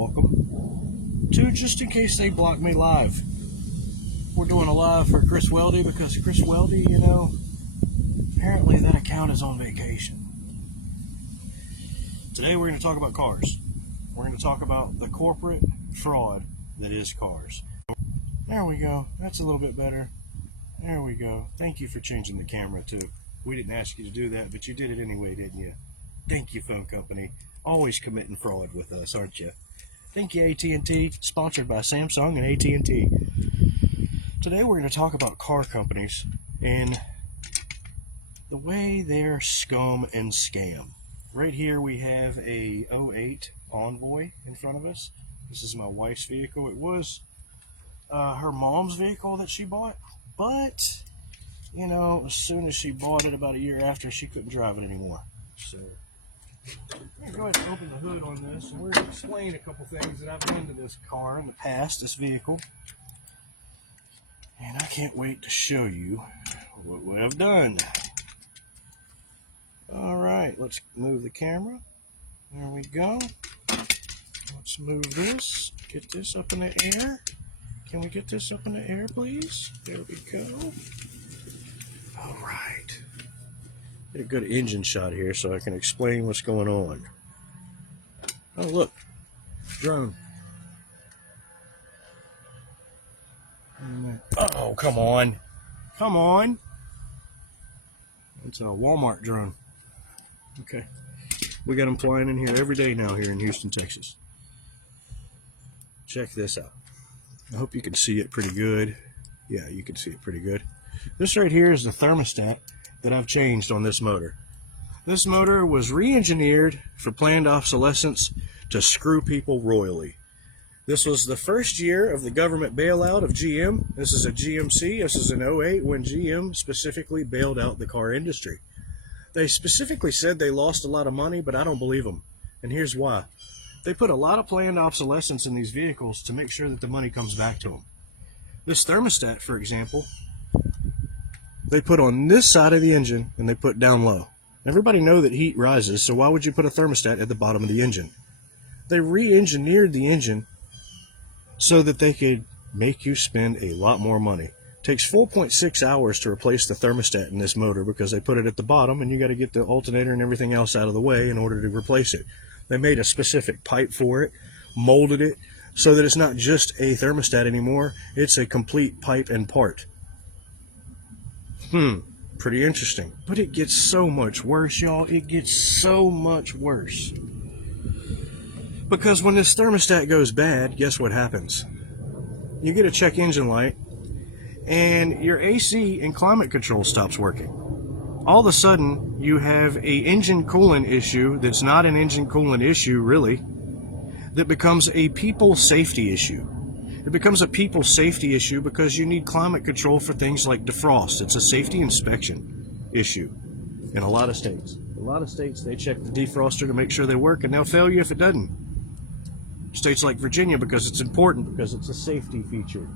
welcome to Just In Case They Block Me Live. We're doing a live for Chris Weldy because Chris Weldy, apparently that account is on vacation. Today we're going to talk about cars. We're going to talk about the corporate fraud that is cars. There we go. That's a little bit better. There we go. Thank you for changing the camera too. We didn't ask you to do that, but you did it anyway, didn't you? Thank you, phone company. Always committing fraud with us, aren't you? Thank you, AT&T. Sponsored by Samsung and AT&T. Today we're going to talk about car companies and the way they're scum and scam. Right here we have a '08 Envoy in front of us. This is my wife's vehicle. It was her mom's vehicle that she bought, but as soon as she bought it, about a year after, she couldn't drive it anymore. So I'm going to go ahead and open the hood on this, and we're going to explain a couple things that I've done to this car in the past, this vehicle. And I can't wait to show you what I've done. Alright, let's move the camera. There we go. Let's move this. Get this up in the air. Can we get this up in the air, please? There we go. Alright. Get a good engine shot here so I can explain what's going on. Oh, look. Drone. Oh, come on. Come on. It's a Walmart drone. Okay. We got them flying in here every day now here in Houston, Texas. Check this out. I hope you can see it pretty good. Yeah, you can see it pretty good. This right here is the thermostat that I've changed on this motor. This motor was re-engineered for planned obsolescence to screw people royally. This was the first year of the government bailout of GM. This is a GMC. This is an '08 when GM specifically bailed out the car industry. They specifically said they lost a lot of money, but I don't believe them. And here's why. They put a lot of planned obsolescence in these vehicles to make sure that the money comes back to them. This thermostat, for example, they put on this side of the engine and they put down low. Everybody know that heat rises, so why would you put a thermostat at the bottom of the engine? They re-engineered the engine so that they could make you spend a lot more money. It takes 4.6 hours to replace the thermostat in this motor because they put it at the bottom and you got to get the alternator and everything else out of the way in order to replace it. They made a specific pipe for it, molded it so that it's not just a thermostat anymore, it's a complete pipe and part. Pretty interesting. But it gets so much worse, y'all. It gets so much worse. Because when this thermostat goes bad, guess what happens? You get a check engine light, and your AC and climate control stops working. All of a sudden, you have an engine coolant issue that's not an engine coolant issue, really, that becomes a people safety issue. It becomes a people safety issue because you need climate control for things like defrost. It's a safety inspection issue in a lot of states. A lot of states, they check the defroster to make sure they work, and they'll fail you if it doesn't. States like Virginia, because it's important, because it's a safety feature.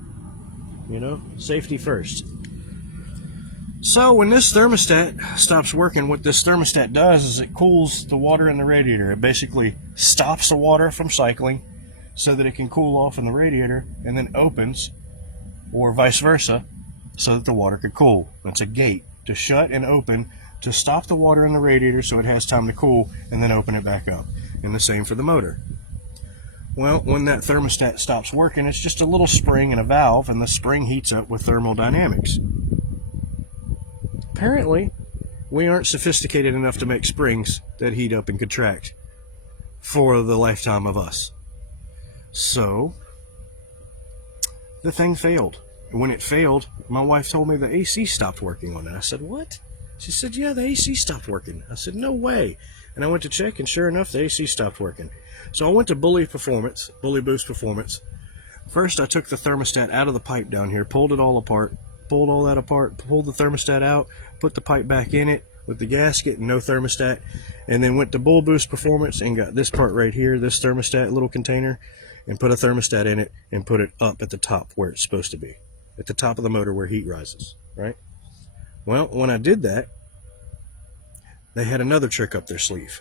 Safety first. So when this thermostat stops working, what this thermostat does is it cools the water in the radiator. It basically stops the water from cycling so that it can cool off in the radiator and then opens, or vice versa, so that the water could cool. That's a gate to shut and open to stop the water in the radiator so it has time to cool and then open it back up. And the same for the motor. Well, when that thermostat stops working, it's just a little spring and a valve, and the spring heats up with thermodynamics. Apparently, we aren't sophisticated enough to make springs that heat up and contract for the lifetime of us. So, the thing failed. And when it failed, my wife told me the AC stopped working on it. I said, what? She said, yeah, the AC stopped working. I said, no way. And I went to check, and sure enough, the AC stopped working. So I went to Bully Boost Performance. First, I took the thermostat out of the pipe down here, pulled it all apart, pulled all that apart, pulled the thermostat out, put the pipe back in it with the gasket and no thermostat, and then went to Bully Boost Performance and got this part right here, this thermostat little container, and put a thermostat in it and put it up at the top where it's supposed to be, at the top of the motor where heat rises, right? Well, when I did that, they had another trick up their sleeve.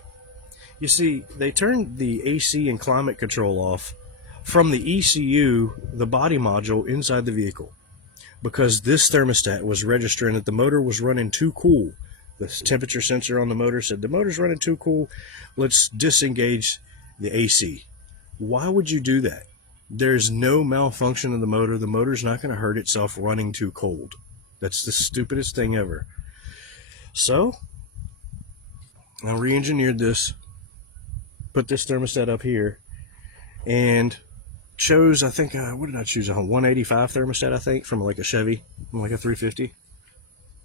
You see, they turned the AC and climate control off from the ECU, the body module inside the vehicle, because this thermostat was registering that the motor was running too cool. The temperature sensor on the motor said the motor's running too cool, let's disengage the AC. Why would you do that? There's no malfunction in the motor. The motor's not going to hurt itself running too cold. That's the stupidest thing ever. So, I re-engineered this, put this thermostat up here, and chose, I think, what did I choose? A 185 thermostat, I think, from like a Chevy, like a 350.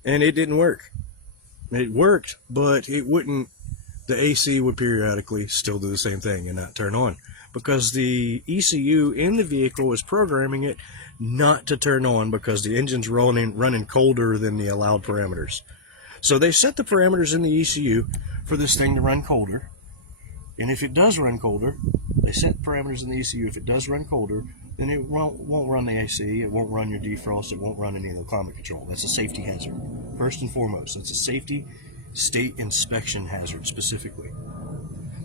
And it didn't work. It worked, but it wouldn't, the AC would periodically still do the same thing and not turn on, because the ECU in the vehicle is programming it not to turn on because the engine's running colder than the allowed parameters. So they set the parameters in the ECU for this thing to run colder, and if it does run colder, they set parameters in the ECU. If it does run colder, then it won't run the AC, it won't run your defrost, it won't run any of the climate control. That's a safety hazard, first and foremost. It's a safety state inspection hazard specifically.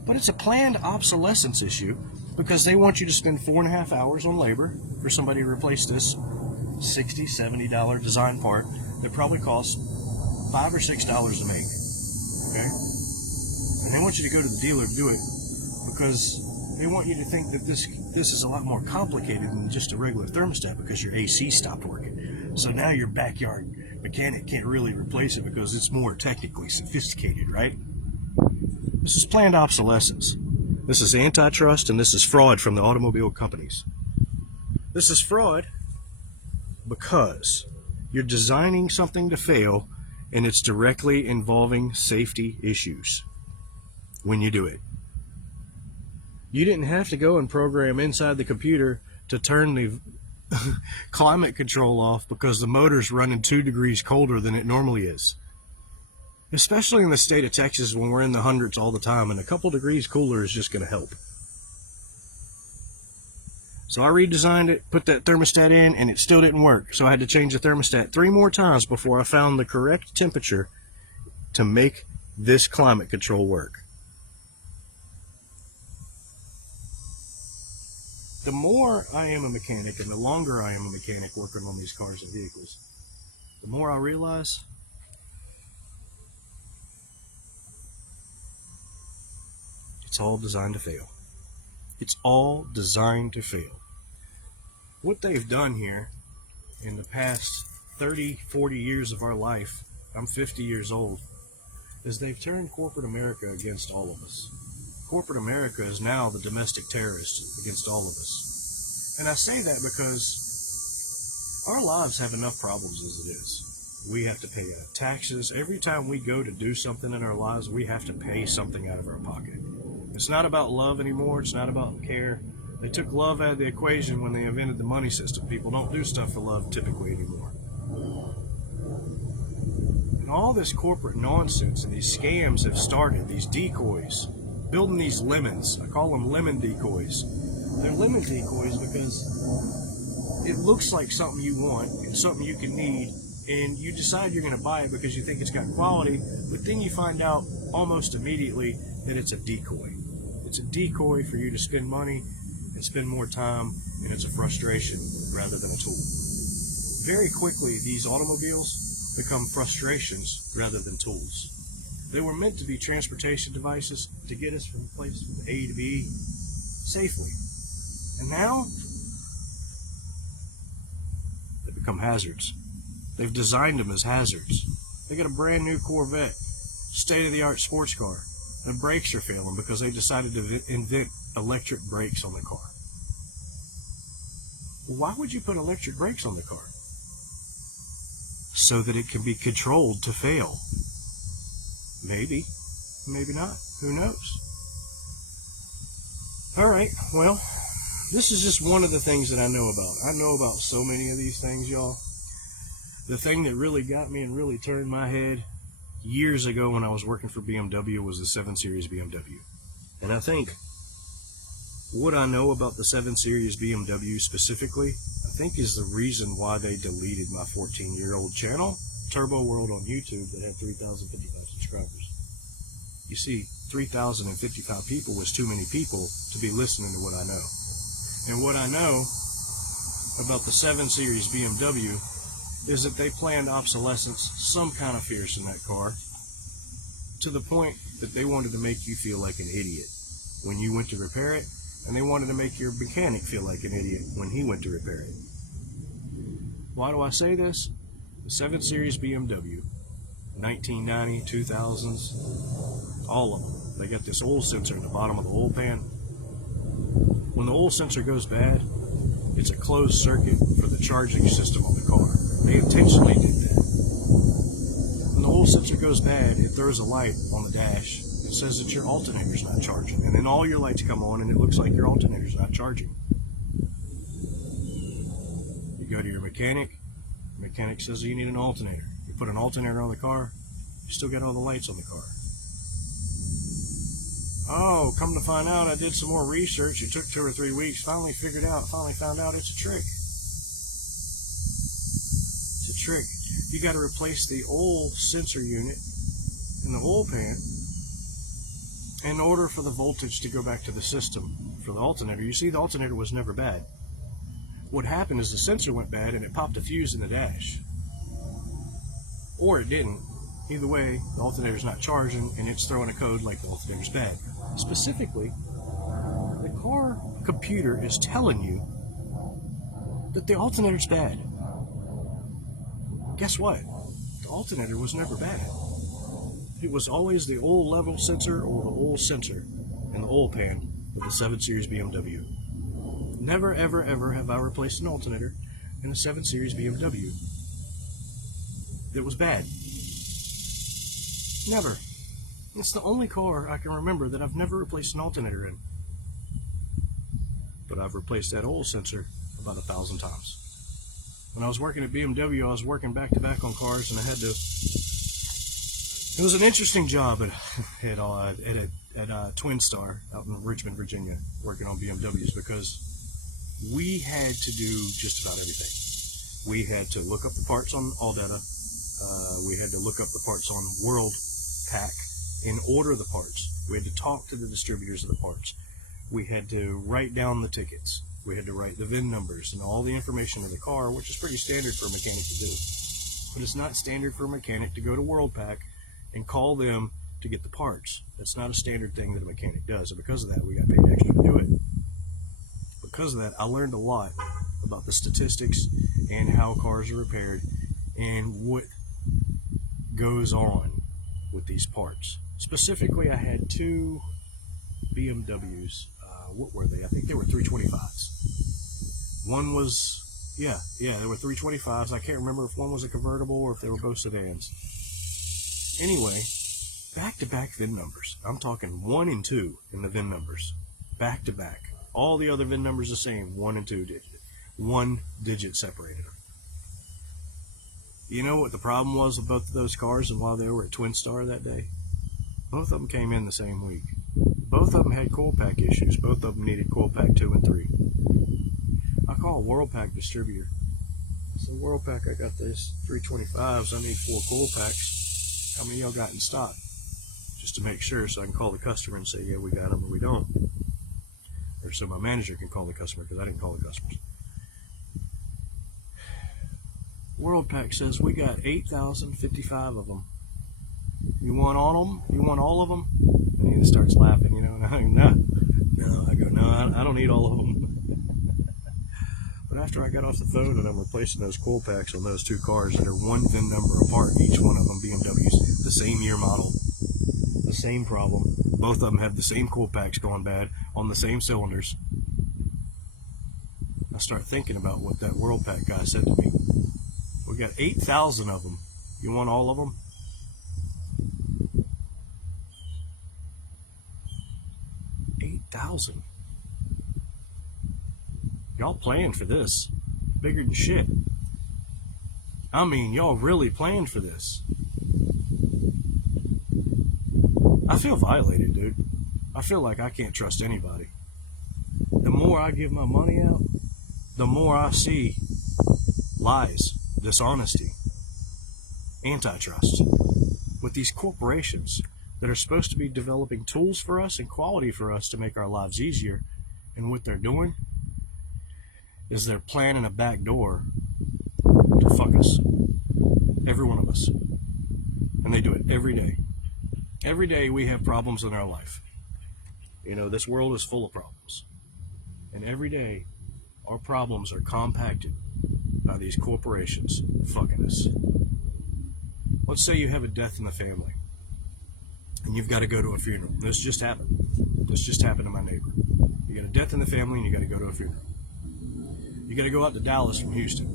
But it's a planned obsolescence issue because they want you to spend 4.5 hours on labor for somebody to replace this $60, $70 design part that probably costs $5 or $6 to make. Okay? And they want you to go to the dealer to do it because they want you to think that this is a lot more complicated than just a regular thermostat because your AC stopped working. So now your backyard mechanic can't really replace it because it's more technically sophisticated, right? This is planned obsolescence. This is antitrust, and this is fraud from the automobile companies. This is fraud because you're designing something to fail, and it's directly involving safety issues when you do it. You didn't have to go and program inside the computer to turn the climate control off because the motor's running 2 degrees colder than it normally is. Especially in the state of Texas when we're in the hundreds all the time, and a couple degrees cooler is just going to help. So I redesigned it, put that thermostat in, and it still didn't work. So I had to change the thermostat 3 more times before I found the correct temperature to make this climate control work. The more I am a mechanic and the longer I am a mechanic working on these cars and vehicles, the more I realize it's all designed to fail. It's all designed to fail. What they've done here in the past 30, 40 years of our life, I'm 50 years old, is they've turned corporate America against all of us. Corporate America is now the domestic terrorist against all of us. And I say that because our lives have enough problems as it is. We have to pay taxes. Every time we go to do something in our lives, we have to pay something out of our pocket. It's not about love anymore. It's not about care. They took love out of the equation when they invented the money system. People don't do stuff for love typically anymore. And all this corporate nonsense and these scams have started, these decoys, building these lemons. I call them lemon decoys. They're lemon decoys because it looks like something you want and something you can need, and you decide you're going to buy it because you think it's got quality, but then you find out almost immediately that it's a decoy. It's a decoy for you to spend money and spend more time, and it's a frustration rather than a tool. Very quickly, these automobiles become frustrations rather than tools. They were meant to be transportation devices to get us from place from A to B safely. And now, they become hazards. They've designed them as hazards. They got a brand new Corvette, state-of-the-art sports car. The brakes are failing because they decided to invent electric brakes on the car. Why would you put electric brakes on the car? So that it can be controlled to fail. Maybe, maybe not. Who knows? Alright, well, this is just one of the things that I know about. I know about so many of these things, y'all. The thing that really got me and really turned my head years ago when I was working for BMW was the 7 Series BMW. And I think what I know about the 7 Series BMW specifically, I think is the reason why they deleted my 14-year-old channel, Turbo World on YouTube, that had 3,055 subscribers. You see, 3,055 people was too many people to be listening to what I know. And what I know about the 7 Series BMW is that they planned obsolescence some kind of fierce in that car, to the point that they wanted to make you feel like an idiot when you went to repair it, and they wanted to make your mechanic feel like an idiot when he went to repair it. Why do I say this? The 7 Series BMW, 1990, 2000s, all of them, they got this oil sensor in the bottom of the oil pan. When the oil sensor goes bad, it's a closed circuit for the charging system on the car. They intentionally did that. When the oil sensor goes bad, it throws a light on the dash. It says that your alternator's not charging. And then all your lights come on and it looks like your alternator's not charging. You go to your mechanic. The mechanic says you need an alternator. You put an alternator on the car, you still got all the lights on the car. Oh, come to find out, I did some more research. It took 2 or 3 weeks. Finally found out it's a trick. It's a trick. You got to replace the oil sensor unit in the oil pan in order for the voltage to go back to the system for the alternator. You see, the alternator was never bad. What happened is the sensor went bad and it popped a fuse in the dash. Or it didn't. Either way, the alternator's not charging and it's throwing a code like the alternator's bad. Specifically, the car computer is telling you that the alternator's bad. Guess what? The alternator was never bad. It was always the oil level sensor or the oil sensor in the oil pan of the 7 Series BMW. Never, ever, ever have I replaced an alternator in a 7 Series BMW that was bad. Never. It's the only car I can remember that I've never replaced an alternator in. But I've replaced that oil sensor about 1,000 times. When I was working at BMW, I was working back-to-back on cars, and I had to... It was an interesting job at Twin Star out in Richmond, Virginia, working on BMWs, because we had to do just about everything. We had to look up the parts on ALLDATA. We had to look up the parts on WorldPack and order the parts. We had to talk to the distributors of the parts. We had to write down the tickets. We had to write the VIN numbers and all the information of the car, which is pretty standard for a mechanic to do. But it's not standard for a mechanic to go to WorldPack and call them to get the parts. That's not a standard thing that a mechanic does. And because of that, we got paid extra to do it. Because of that, I learned a lot about the statistics and how cars are repaired and what goes on with these parts. Specifically, I had 2 BMWs. What were they? I think they were 325s. One was, they were 325s. I can't remember if one was a convertible or if they were both sedans. Anyway, back-to-back VIN numbers. I'm talking 1 and 2 in the VIN numbers. Back-to-back. All the other VIN numbers the same, 1 and 2 digit. 1 digit separated. You know what the problem was with both of those cars and why they were at Twin Star that day? Both of them came in the same week. Both of them had coil pack issues. Both of them needed coil pack 2 and 3. I called WorldPack distributor. I said, WorldPack, I got these 325s. I need 4 coil packs. How many y'all got in stock? Just to make sure, so I can call the customer and say, yeah, we got them or we don't. Or so my manager can call the customer, because I didn't call the customers. WorldPack says, we got 8,055 of them. You want all of them? You want all of them? And he starts laughing, you know, and I go, no. I go, no, I don't need all of them. But after I got off the phone and I'm replacing those coil packs on those 2 cars that are 1 VIN number apart, each one of them BMWs, the same year model, the same problem. Both of them have the same coil packs going bad on the same cylinders. I start thinking about what that WorldPack guy said to me. We got 8,000 of them. You want all of them? 8,000. Y'all planned for this. Bigger than shit. I mean, y'all really planned for this. I feel violated, dude. I feel like I can't trust anybody. The more I give my money out, the more I see lies, dishonesty, antitrust with these corporations that are supposed to be developing tools for us and quality for us to make our lives easier. And what they're doing is they're planning a back door to fuck us. Every one of us. And they do it every day. Every day we have problems in our life. You know, this world is full of problems. And every day our problems are compacted by these corporations fucking us. Let's say you have a death in the family and you've got to go to a funeral. This just happened. This just happened to my neighbor. You got a death in the family and you got to go to a funeral. You got to go out to Dallas from Houston.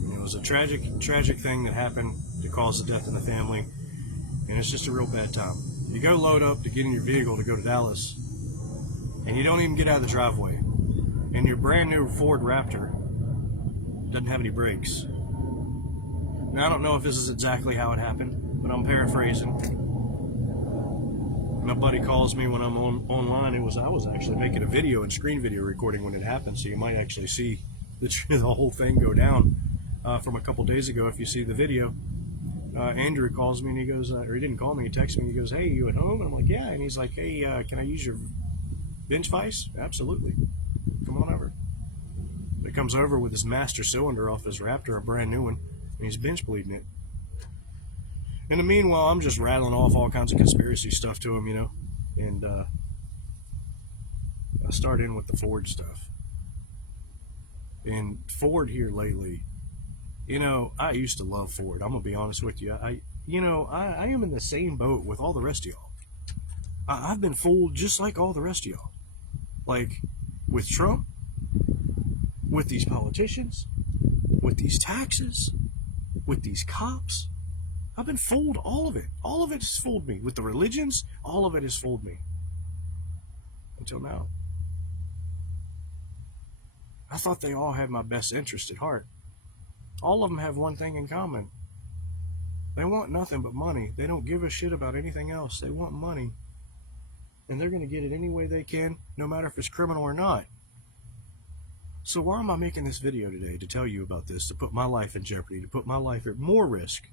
You know, it was a tragic thing that happened to cause the death in the family, and it's just a real bad time. You go load up to get in your vehicle to go to Dallas, and you don't even get out of the driveway, and your brand new Ford Raptor doesn't have any brakes. Now, I don't know if this is exactly how it happened, but I'm paraphrasing. My buddy calls me when I'm online. I was actually making a video and screen video recording when it happened, so you might actually see the whole thing go down from a couple days ago if you see the video. Andrew calls me and he goes, or he didn't call me, he texted me, he goes, "Hey, you at home?" And I'm like, "Yeah." And he's like, "Hey, can I use your bench vise?" "Absolutely. Come on over." He comes over with his master cylinder off his Raptor, a brand new one, and he's bench bleeding it. In the meanwhile, I'm just rattling off all kinds of conspiracy stuff to him, you know, and I start in with the Ford stuff. And Ford here lately, you know, I used to love Ford. I'm going to be honest with you. I am in the same boat with all the rest of y'all. I've been fooled just like all the rest of y'all. Like, with Trump, with these politicians, with these taxes, with these cops. I've been fooled, all of it. All of it has fooled me. With the religions, all of it has fooled me. Until now. I thought they all had my best interest at heart. All of them have one thing in common. They want nothing but money. They don't give a shit about anything else. They want money. And they're going to get it any way they can, no matter if it's criminal or not. So why am I making this video today? To tell you about this, to put my life in jeopardy, to put my life at more risk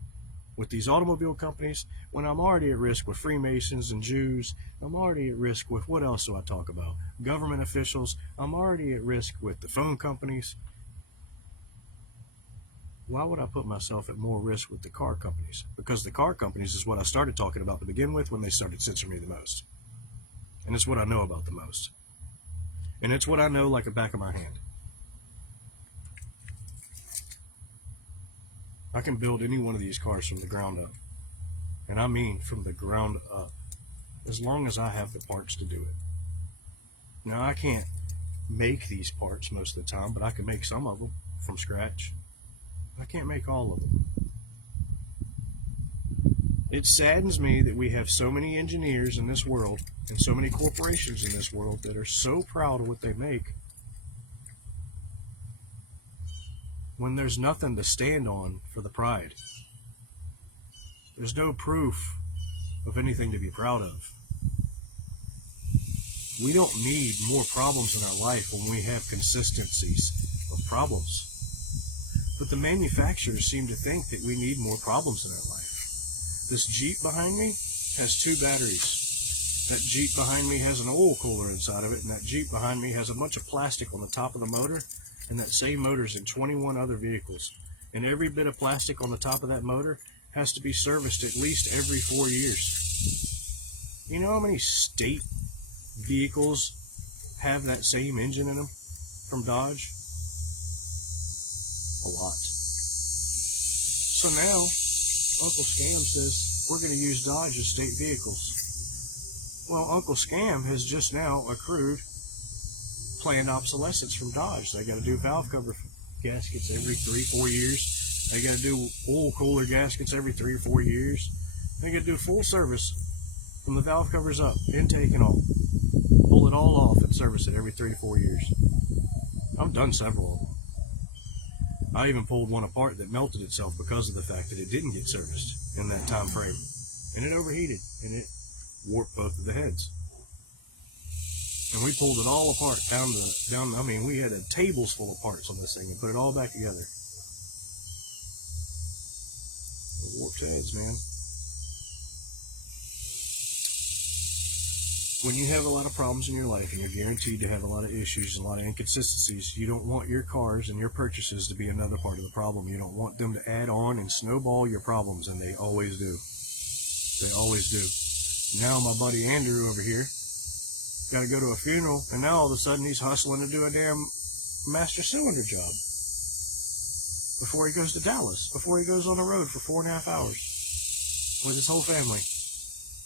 with these automobile companies, when I'm already at risk with Freemasons and Jews. I'm already at risk with, what else do I talk about? Government officials. I'm already at risk with the phone companies. Why would I put myself at more risk with the car companies? Because the car companies is what I started talking about to begin with when they started censoring me the most. And it's what I know about the most. And it's what I know like the back of my hand. I can build any one of these cars from the ground up. And I mean from the ground up. As long as I have the parts to do it. Now, I can't make these parts most of the time, but I can make some of them from scratch. I can't make all of them. It saddens me that we have so many engineers in this world and so many corporations in this world that are so proud of what they make when there's nothing to stand on for the pride. There's no proof of anything to be proud of. We don't need more problems in our life when we have consistencies of problems. But the manufacturers seem to think that we need more problems in our life. This Jeep behind me has 2 batteries. That Jeep behind me has an oil cooler inside of it, and that Jeep behind me has a bunch of plastic on the top of the motor, and that same motor's in 21 other vehicles. And every bit of plastic on the top of that motor has to be serviced at least every 4 years. You know how many state vehicles have that same engine in them from Dodge? A lot. So now, Uncle Scam says we're going to use Dodge as state vehicles. Well, Uncle Scam has just now accrued planned obsolescence from Dodge. They got to do valve cover gaskets every 3-4 years. They got to do oil cooler gaskets every 3 or 4 years. They got to do full service from the valve covers up, intake and all. Pull it all off and service it every 3 to 4 years. I've done several of them. I even pulled one apart that melted itself because of the fact that it didn't get serviced in that time frame. And it overheated, and it warped both of the heads. And we pulled it all apart we had tables full of parts on this thing and put it all back together. It warped heads, man. when you have a lot of problems in your life and you're guaranteed to have a lot of issues and a lot of inconsistencies, you don't want your cars and your purchases to be another part of the problem. You don't want them to add on and snowball your problems, and they always do. They always do. Now my buddy Andrew over here got to go to a funeral, and now all of a sudden he's hustling to do a damn master cylinder job before he goes to Dallas, before he goes on the road for 4.5 hours with his whole family.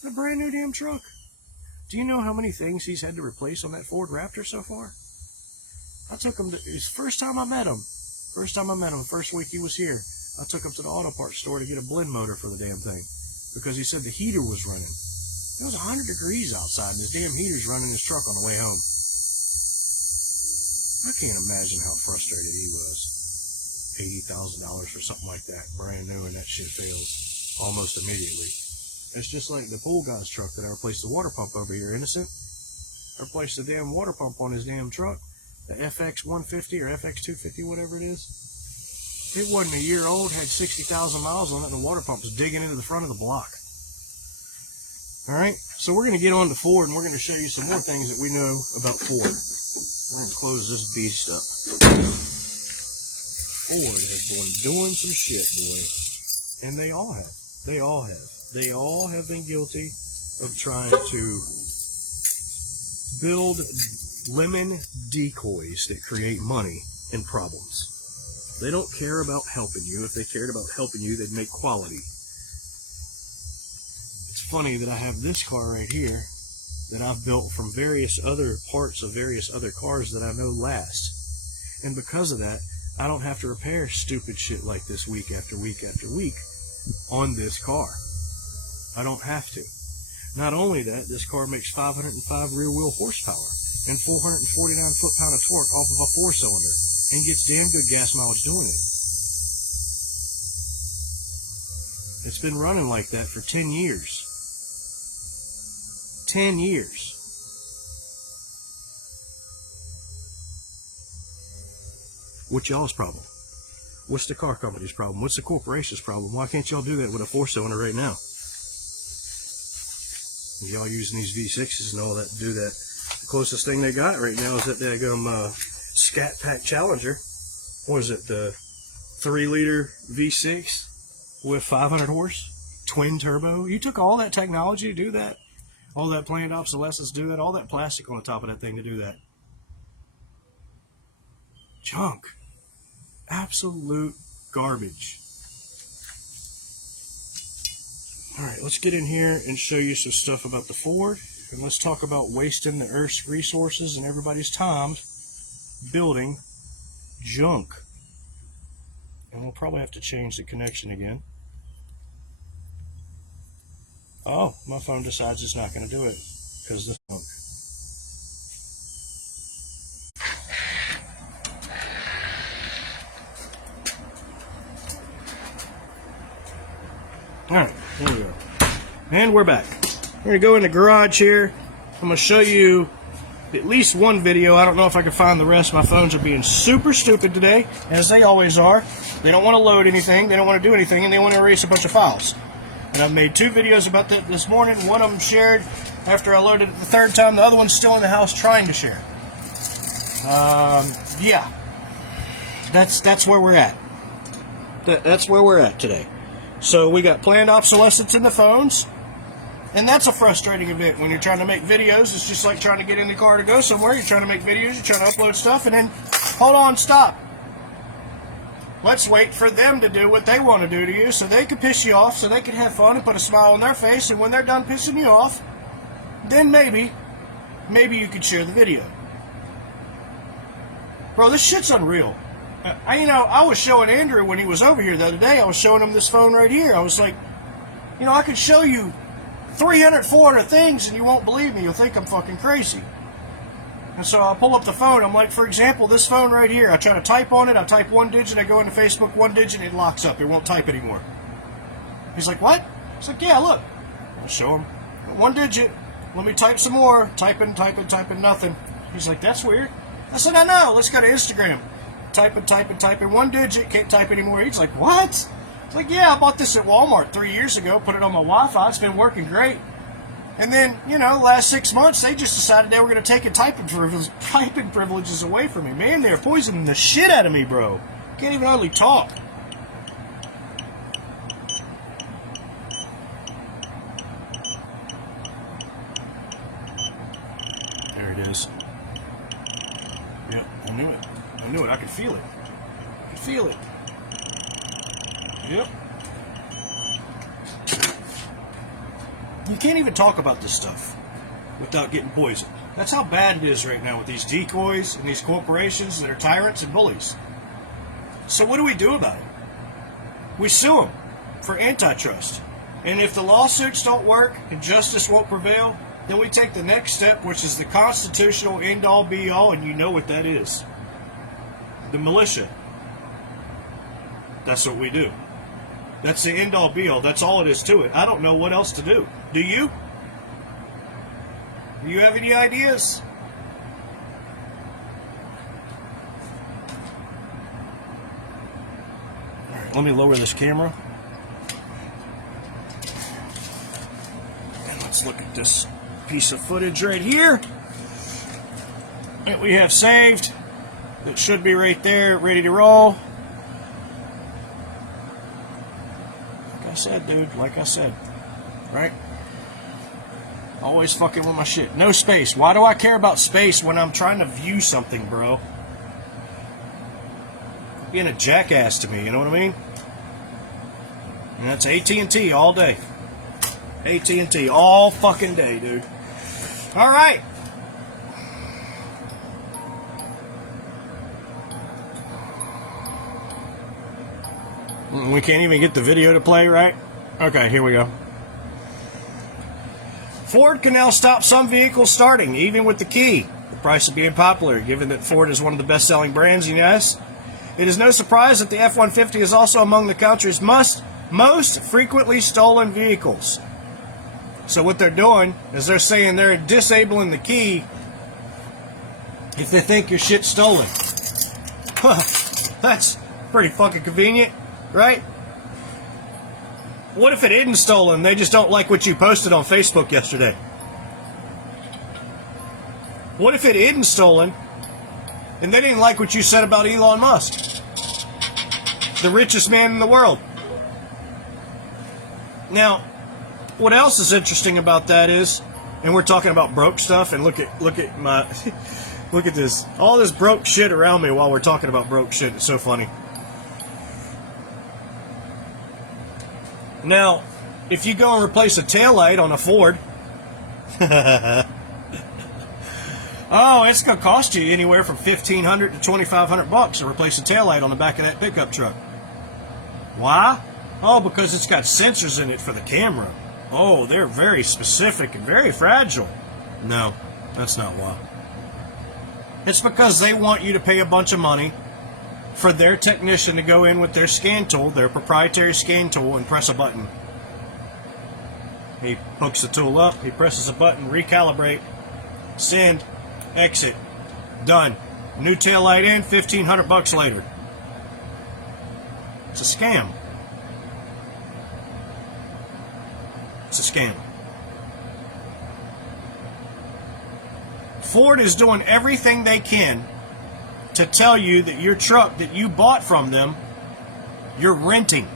A brand new damn truck. Do you know how many things he's had to replace on that Ford Raptor so far? I took him to his first time I met him. First week he was here, I took him to the auto parts store to get a blend motor for the damn thing because he said the heater was running. It was 100 degrees outside and his damn heater's running his truck on the way home. I can't imagine how frustrated he was. $80,000 or something like that, brand new, and that shit fails almost immediately. It's just like the pool guy's truck that I replaced the water pump over here, Innocent. I replaced the damn water pump on his damn truck, the FX 150 or FX 250, whatever it is. It wasn't a year old, had 60,000 miles on it, and the water pump was digging into the front of the block. Alright, so we're going to get on to Ford, and we're going to show you some more things that we know about Ford. We're going to close this beast up. Ford has been doing some shit, boy. And they all have. They all have. They all have been guilty of trying to build lemon decoys that create money and problems. They don't care about helping you. If they cared about helping you, they'd make quality. It's funny that I have this car right here that I've built from various other parts of various other cars that I know last. And because of that, I don't have to repair stupid shit like this week after week after week on this car. I don't have to. Not only that, this car makes 505 rear wheel horsepower and 449 foot-pound of torque off of a 4-cylinder and gets damn good gas mileage doing it. It's been running like that for 10 years. 10 years. What's y'all's problem? What's the car company's problem? What's the corporation's problem? Why can't y'all do that with a 4-cylinder right now? Y'all using these V6s and all that to do that. The closest thing they got right now is that daggum Scat Pack Challenger. What is it? The 3-liter V6 with 500 horse, twin turbo. You took all that technology to do that, all that planned obsolescence to do that, all that plastic on the top of that thing to do that. Junk. Absolute garbage. Alright, let's get in here and show you some stuff about the Ford, and let's talk about wasting the Earth's resources and everybody's time building junk. And we'll probably have to change the connection again. Oh, my phone decides it's not going to do it because this junk. Alright, there we go. And we're back. We're going to go in the garage here. I'm going to show you at least one video. I don't know if I can find the rest. My phones are being super stupid today, as they always are. They don't want to load anything, they don't want to do anything, and they want to erase a bunch of files. And I've made 2 videos about that this morning. One of them shared after I loaded it the 3rd time. The other one's still in the house trying to share. Yeah. That's where we're at. That's where we're at today. So we got planned obsolescence in the phones, and that's a frustrating event when you're trying to make videos. It's just like trying to get in the car to go somewhere. You're trying to make videos, you're trying to upload stuff, and then, hold on, stop. Let's wait for them to do what they want to do to you so they can piss you off, so they can have fun and put a smile on their face, and when they're done pissing you off, then maybe you could share the video. Bro, this shit's unreal. I was showing Andrew when he was over here the other day, I was showing him this phone right here. I was like, I could show you 300, 400 things and you won't believe me. You'll think I'm fucking crazy. And so I pull up the phone. I'm like, for example, this phone right here. I try to type on it. I type 1 digit. I go into Facebook, 1 digit. It locks up. It won't type anymore. He's like, what? I was like, yeah, look. I'll show him. 1 digit. Let me type some more. Typing, nothing. He's like, that's weird. I said, I know. Let's go to Instagram. Typing, 1 digit, can't type anymore. He's like, what? It's like, yeah, I bought this at Walmart 3 years ago, put it on my Wi-Fi, it's been working great. And then, last 6 months, they just decided they were going to take typing privileges away from me. Man, they're poisoning the shit out of me, bro. Can't even hardly talk. There it is. Yep, I knew it. I could feel it. Yep. You can't even talk about this stuff without getting poisoned. That's how bad it is right now with these decoys and these corporations that are tyrants and bullies. So what do we do about it? We sue them for antitrust. And if the lawsuits don't work and justice won't prevail, then we take the next step, which is the constitutional end-all be-all, and you know what that is. The militia. That's what we do. That's the end-all be-all. That's all it is to it. I don't know what else to do. Do you? Do you have any ideas? All right, let me lower this camera. And let's look at this piece of footage right here that we have saved. It should be right there, ready to roll. Like I said, dude, like I said. Right? Always fucking with my shit. No space. Why do I care about space when I'm trying to view something, bro? Being a jackass to me, you know what I mean? And that's AT&T all day. AT&T all fucking day, dude. All right. We can't even get the video to play, right? Okay, here we go. Ford can now stop some vehicles starting, even with the key. The price of being popular, given that Ford is one of the best-selling brands in the U.S. It is no surprise that the F-150 is also among the country's most frequently stolen vehicles. So what they're doing is they're saying they're disabling the key if they think your shit's stolen. That's pretty fucking convenient, right? What if it isn't stolen? They just don't like what you posted on Facebook yesterday. What if it isn't stolen and they didn't like what you said about Elon Musk, the richest man in the world? Now, what else is interesting about that is, and we're talking about broke stuff, and look at my look at this, all this broke shit around me while we're talking about broke shit. It's so funny. Now, if you go and replace a taillight on a Ford, oh, it's going to cost you anywhere from $1,500 to $2,500 to replace a taillight on the back of that pickup truck. Why? Oh, because it's got sensors in it for the camera. Oh, they're very specific and very fragile. No, that's not why. It's because they want you to pay a bunch of money for their technician to go in with their scan tool, their proprietary scan tool, and press a button. He hooks the tool up, he presses a button, recalibrate, send, exit, done. New taillight in, $1,500 later. It's a scam. It's a scam. Ford is doing everything they can to tell you that your truck that you bought from them, you're renting.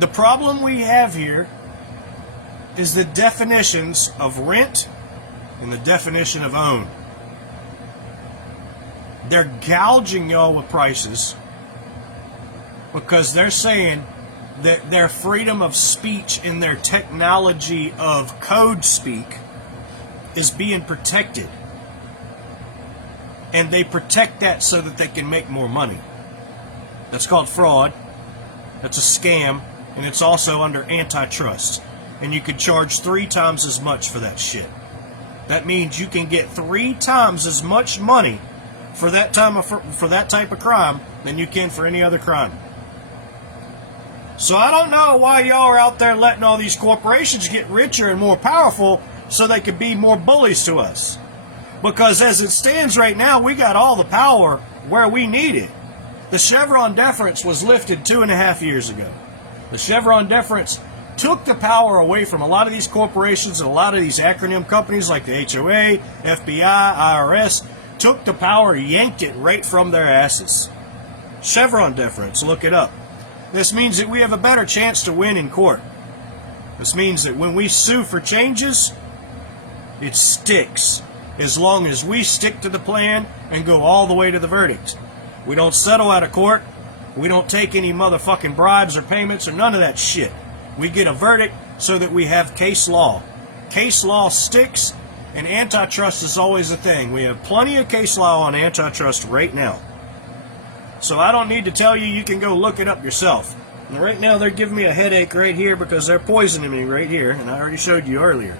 The problem we have here is the definitions of rent and the definition of own. They're gouging y'all with prices because they're saying that their freedom of speech and their technology of code speak is being protected. And they protect that so that they can make more money. That's called fraud. That's a scam. And it's also under antitrust. And you can charge 3 times as much for that shit. That means you can get 3 times as much money for that type of crime than you can for any other crime. So I don't know why y'all are out there letting all these corporations get richer and more powerful so they could be more bullies to us. Because as it stands right now, we got all the power where we need it. The Chevron deference was lifted 2.5 years ago. The Chevron deference took the power away from a lot of these corporations and a lot of these acronym companies like the HOA, FBI, IRS, took the power, yanked it right from their asses. Chevron deference, look it up. This means that we have a better chance to win in court. This means that when we sue for changes, it sticks. As long as we stick to the plan and go all the way to the verdict. We don't settle out of court. We don't take any motherfucking bribes or payments or none of that shit. We get a verdict so that we have case law. Case law sticks, and antitrust is always a thing. We have plenty of case law on antitrust right now. So I don't need to tell you, you can go look it up yourself. And right now they're giving me a headache right here because they're poisoning me right here, and I already showed you earlier.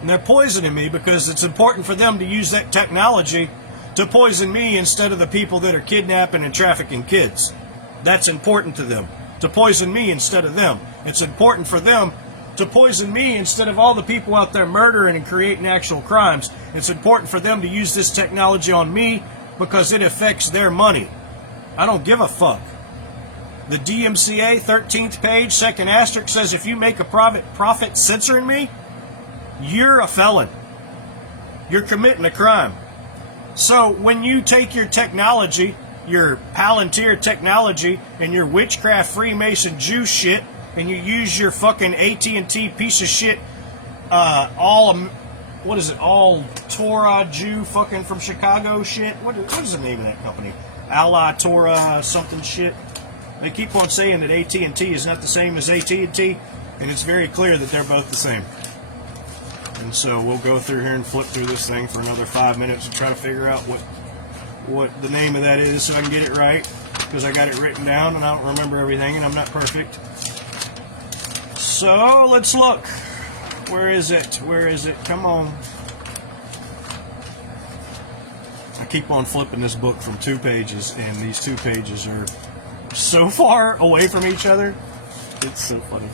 And they're poisoning me because it's important for them to use that technology to poison me instead of the people that are kidnapping and trafficking kids. That's important to them, to poison me instead of them. It's important for them to poison me instead of all the people out there murdering and creating actual crimes. It's important for them to use this technology on me because it affects their money. I don't give a fuck. The DMCA, 13th page, second asterisk, says if you make a profit censoring me, you're a felon. You're committing a crime. So when you take your technology, your Palantir technology, and your witchcraft Freemason Jew shit, and you use your fucking AT&T piece of shit, all Torah Jew fucking from Chicago shit. What is the name of that company? Allah Torah something shit. They keep on saying that AT&T is not the same as AT&T, and it's very clear that they're both the same. And so we'll go through here and flip through this thing for another 5 minutes and try to figure out what the name of that is so I can get it right, because I got it written down and I don't remember everything and I'm not perfect. So let's look. Where is it? Where is it? Come on. I keep on flipping this book from 2 pages, and these 2 pages are so far away from each other. It's so funny.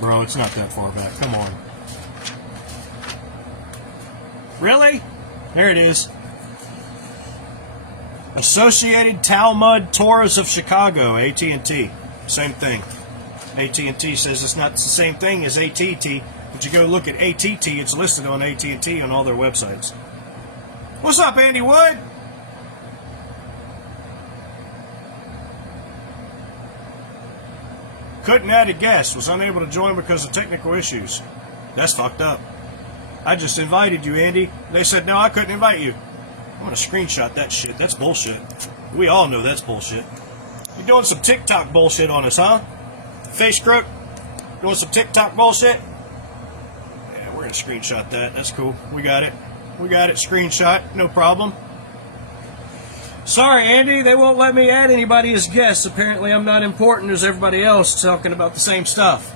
Bro, it's not that far back. Come on. Really? There it is. Associated Talmud Torahs of Chicago, AT&T. Same thing. AT&T says it's not the same thing as AT&T, but you go look at ATT, it's listed on AT&T on all their websites. What's up, Andy Wood? Couldn't add a guest. Was unable to join because of technical issues. That's fucked up. I just invited you, Andy. They said, no, I couldn't invite you. I'm going to screenshot that shit. That's bullshit. We all know that's bullshit. You're doing some TikTok bullshit on us, huh? Face crook? Doing some TikTok bullshit? Yeah, we're going to screenshot that. That's cool. We got it. We got it. Screenshot. No problem. Sorry, Andy, they won't let me add anybody as guests. Apparently I'm not important as everybody else talking about the same stuff.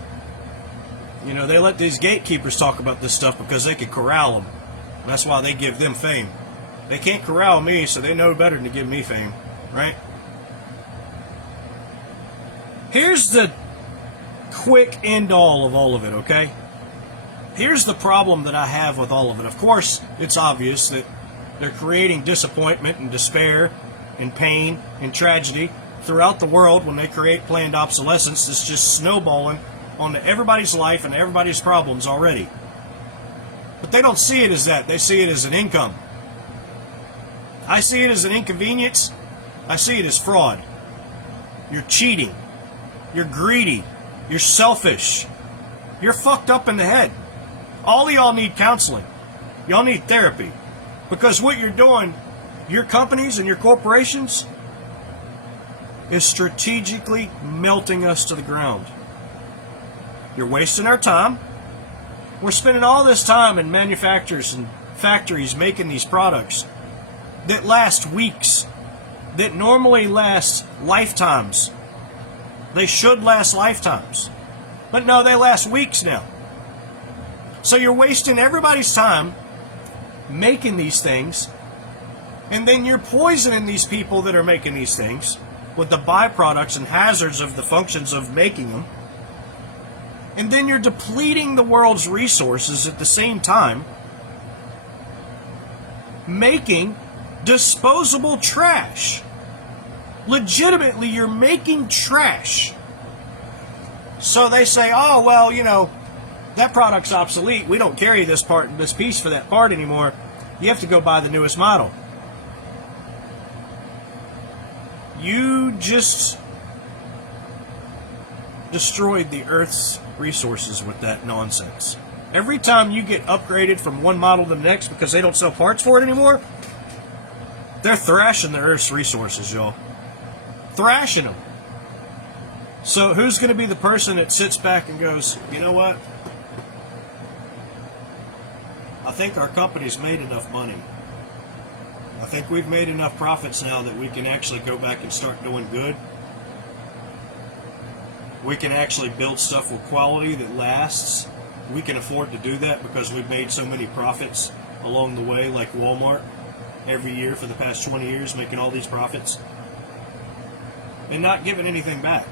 You know, they let these gatekeepers talk about this stuff because they can corral them. That's why they give them fame. They can't corral me, so they know better than to give me fame, right? Here's the quick end-all of all of it, okay? Here's the problem that I have with all of it. Of course, it's obvious that they're creating disappointment and despair and pain and tragedy throughout the world when they create planned obsolescence that's just snowballing onto everybody's life and everybody's problems already. But they don't see it as that. They see it as an income. I see it as an inconvenience. I see it as fraud. You're cheating. You're greedy. You're selfish. You're fucked up in the head. All of y'all need counseling. Y'all need therapy. Because what you're doing, your companies and your corporations, is strategically melting us to the ground. You're wasting our time. We're spending all this time in manufacturers and factories making these products that last weeks, that normally last lifetimes. They should last lifetimes. But no, they last weeks now. So you're wasting everybody's time making these things, and then you're poisoning these people that are making these things with the byproducts and hazards of the functions of making them. And then you're depleting the world's resources at the same time making disposable trash. Legitimately, you're making trash. So they say, oh, well, you know, that product's obsolete. We don't carry this piece for that part anymore. You have to go buy the newest model. You just destroyed the Earth's resources with that nonsense. Every time you get upgraded from one model to the next because they don't sell parts for it anymore, they're thrashing the Earth's resources, y'all. Thrashing them. So who's going to be the person that sits back and goes, you know what? I think our company's made enough money. I think we've made enough profits now that we can actually go back and start doing good. We can actually build stuff with quality that lasts. We can afford to do that because we've made so many profits along the way, like Walmart, every year for the past 20 years, making all these profits. And not giving anything back.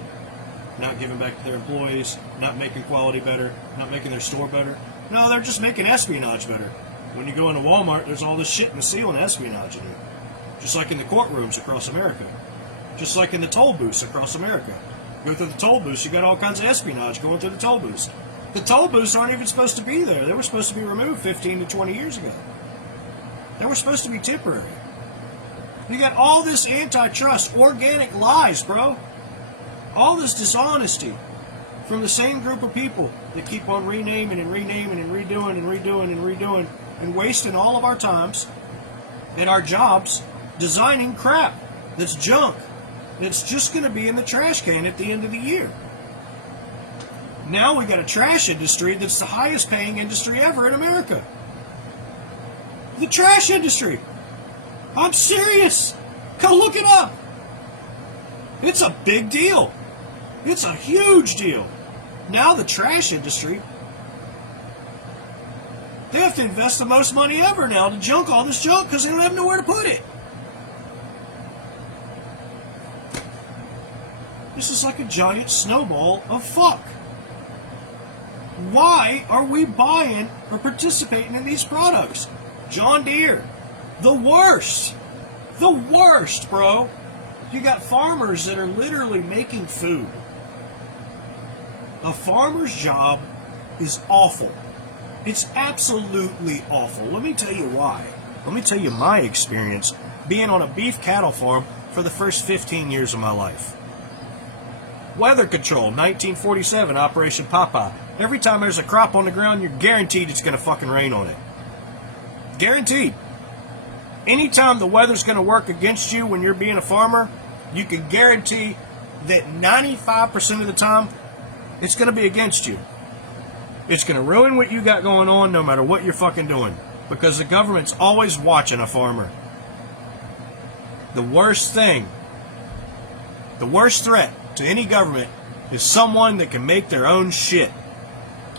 Not giving back to their employees, not making quality better, not making their store better. No, they're just making espionage better. When you go into Walmart, there's all this shit in the ceiling espionage in it. Just like in the courtrooms across America. Just like in the toll booths across America. Go through the toll booths, you got all kinds of espionage going through the toll booths. The toll booths aren't even supposed to be there. They were supposed to be removed 15 to 20 years ago. They were supposed to be temporary. You got all this antitrust, organic lies, bro. All this dishonesty from the same group of people that keep on renaming and renaming and redoing and redoing and redoing and wasting all of our times and our jobs designing crap that's junk that's just going to be in the trash can at the end of the year. Now we got a trash industry that's the highest paying industry ever in America. The trash industry. I'm serious. Go look it up. It's a big deal. It's a huge deal. Now the trash industry, they have to invest the most money ever now to junk all this junk because they don't have nowhere to put it. This is like a giant snowball of fuck. Why are we buying or participating in these products? John Deere, the worst. The worst, bro. You got farmers that are literally making food. A farmer's job is awful. It's absolutely awful. Let me tell you why. Let me tell you my experience being on a beef cattle farm for the first 15 years of my life. Weather control, 1947, Operation Popeye. Every time there's a crop on the ground, you're guaranteed it's going to fucking rain on it. Guaranteed. Anytime the weather's going to work against you when you're being a farmer, you can guarantee that 95% of the time, it's going to be against you. It's going to ruin what you got going on no matter what you're fucking doing. Because the government's always watching a farmer. The worst thing, the worst threat to any government is someone that can make their own shit.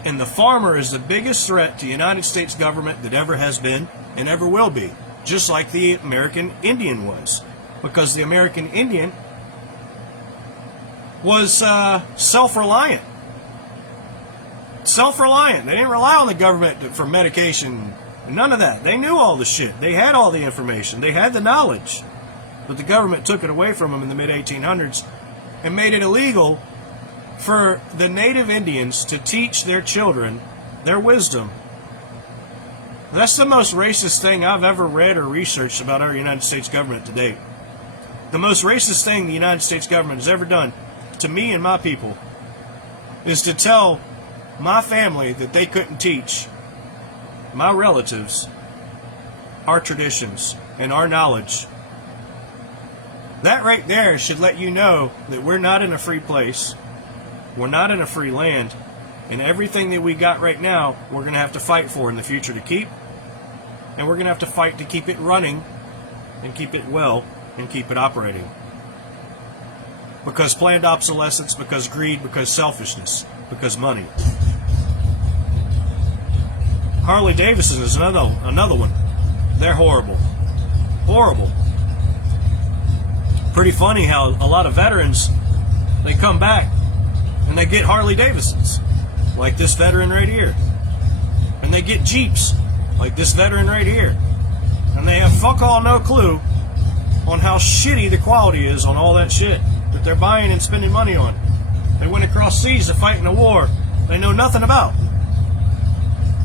And the farmer is the biggest threat to the United States government that ever has been and ever will be. Just like the American Indian was. Because the American Indian was self-reliant. Self-reliant. They didn't rely on the government for medication. None of that. They knew all the shit. They had all the information. They had the knowledge. But the government took it away from them in the mid-1800s and made it illegal for the native Indians to teach their children their wisdom. That's the most racist thing I've ever read or researched about our United States government to date. The most racist thing the United States government has ever done to me and my people is to tell my family that they couldn't teach my relatives our traditions and our knowledge. That right there should let you know that we're not in a free place. We're not in a free land. And everything that we got right now, we're going to have to fight for in the future to keep. And we're going to have to fight to keep it running and keep it well and keep it operating. Because planned obsolescence, because greed, because selfishness, because money. Harley Davidson is another one. They're horrible. Horrible. Pretty funny how a lot of veterans, they come back and they get Harley Davidsons, like this veteran right here. And they get Jeeps, like this veteran right here. And they have fuck all no clue on how shitty the quality is on all that shit that they're buying and spending money on. They went across seas to fight in a war they know nothing about.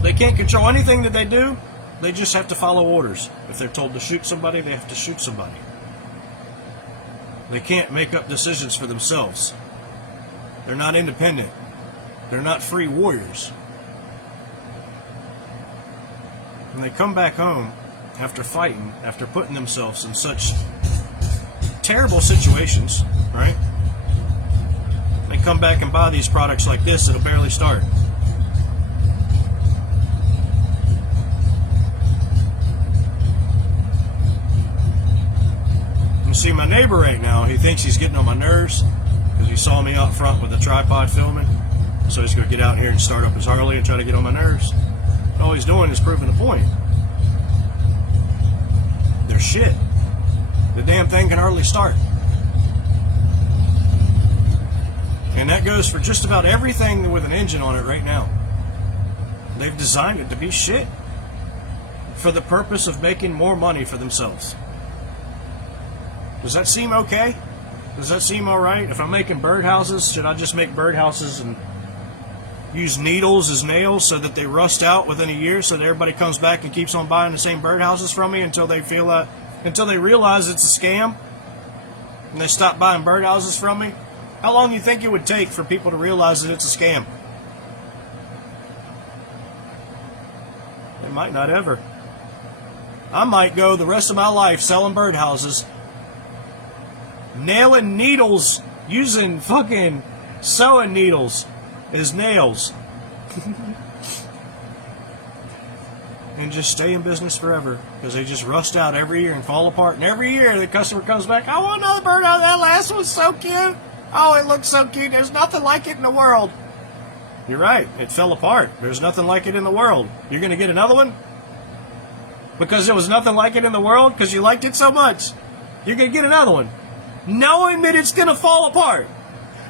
They can't control anything that they do. They just have to follow orders. If they're told to shoot somebody, they have to shoot somebody. They can't make up decisions for themselves. They're not independent. They're not free warriors. And they come back home after fighting, after putting themselves in such terrible situations, right? They come back and buy these products like this that'll barely start. You see my neighbor right now, he thinks he's getting on my nerves because he saw me out front with a tripod filming. So he's going to get out here and start up his Harley and try to get on my nerves. All he's doing is proving a point. They're shit. The damn thing can hardly start. And that goes for just about everything with an engine on it right now. They've designed it to be shit for the purpose of making more money for themselves. Does that seem okay? Does that seem alright? If I'm making birdhouses, should I just make birdhouses and use needles as nails so that they rust out within a year so that everybody comes back and keeps on buying the same birdhouses from me until they realize it's a scam and they stop buying birdhouses from me? How long do you think it would take for people to realize that it's a scam? They might not ever. I might go the rest of my life selling birdhouses, nailing needles, using fucking sewing needles as nails, and just stay in business forever because they just rust out every year and fall apart. And every year the customer comes back, I want another birdhouse. That last one's so cute. Oh, it looks so cute. There's nothing like it in the world. You're right. It fell apart. There's nothing like it in the world. You're going to get another one? Because there was nothing like it in the world? Because you liked it so much? You're going to get another one. Knowing that it's going to fall apart.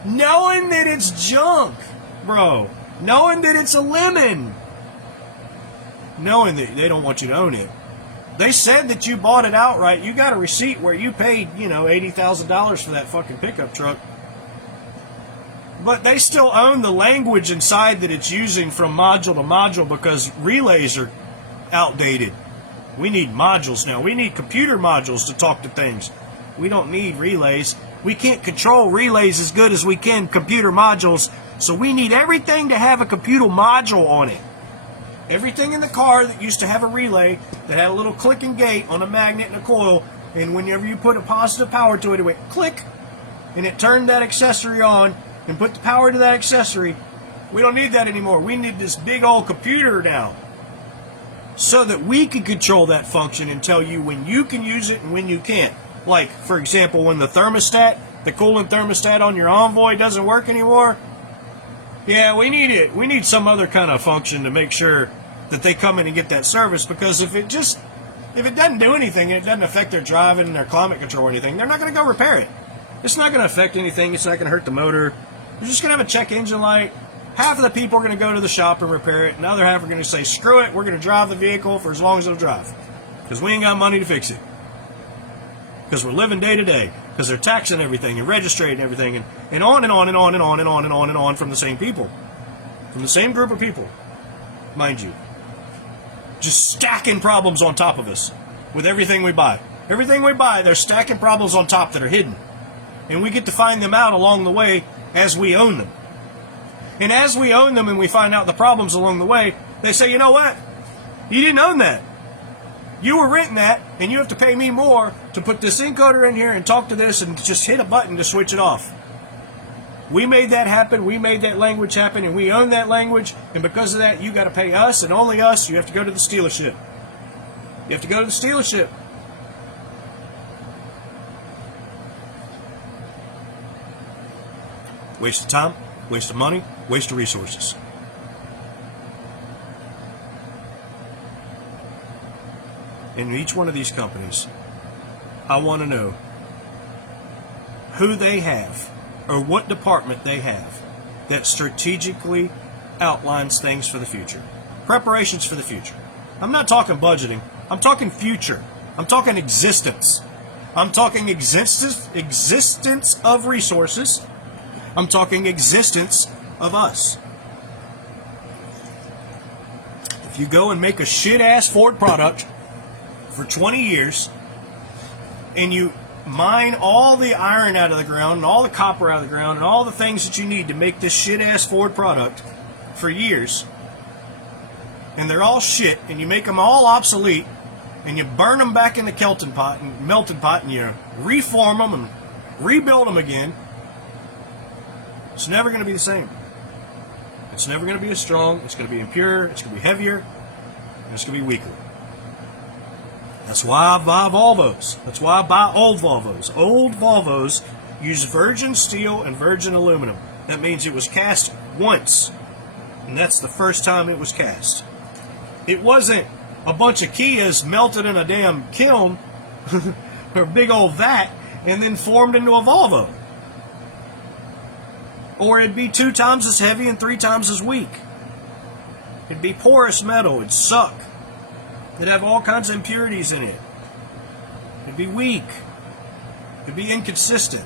Knowing that it's junk, bro. Knowing that it's a lemon. Knowing that they don't want you to own it. They said that you bought it outright. You got a receipt where you paid, $80,000 for that fucking pickup truck. But they still own the language inside that it's using from module to module because relays are outdated. We need modules now. We need computer modules to talk to things. We don't need relays. We can't control relays as good as we can computer modules, so we need everything to have a computer module on it. Everything in the car that used to have a relay that had a little click and gate on a magnet and a coil, and whenever you put a positive power to it, it went click, and it turned that accessory on and put the power to that accessory. We don't need that anymore. We need this big old computer now so that we can control that function and tell you when you can use it and when you can't. Like, for example, when the thermostat, the coolant thermostat on your Envoy doesn't work anymore, yeah, we need it. We need some other kind of function to make sure that they come in and get that service, because if it doesn't do anything, it doesn't affect their driving and their climate control or anything, they're not going to go repair it. It's not going to affect anything. It's not going to hurt the motor. You're just going to have a check engine light. Half of the people are going to go to the shop and repair it, and the other half are going to say, screw it, we're going to drive the vehicle for as long as it'll drive, because we ain't got money to fix it. Because we're living day to day, because they're taxing everything and registering everything, and on and on and on and on and on and on and on from the same people. From the same group of people, mind you. Just stacking problems on top of us with everything we buy. Everything we buy, they're stacking problems on top that are hidden. And we get to find them out along the way as we own them. And as we own them and we find out the problems along the way, they say, you know what? You didn't own that. You were renting that, and you have to pay me more to put this encoder in here and talk to this and just hit a button to switch it off. We made that happen. We made that language happen, and we own that language. And because of that, you got to pay us and only us. You have to go to the dealership. You have to go to the dealership. Waste of time, waste of money, waste of resources. In each one of these companies, I want to know who they have or what department they have that strategically outlines things for the future. Preparations for the future. I'm not talking budgeting. I'm talking future. I'm talking existence. I'm talking existence of resources. I'm talking existence of us. If you go and make a shit-ass Ford product for 20 years, and you mine all the iron out of the ground, and all the copper out of the ground, and all the things that you need to make this shit-ass Ford product for years, and they're all shit, and you make them all obsolete, and you burn them back in the melting pot, and you reform them and rebuild them again, it's never going to be the same. It's never going to be as strong. It's going to be impure. It's going to be heavier. And it's going to be weaker. That's why I buy Volvos. That's why I buy old Volvos. Old Volvos use virgin steel and virgin aluminum. That means it was cast once. And that's the first time it was cast. It wasn't a bunch of Kias melted in a damn kiln or a big old vat and then formed into a Volvo. Or it'd be 2 times as heavy and 3 times as weak. It'd be porous metal. It'd suck. It'd have all kinds of impurities in it. It'd be weak. It'd be inconsistent.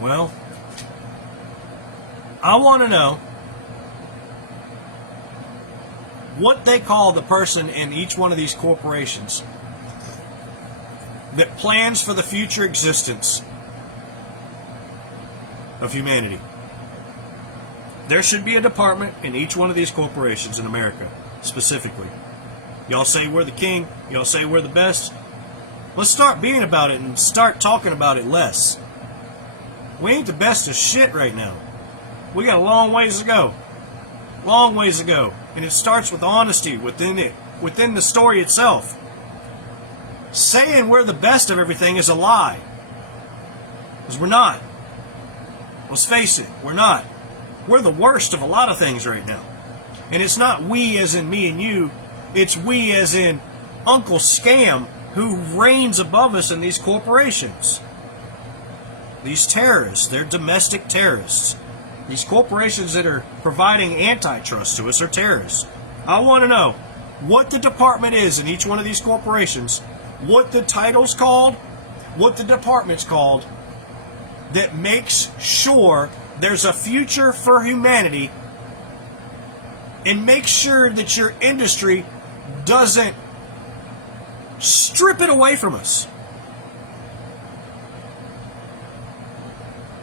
Well, I want to know what they call the person in each one of these corporations that plans for the future existence of humanity. There should be a department in each one of these corporations in America, specifically. Y'all say we're the king. Y'all say we're the best. Let's start being about it and start talking about it less. We ain't the best of shit right now. We got a long ways to go. Long ways to go. And it starts with honesty within the story itself. Saying we're the best of everything is a lie. Because we're not. Let's face it, we're not. We're the worst of a lot of things right now. And it's not we as in me and you. It's we as in Uncle Scam who reigns above us in these corporations. These terrorists, they're domestic terrorists. These corporations that are providing antitrust to us are terrorists. I want to know what the department is in each one of these corporations, what the title's called, what the department's called, that makes sure there's a future for humanity and make sure that your industry doesn't strip it away from us.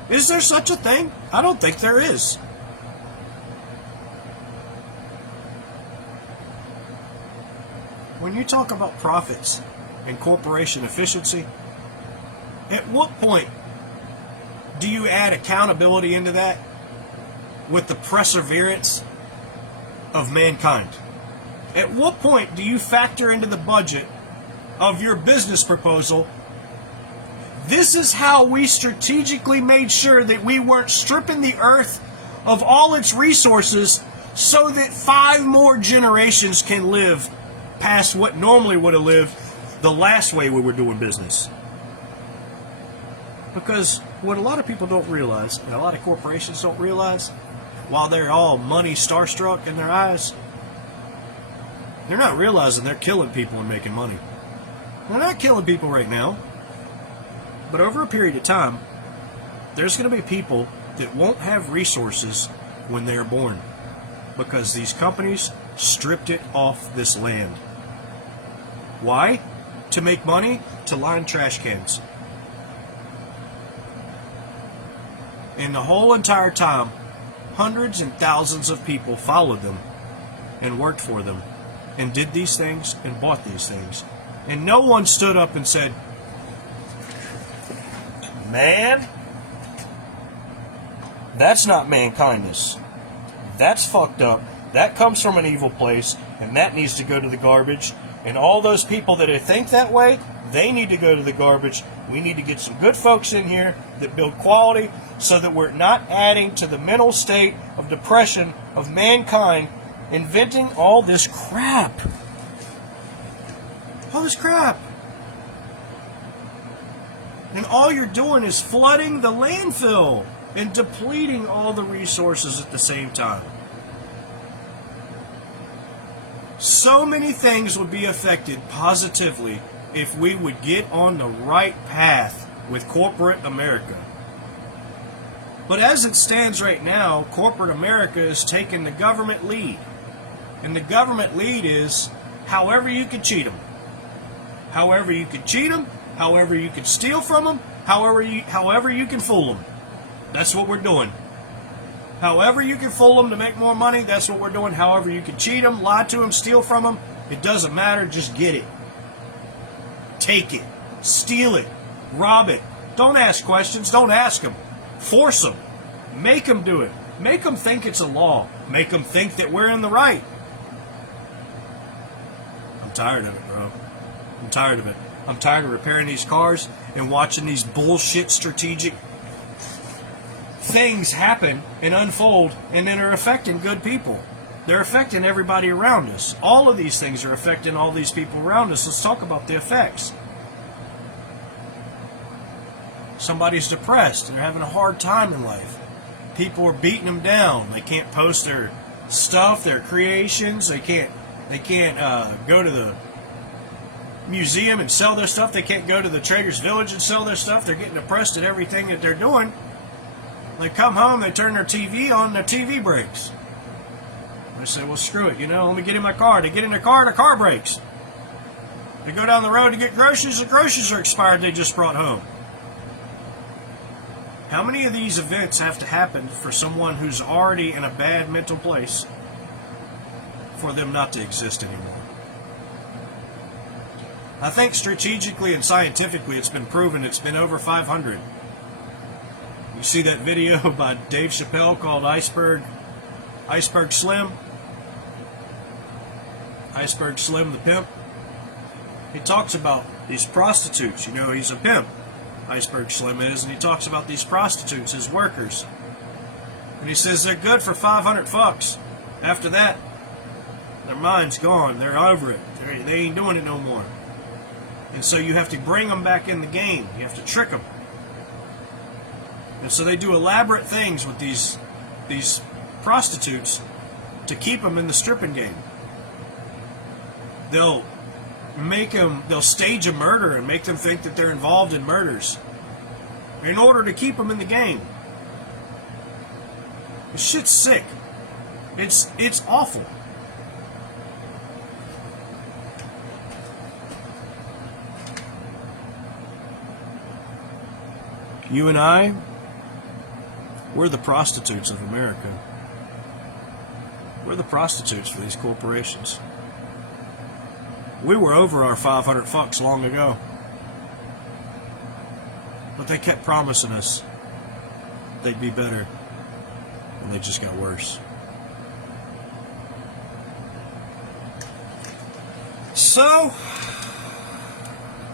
Is there such a thing? I don't think there is. When you talk about profits and corporation efficiency, at what point do you add accountability into that with the perseverance of mankind? At what point do you factor into the budget of your business proposal, this is how we strategically made sure that we weren't stripping the earth of all its resources so that 5 more generations can live past what normally would have lived the last way we were doing business? Because what a lot of people don't realize, and a lot of corporations don't realize, while they're all money starstruck in their eyes, they're not realizing they're killing people and making money. They're not killing people right now. But over a period of time, there's going to be people that won't have resources when they're born because these companies stripped it off this land. Why? To make money, to line trash cans. And the whole entire time, hundreds and thousands of people followed them and worked for them and did these things and bought these things. And no one stood up and said, man, that's not mankindness. That's fucked up. That comes from an evil place, and that needs to go to the garbage. And all those people that think that way, they need to go to the garbage. We need to get some good folks in here that build quality so that we're not adding to the mental state of depression of mankind, inventing all this crap. All this crap. And all you're doing is flooding the landfill and depleting all the resources at the same time. So many things would be affected positively if we would get on the right path with corporate America. But as it stands right now, corporate America is taking the government lead. And the government lead is however you can cheat them. However you can cheat them, however you can steal from them, however you can fool them. That's what we're doing. However you can fool them to make more money, that's what we're doing. However you can cheat them, lie to them, steal from them, it doesn't matter, just get it. Take it. Steal it. Rob it. Don't ask questions, don't ask them. Force them. Make them do it. Make them think it's a law. Make them think that we're in the right. I'm tired of it, bro. I'm tired of it. I'm tired of repairing these cars and watching these bullshit strategic things happen and unfold and then are affecting good people. They're affecting everybody around us. All of these things are affecting all these people around us. Let's talk about the effects. Somebody's depressed. They're having a hard time in life. People are beating them down. They can't post their stuff, their creations. They can't go to the museum and sell their stuff. They can't go to the Trader's Village and sell their stuff. They're getting depressed at everything that they're doing. They come home, they turn their TV on, and their TV breaks. They say, well, screw it, let me get in my car. They get in their car, the car breaks. They go down the road to get groceries, the groceries are expired they just brought home. How many of these events have to happen for someone who's already in a bad mental place for them not to exist anymore? I think strategically and scientifically it's been proven it's been over 500. You see that video by Dave Chappelle called Iceberg Slim? Iceberg Slim the pimp. He talks about these prostitutes. He's a pimp, Iceberg Slim is, and he talks about these prostitutes as workers. And he says they're good for 500 fucks. After that, their mind's gone. They're over it. They ain't doing it no more. And so you have to bring them back in the game. You have to trick them. And so they do elaborate things with these prostitutes to keep them in the stripping game. They'll stage a murder and make them think that they're involved in murders in order to keep them in the game. This shit's sick. It's awful. You and I, we're the prostitutes of America. We're the prostitutes for these corporations. We were over our 500 fucks long ago. But they kept promising us they'd be better, and they just got worse. So,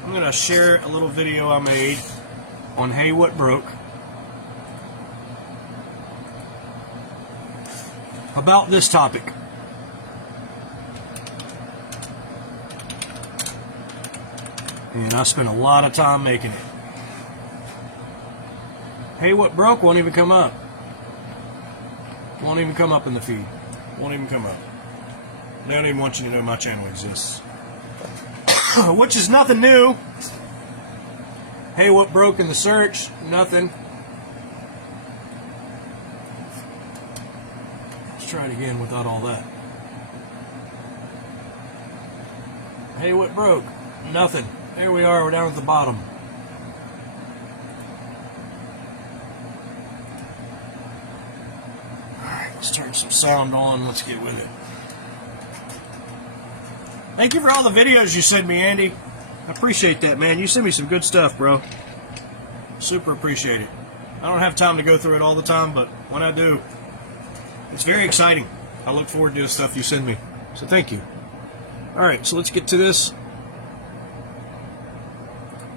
I'm going to share a little video I made on Hey What Broke about this topic. And I spent a lot of time making it. Hey What Broke won't even come up. Won't even come up in the feed. Won't even come up. They don't even want you to know my channel exists. Which is nothing new. Hey, what broke in the search? Nothing. Let's try it again without all that. Hey, what broke? Nothing. There we are. We're down at the bottom. Alright, let's turn some sound on. Let's get with it. Thank you for all the videos you send me, Andy. I appreciate that, man. You send me some good stuff, bro. Super appreciate it. I don't have time to go through it all the time, but when I do, it's very exciting. I look forward to the stuff you send me. So thank you. Alright, so let's get to this.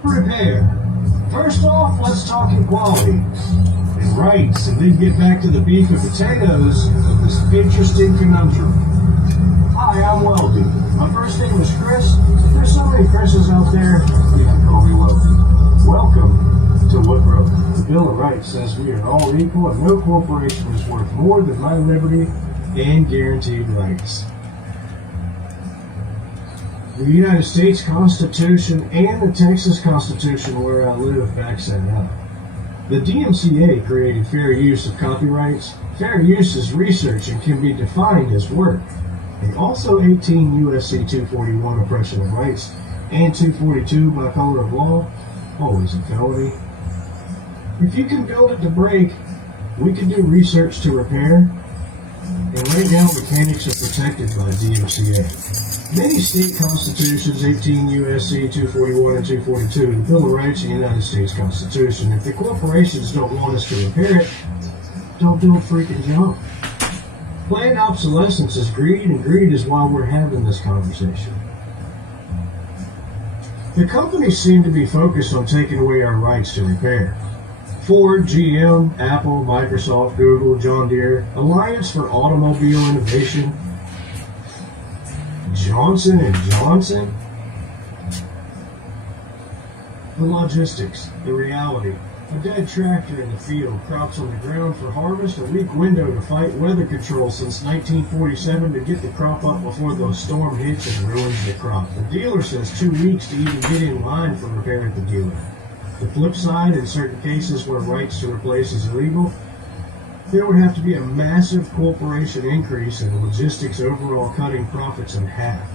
Repair. First off, let's talk equality and rights, and then get back to the beef and potatoes of this interesting conundrum. Hi, I'm Wealthy. My first name is Chris. There's so many Chris's out there, you can call me Wealthy. Welcome to What Broke. The Bill of Rights says we are all equal and no corporation is worth more than my liberty and guaranteed rights. The United States Constitution and the Texas Constitution, where I live, backs that up. The DMCA created fair use of copyrights. Fair use is research and can be defined as work. And also 18 U.S.C. 241, oppression of rights, and 242, by color of law, always a felony. If you can build it to break, we can do research to repair. And right now, mechanics are protected by DMCA. Many state constitutions, 18 U.S.C. 241 and 242, the Bill of Rights of the United States Constitution. If the corporations don't want us to repair it, don't do a freaking job. Planned obsolescence is greed, and greed is why we're having this conversation. The companies seem to be focused on taking away our rights to repair. Ford, GM, Apple, Microsoft, Google, John Deere, Alliance for Automobile Innovation, Johnson & Johnson. The logistics, the reality. A dead tractor in the field, crops on the ground for harvest, a weak window to fight weather control since 1947 to get the crop up before the storm hits and ruins the crop. The dealer says 2 weeks to even get in line for repair at the dealer. The flip side, in certain cases where rights to replace is illegal, there would have to be a massive corporation increase in logistics overall, cutting profits in half.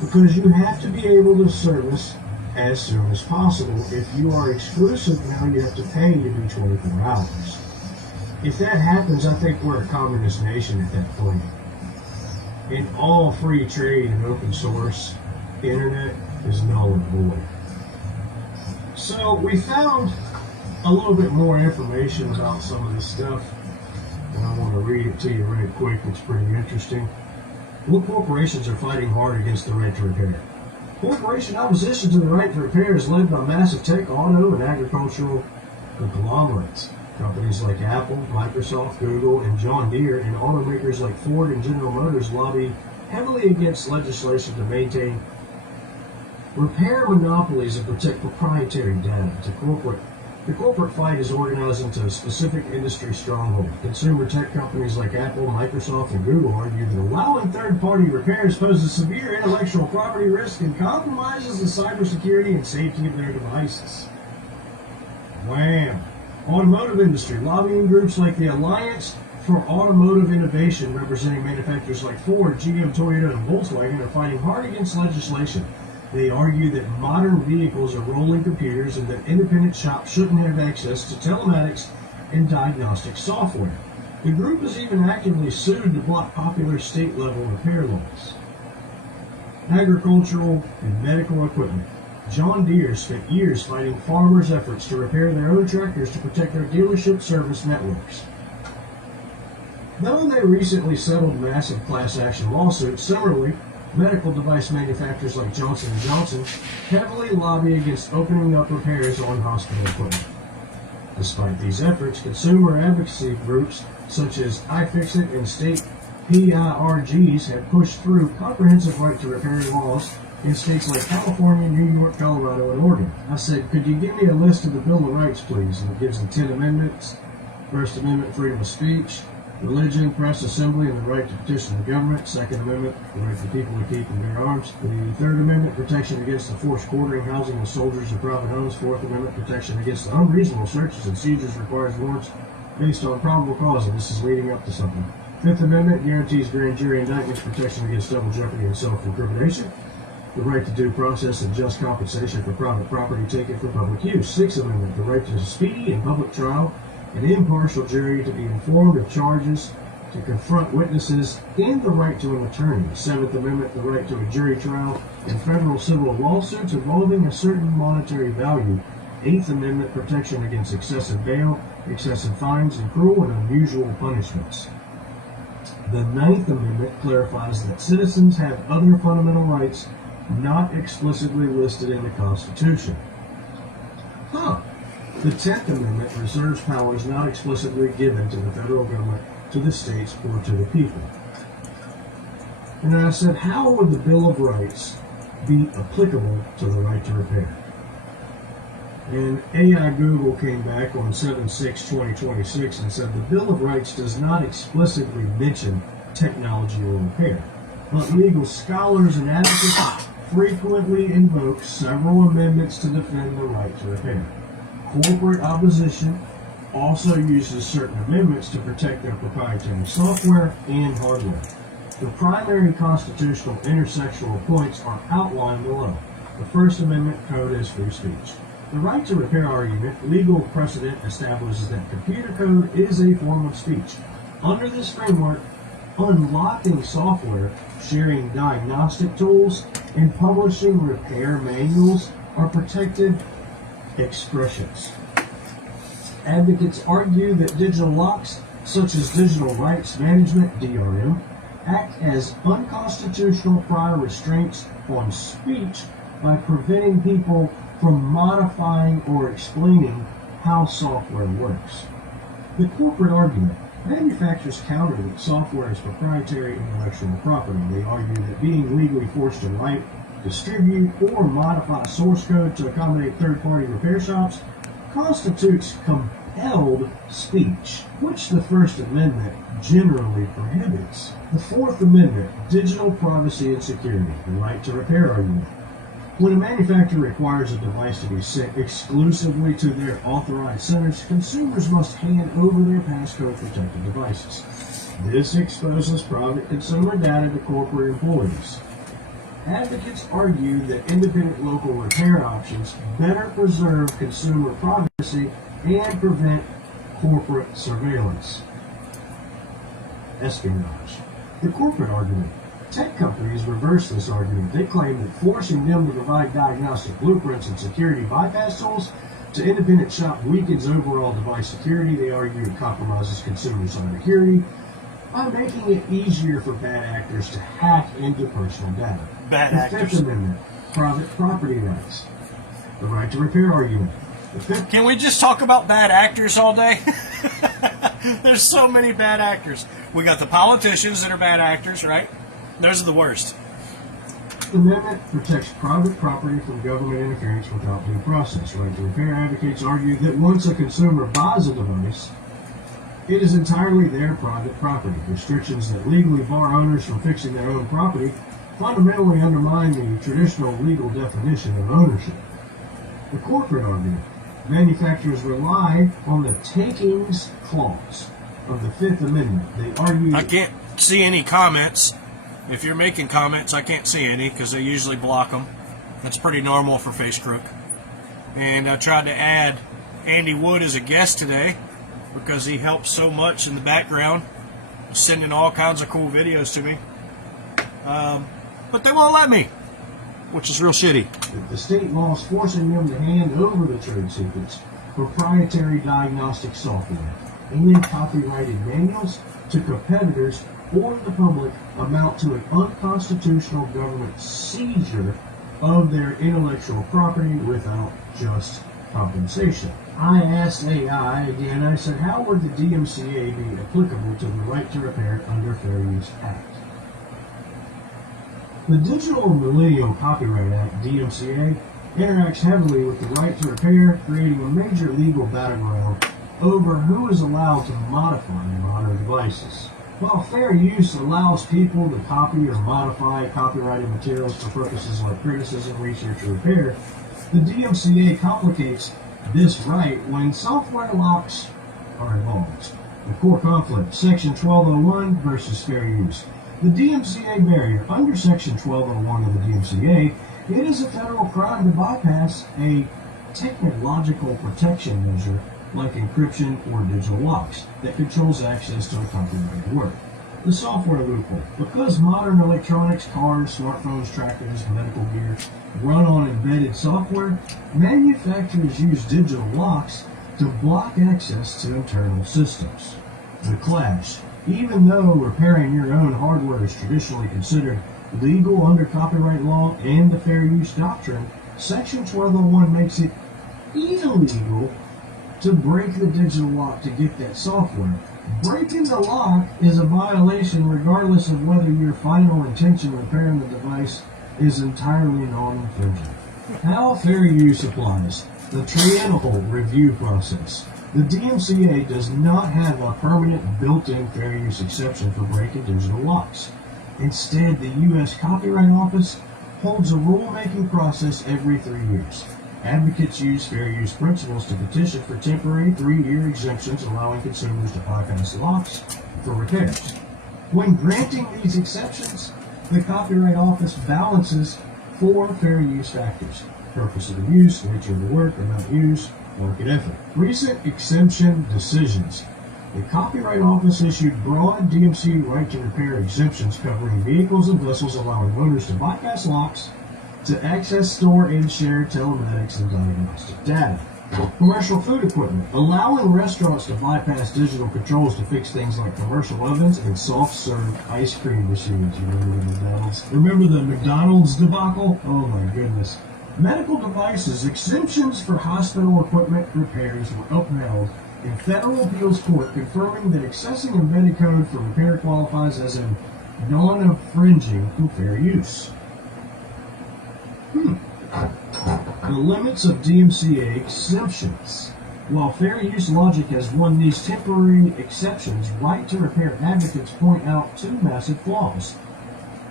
Because you have to be able to service as soon as possible. If you are exclusive now, you have to pay to be 24 hours. If that happens, I think we're a communist nation at that point. In all free trade and open source, internet is null and void. So we found a little bit more information about some of this stuff, and I want to read it to you right quick. It's pretty interesting. Well, corporations are fighting hard against the right to repair. Corporation opposition to the right to repair is led by massive tech, auto, and agricultural conglomerates. Companies like Apple, Microsoft, Google, and John Deere, and automakers like Ford and General Motors lobby heavily against legislation to maintain repair monopolies and protect proprietary data. The corporate fight is organized into a specific industry stronghold. Consumer tech companies like Apple, Microsoft, and Google argue that allowing third-party repairs poses severe intellectual property risk and compromises the cybersecurity and safety of their devices. Wham! Automotive industry. Lobbying groups like the Alliance for Automotive Innovation, representing manufacturers like Ford, GM, Toyota, and Volkswagen, are fighting hard against legislation. They argue that modern vehicles are rolling computers and that independent shops shouldn't have access to telematics and diagnostic software. The group has even actively sued to block popular state-level repair laws. Agricultural and medical equipment. John Deere spent years fighting farmers' efforts to repair their own tractors to protect their dealership service networks. Though they recently settled massive class action lawsuits, similarly, medical device manufacturers like Johnson & Johnson heavily lobby against opening up repairs on hospital equipment. Despite these efforts, consumer advocacy groups such as iFixit and state PIRGs have pushed through comprehensive right to repair laws in states like California, New York, Colorado, and Oregon. I said, could you give me a list of the Bill of Rights, please? And it gives the 10 amendments. First Amendment, freedom of speech. Religion, press, assembly, and the right to petition the government. Second Amendment, the right for people to keep and bear arms. The Third Amendment, protection against the forced quartering, housing of soldiers in private homes. Fourth Amendment, protection against the unreasonable searches and seizures requires warrants based on probable cause, and this is leading up to something. Fifth Amendment guarantees grand jury indictments, protection against double jeopardy and self-incrimination. The right to due process and just compensation for private property taken for public use. Sixth Amendment, the right to a speedy and public trial, an impartial jury to be informed of charges, to confront witnesses, and the right to an attorney. Seventh Amendment, the right to a jury trial in federal civil lawsuits involving a certain monetary value. Eighth Amendment, protection against excessive bail, excessive fines, and cruel and unusual punishments. The Ninth Amendment clarifies that citizens have other fundamental rights not explicitly listed in the Constitution. The 10th Amendment reserves powers not explicitly given to the federal government, to the states, or to the people. And I said, how would the Bill of Rights be applicable to the right to repair? And AI Google came back on 7/6/2026 and said the Bill of Rights does not explicitly mention technology or repair, but legal scholars and advocates frequently invokes several amendments to defend the right to repair. Corporate opposition also uses certain amendments to protect their proprietary software and hardware. The primary constitutional intersectional points are outlined below. The First Amendment code is free speech. The right to repair argument, legal precedent establishes that computer code is a form of speech. Under this framework, unlocking software, sharing diagnostic tools, and publishing repair manuals are protected expressions. Advocates argue that digital locks, such as digital rights management, DRM, act as unconstitutional prior restraints on speech by preventing people from modifying or explaining how software works. The corporate argument. Manufacturers counter that software is proprietary intellectual property. They argue that being legally forced to write, distribute, or modify source code to accommodate third-party repair shops constitutes compelled speech, which the First Amendment generally prohibits. The Fourth Amendment, digital privacy and security, the right to repair argument. When a manufacturer requires a device to be sent exclusively to their authorized centers, consumers must hand over their passcode-protected devices. This exposes private consumer data to corporate employees. Advocates argue that independent local repair options better preserve consumer privacy and prevent corporate surveillance. Espionage. The corporate argument. Tech companies reverse this argument. They claim that forcing them to provide diagnostic blueprints and security bypass tools to independent shop weakens overall device security. They argue it compromises consumer security by making it easier for bad actors to hack into personal data. The Fifth Amendment, private property rights. The right to repair argument. Can we just talk about bad actors all day? There's so many bad actors. We got the politicians that are bad actors, right? Those are the worst. The amendment protects private property from government interference without due process. Right to repair advocates argue that once a consumer buys a device, it is entirely their private property. Restrictions that legally bar owners from fixing their own property fundamentally undermine the traditional legal definition of ownership. The corporate argument. Manufacturers rely on the takings clause of the Fifth Amendment. They argue... I can't see any comments. If you're making comments, I can't see any because they usually block them. That's pretty normal for Facebook. And I tried to add Andy Wood as a guest today because he helps so much in the background, sending all kinds of cool videos to me. But they won't let me, which is real shitty. The state laws forcing them to hand over the trade secrets, proprietary diagnostic software, and copyrighted manuals to competitors or the public amount to an unconstitutional government seizure of their intellectual property without just compensation. I asked AI again, I said, how would the DMCA be applicable to the right to repair under Fair Use Act? The Digital Millennium Copyright Act, DMCA, interacts heavily with the right to repair, creating a major legal battleground over who is allowed to modify modern devices. While fair use allows people to copy or modify copyrighted materials for purposes like criticism, research, or repair, the DMCA complicates this right when software locks are involved. The core conflict, Section 1201 versus fair use. The DMCA barrier. Under Section 1201 of the DMCA, it is a federal crime to bypass a technological protection measure like encryption or digital locks that controls access to a copyrighted work. The software loophole. Because modern electronics, cars, smartphones, tractors, and medical gear run on embedded software, manufacturers use digital locks to block access to internal systems. The clash. Even though repairing your own hardware is traditionally considered legal under copyright law and the fair use doctrine, Section 1201 makes it illegal to break the digital lock to get that software. Breaking the lock is a violation regardless of whether your final intention of repairing the device is entirely non-infringing. How fair use applies. The triennial review process. The DMCA does not have a permanent built-in fair use exception for breaking digital locks. Instead, the U.S. Copyright Office holds a rulemaking process every 3 years. Advocates use fair use principles to petition for temporary 3-year exemptions allowing consumers to bypass locks for repairs. When granting these exceptions, the Copyright Office balances 4 fair use factors: purpose of the use, nature of the work, amount of use, market effort. Recent exemption decisions. The Copyright Office issued broad DMCA right to repair exemptions covering vehicles and vessels allowing owners to bypass locks to access, store, and share telematics and diagnostic data. Commercial food equipment, allowing restaurants to bypass digital controls to fix things like commercial ovens and soft-serve ice cream machines. Remember the McDonald's debacle? Oh my goodness. Medical devices, exemptions for hospital equipment repairs were upheld in federal appeals court, confirming that accessing embedded code for repair qualifies as a non-infringing from fair use. The limits of DMCA exemptions. While fair use logic has won these temporary exceptions, right to repair advocates point out 2 massive flaws.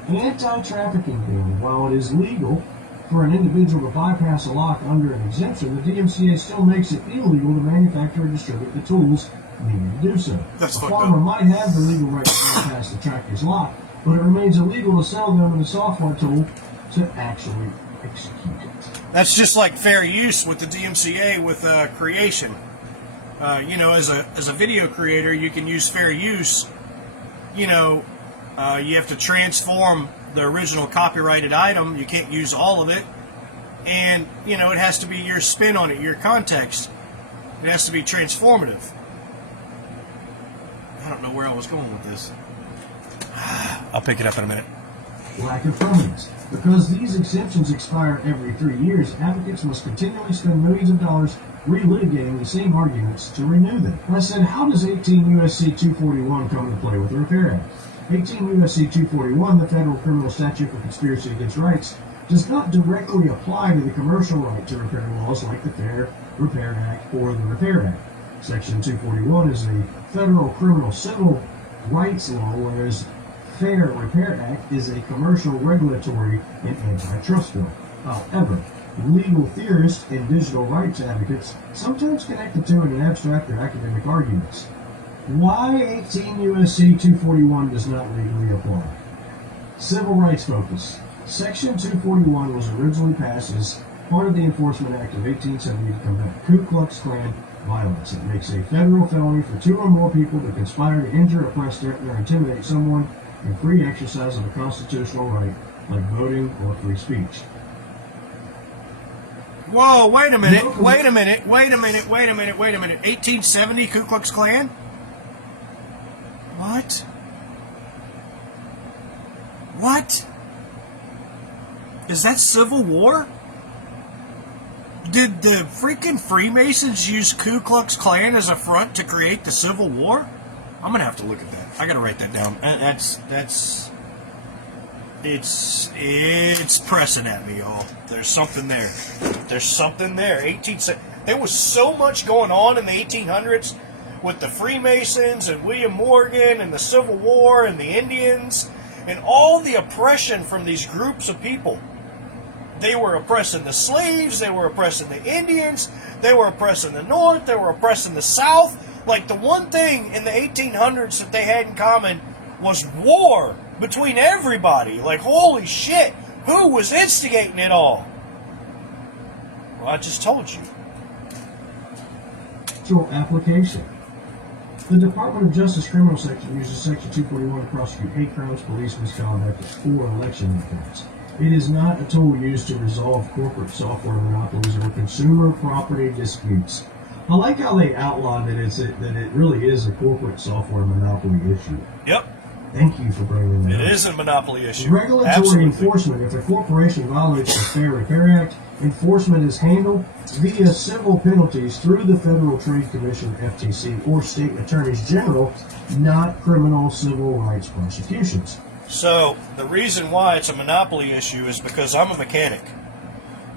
Anti-trafficking ban. While it is legal for an individual to bypass a lock under an exemption, the DMCA still makes it illegal to manufacture and distribute the tools needed to do so. A farmer might have the legal right to bypass the tractor's lock, but it remains illegal to sell them in a software tool to actually execute it. That's just like fair use with the DMCA with creation. As a video creator, you can use fair use. You have to transform the original copyrighted item. You can't use all of it. And, it has to be your spin on it, your context. It has to be transformative. I don't know where I was going with this. I'll pick it up in a minute. Lack of permanence. Because these exemptions expire every 3 years, advocates must continually spend millions of dollars relitigating the same arguments to renew them. I said, how does 18 U.S.C. 241 come into play with the Repair Act? 18 U.S.C. 241, the federal criminal statute for conspiracy against rights, does not directly apply to the commercial right to repair laws like the Fair Repair Act or the Repair Act. Section 241 is a federal criminal civil rights law, whereas Fair Repair Act is a commercial regulatory and antitrust law. However, legal theorists and digital rights advocates sometimes connect the two in an abstract or academic arguments. Why 18 U.S.C. 241 does not legally apply? Civil rights focus. Section 241 was originally passed as part of the Enforcement Act of 1870 to combat Ku Klux Klan violence. It makes a federal felony for 2 or more people to conspire to injure, oppress, threaten, or intimidate someone in free exercise of a constitutional right, like voting or free speech. Whoa, wait a minute. 1870 Ku Klux Klan? What? What? Is that Civil War? Did the freaking Freemasons use Ku Klux Klan as a front to create the Civil War? I'm gonna have to look at that. I gotta write that down. It's pressing at me, y'all. There's something there. There's something there. There was so much going on in the 1800s with the Freemasons and William Morgan and the Civil War and the Indians and all the oppression from these groups of people. They were oppressing the slaves. They were oppressing the Indians. They were oppressing the North. They were oppressing the South. Like, the one thing in the 1800s that they had in common was war between everybody. Like, holy shit, who was instigating it all? Well, I just told you. Application. The Department of Justice Criminal Section uses Section 241 to prosecute hate crimes, police misconduct, or election offense. It is not a tool used to resolve corporate software monopolies or consumer property disputes. I like how they outlawed that it really is a corporate software monopoly issue. Yep. Thank you for bringing that up. It is a monopoly issue. Regulatory Absolutely. enforcement. If a corporation violates the Fair Repair Act, enforcement is handled via civil penalties through the Federal Trade Commission, FTC, or state attorneys general, not criminal civil rights prosecutions. So, the reason why it's a monopoly issue is because I'm a mechanic.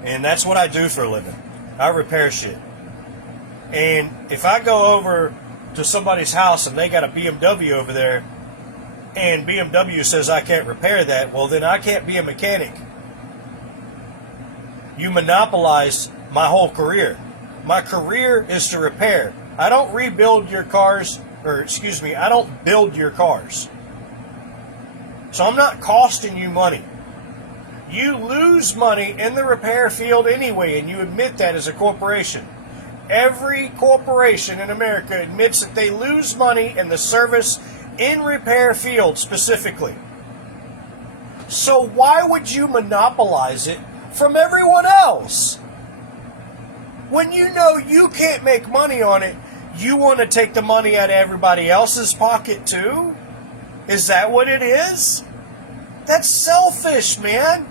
And that's what I do for a living. I repair shit. And if I go over to somebody's house and they got a BMW over there, and BMW says I can't repair that, well, then I can't be a mechanic. You monopolize my whole career. My career is to repair. I don't rebuild your cars, or excuse me, I don't build your cars. So I'm not costing you money. You lose money in the repair field anyway, and you admit that as a corporation. Every corporation in America admits that they lose money in the service in repair field specifically. So why would you monopolize it from everyone else? When you know you can't make money on it, you want to take the money out of everybody else's pocket too? Is that what it is? That's selfish, man.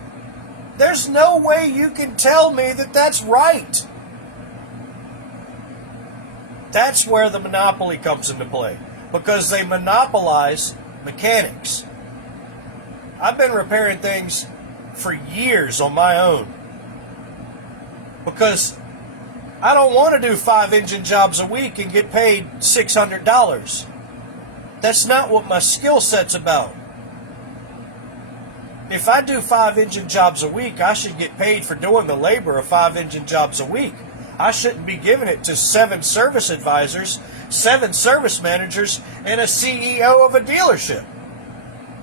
There's no way you can tell me that that's right. That's where the monopoly comes into play, because they monopolize mechanics. I've been repairing things for years on my own because I don't want to do 5 engine jobs a week and get paid $600. That's not what my skill set's about. If I do 5 engine jobs a week, I should get paid for doing the labor of 5 engine jobs a week. I shouldn't be giving it to 7 service advisors, 7 service managers, and a CEO of a dealership.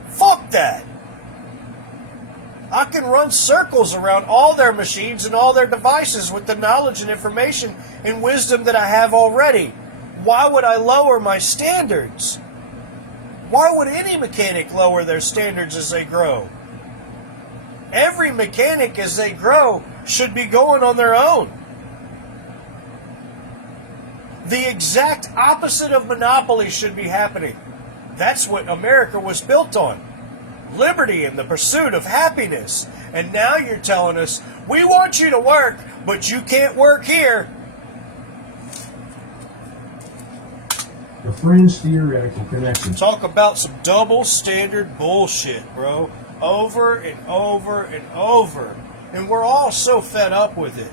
Fuck that. I can run circles around all their machines and all their devices with the knowledge and information and wisdom that I have already. Why would I lower my standards? Why would any mechanic lower their standards as they grow? Every mechanic, as they grow, should be going on their own. The exact opposite of monopoly should be happening. That's what America was built on. Liberty and the pursuit of happiness. And now you're telling us, we want you to work, but you can't work here. The fringe theoretical connection. Talk about some double standard bullshit, bro. Over and over and over. And we're all so fed up with it.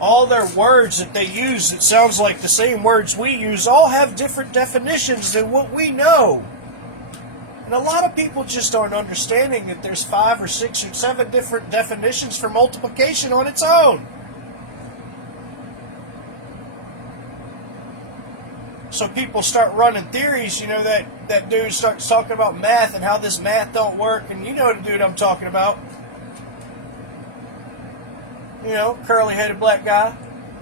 All their words that they use, it sounds like the same words we use, all have different definitions than what we know. And a lot of people just aren't understanding that there's 5 or 6 or 7 different definitions for multiplication on its own. So people start running theories, that dude starts talking about math and how this math don't work, and you know the dude I'm talking about. Curly-headed black guy,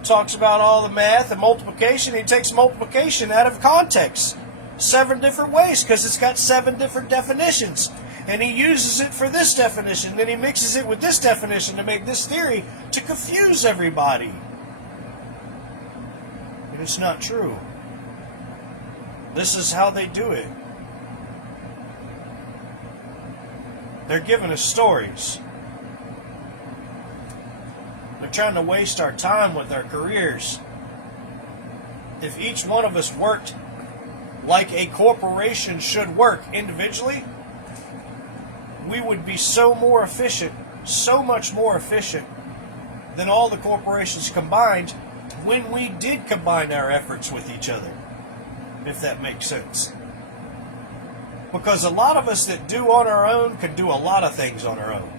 talks about all the math and multiplication. He takes multiplication out of context 7 different ways because it's got 7 different definitions. And he uses it for this definition. Then he mixes it with this definition to make this theory to confuse everybody. And it's not true. This is how they do it. They're giving us stories. They're trying to waste our time with our careers. If each one of us worked like a corporation should work individually, we would be so more efficient, so much more efficient than all the corporations combined when we did combine our efforts with each other, if that makes sense. Because a lot of us that do on our own can do a lot of things on our own.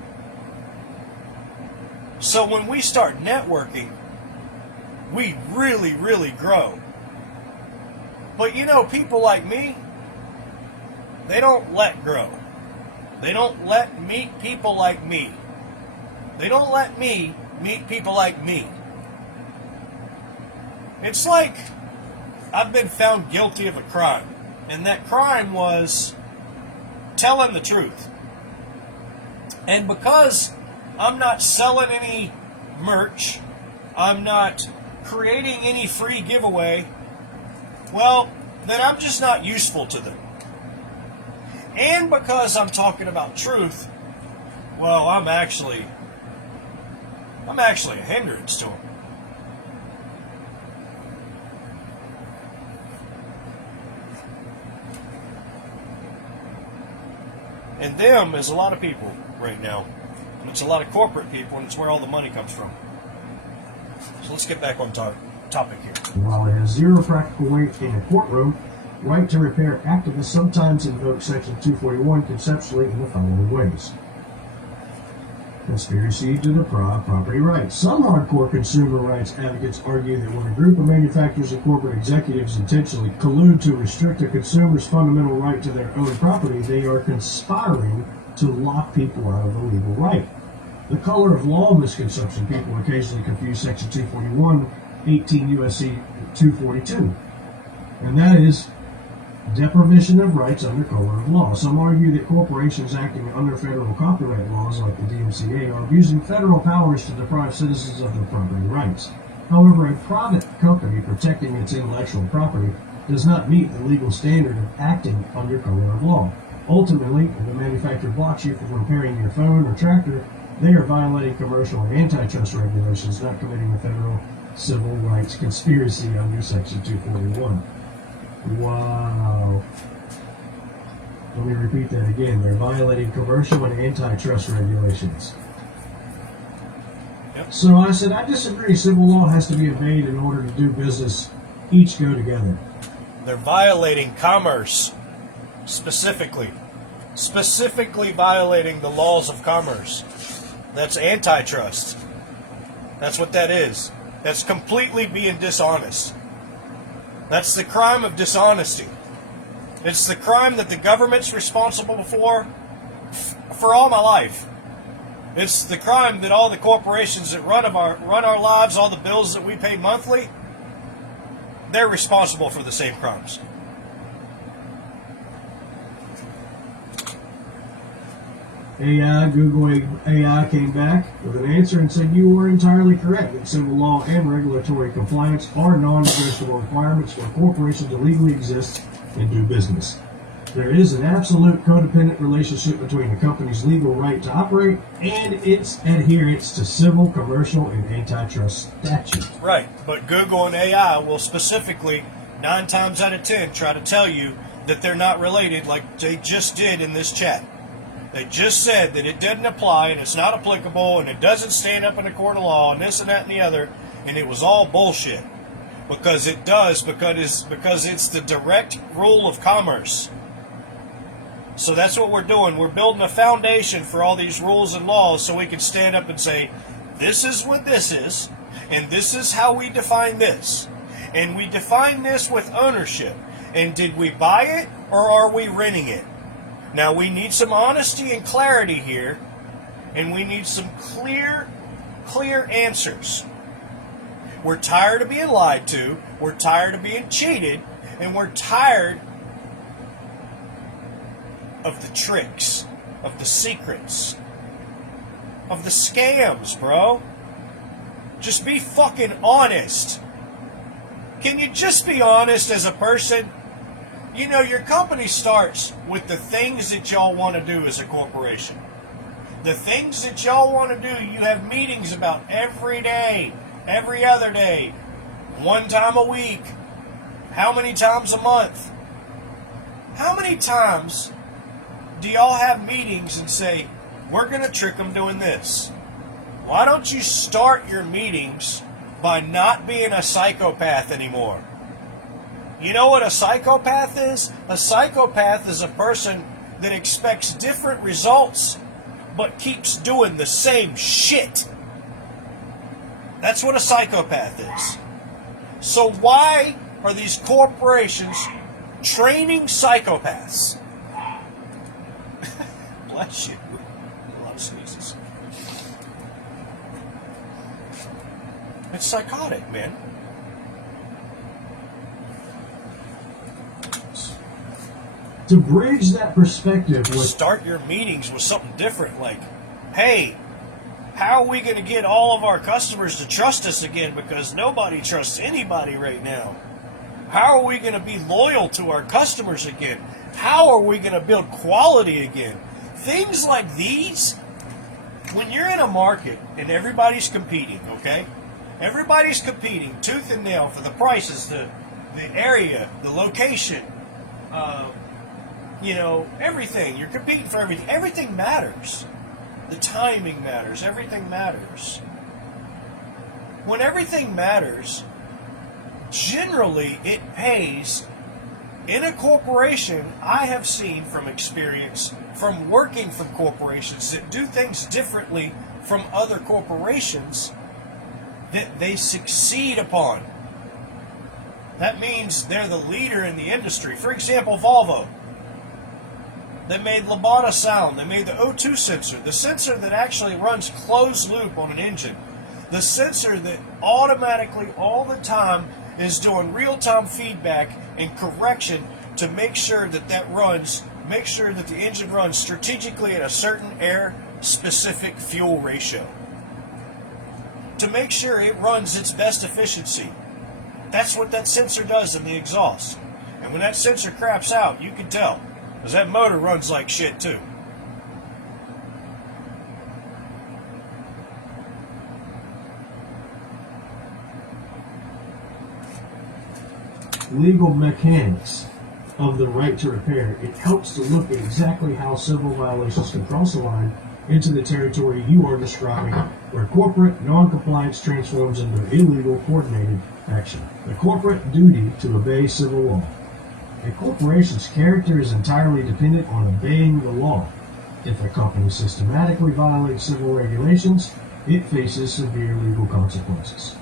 So when we start networking, we really, really grow. But people like me, they don't let grow. They don't let meet people like me. They don't let me meet people like me. It's like I've been found guilty of a crime. And that crime was telling the truth. And because I'm not selling any merch, I'm not creating any free giveaway, well, then I'm just not useful to them. And because I'm talking about truth, well, I'm actually a hindrance to them. And them is a lot of people right now. And it's a lot of corporate people, and it's where all the money comes from. So let's get back on topic here. While it has zero practical weight in a courtroom, right to repair activists sometimes invoke Section 241 conceptually in the following ways. conspiracy to deprive property rights. Some hardcore consumer rights advocates argue that when a group of manufacturers and corporate executives intentionally collude to restrict a consumer's fundamental right to their own property, they are conspiring to lock people out of a legal right. The color of law misconception. People occasionally confuse Section 241, 18 U.S.C. 242. And that is deprivation of rights under color of law. Some argue that corporations acting under federal copyright laws like the DMCA are abusing federal powers to deprive citizens of their property rights. However, a private company protecting its intellectual property does not meet the legal standard of acting under color of law. Ultimately, if the manufacturer blocks you from repairing your phone or tractor, they are violating commercial and antitrust regulations, not committing a federal civil rights conspiracy under Section 241. Wow. Let me repeat that again. They're violating commercial and antitrust regulations. Yep. So I said, I disagree. Civil law has to be obeyed in order to do business. Each go together. They're violating commerce, specifically violating the laws of commerce. That's antitrust. That's what that is. That's completely being dishonest. That's the crime of dishonesty. It's the crime that the government's responsible for all my life. It's the crime that all the corporations that run our lives, all the bills that we pay monthly, they're responsible for the same crimes. Google AI came back with an answer and said you were entirely correct that civil law and regulatory compliance are non-negotiable requirements for corporations to legally exist and do business. There is an absolute codependent relationship between a company's legal right to operate and its adherence to civil, commercial, and antitrust statutes. Right, but Google and AI will specifically, 9 times out of 10, try to tell you that they're not related like they just did in this chat. They just said that it doesn't apply and it's not applicable and it doesn't stand up in a court of law and this and that and the other, and it was all bullshit. Because it does, because it's the direct rule of commerce. So that's what we're doing. We're building a foundation for all these rules and laws so we can stand up and say, this is what this is, and this is how we define this. And we define this with ownership. And did we buy it or are we renting it? Now, we need some honesty and clarity here, and we need some clear answers. We're tired of being lied to, we're tired of being cheated, and we're tired of the tricks, of the secrets, of the scams, bro. Just be fucking honest. Can you just be honest as a person? You know, your company starts with the things that y'all want to do as a corporation. The things that y'all want to do, you have meetings about every day, every other day, 1 time a week, how many times a month? How many times do y'all have meetings and say, we're going to trick them doing this? Why don't you start your meetings by not being a psychopath anymore? You know what a psychopath is? A psychopath is a person that expects different results but keeps doing the same shit. That's what a psychopath is. So why are these corporations training psychopaths? Bless you. A lot of sneezes. It's psychotic, man. To bridge that perspective with... Start your meetings with something different, like, hey, how are we going to get all of our customers to trust us again, because nobody trusts anybody right now? How are we going to be loyal to our customers again? How are we going to build quality again? Things like these, when you're in a market and everybody's competing, okay? Everybody's competing tooth and nail for the prices, the area, the location, you know, everything. You're competing for everything. Everything matters. The timing matters. Everything matters. When everything matters, generally it pays. In a corporation, I have seen from experience, from working for corporations that do things differently from other corporations that they succeed upon. That means they're the leader in the industry. For example, Volvo. They made Labata sound. They made the O2 sensor, the sensor that actually runs closed loop on an engine. The sensor that automatically, all the time, is doing real-time feedback and correction to make sure that make sure that the engine runs strategically at a certain air-specific fuel ratio. To make sure it runs its best efficiency. That's what that sensor does in the exhaust. And when that sensor craps out, you can tell. Because that motor runs like shit too. Legal mechanics of the right to repair. It helps to look at exactly how civil violations can cross the line into the territory you are describing, where corporate non-compliance transforms into illegal coordinated action. The corporate duty to obey civil law. A corporation's character is entirely dependent on obeying the law. If a company systematically violates civil regulations, it faces severe legal consequences.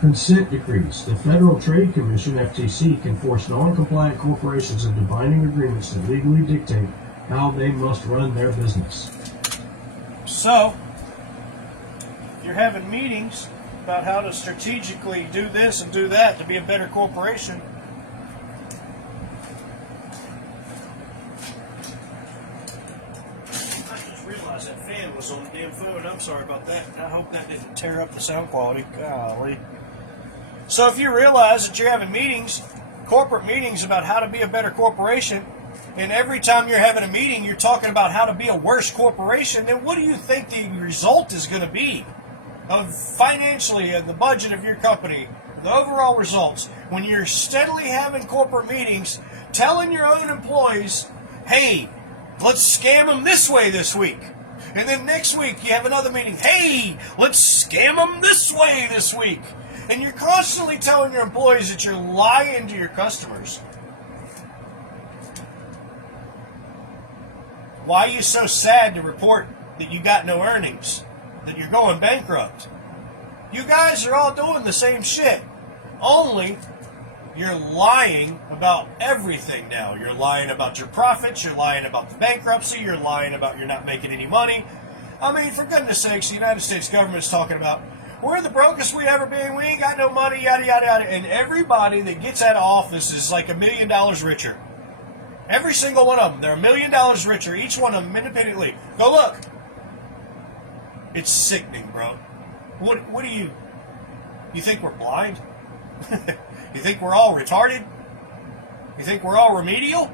Consent decrees. The Federal Trade Commission, FTC, can force non-compliant corporations into binding agreements that legally dictate how they must run their business. So, if you're having meetings about how to strategically do this and do that to be a better corporation, that fan was on the damn phone. I'm sorry about that. I hope that didn't tear up the sound quality. Golly. So if you realize that you're having meetings, corporate meetings about how to be a better corporation, and every time you're having a meeting you're talking about how to be a worse corporation, then what do you think the result is going to be of financially of the budget of your company, the overall results, when you're steadily having corporate meetings telling your own employees, hey, let's scam them this way this week. And then next week you have another meeting. Hey, let's scam them this way this week. And you're constantly telling your employees that you're lying to your customers. Why are you so sad to report that you got no earnings? That you're going bankrupt? You guys are all doing the same shit. Only you're lying about everything now. You're lying about your profits. You're lying about the bankruptcy. You're lying about you're not making any money. I mean, for goodness sakes, the United States government's talking about, we're the brokest we ever been. We ain't got no money, yada, yada, yada. And everybody that gets out of office is like $1 million richer. Every single one of them. They're $1 million richer. Each one of them independently. Go look. It's sickening, bro. What do you think we're blind? You think we're all retarded? You think we're all remedial?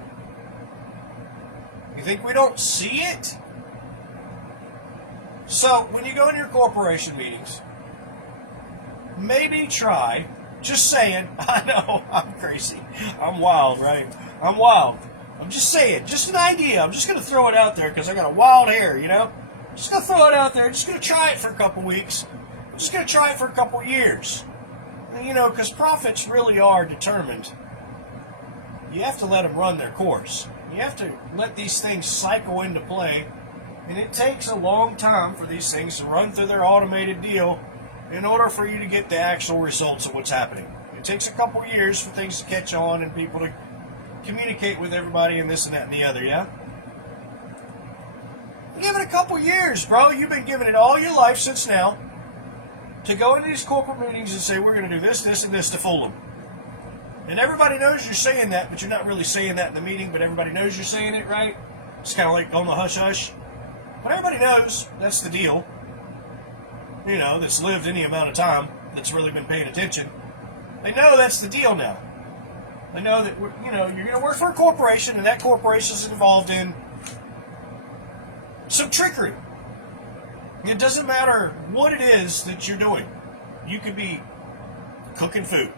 You think we don't see it? So, when you go in your corporation meetings, maybe try, just saying, I know, I'm crazy. I'm wild, right? I'm wild. I'm just saying, just an idea. I'm just going to throw it out there because I got a wild hair, you know? Just going to throw it out there. Just going to try it for a couple weeks. I'm just going to try it for a couple years. You know, because profits really are determined. You have to let them run their course. You have to let these things cycle into play. And it takes a long time for these things to run through their automated deal in order for you to get the actual results of what's happening. It takes a couple years for things to catch on and people to communicate with everybody and this and that and the other, yeah? Give it a couple years, bro. You've been giving it all your life since now to go into these corporate meetings and say, we're going to do this, this, and this to fool them. And everybody knows you're saying that, but you're not really saying that in the meeting, but everybody knows you're saying it, right? It's kind of like on the hush-hush. But everybody knows that's the deal. You know, that's lived any amount of time, that's really been paying attention. They know that's the deal now. They know that, you know, you're going to work for a corporation, and that corporation is involved in some trickery. It doesn't matter what it is that you're doing. You could be cooking food.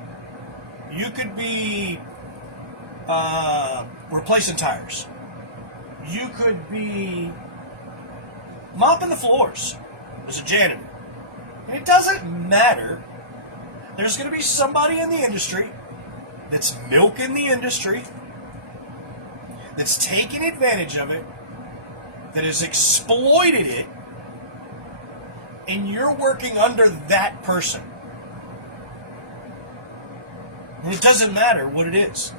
You could be replacing tires. You could be mopping the floors as a janitor. And it doesn't matter. There's going to be somebody in the industry that's milking the industry, that's taking advantage of it, that has exploited it, and you're working under that person. And it doesn't matter what it is.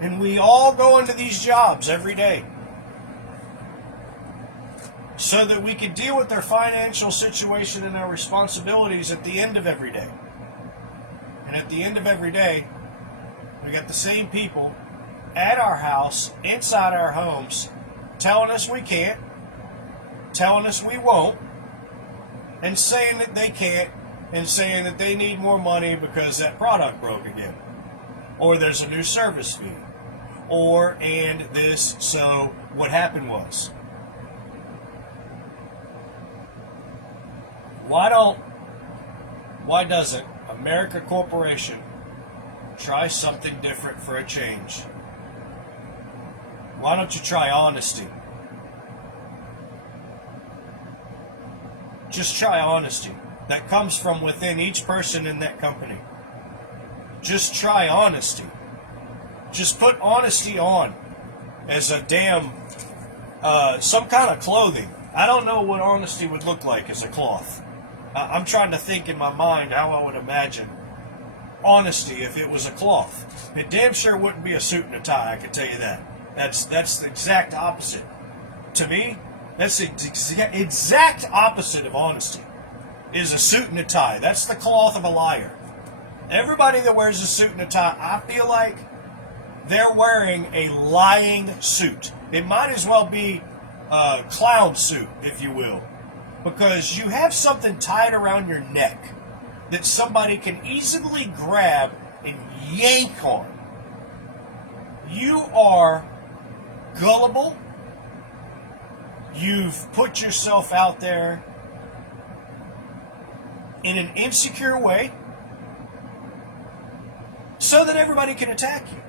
And we all go into these jobs every day so that we can deal with their financial situation and their responsibilities at the end of every day. And at the end of every day, we got the same people at our house, inside our homes, telling us we can't, telling us we won't, and saying that they can't, and saying that they need more money because that product broke again, or there's a new service fee, or and this. So what happened was, why doesn't America Corporation try something different for a change? Why don't you try honesty? Just try honesty. That comes from within each person in that company. Just try honesty. Just put honesty on as a damn, some kind of clothing. I don't know what honesty would look like as a cloth. I'm trying to think in my mind how I would imagine honesty if it was a cloth. It damn sure wouldn't be a suit and a tie, I can tell you that. That's the exact opposite. To me, that's the exact opposite of honesty, is a suit and a tie. That's the cloth of a liar. Everybody that wears a suit and a tie, I feel like they're wearing a lying suit. It might as well be a clown suit, if you will, because you have something tied around your neck that somebody can easily grab and yank on. You are gullible. You've put yourself out there in an insecure way so that everybody can attack you.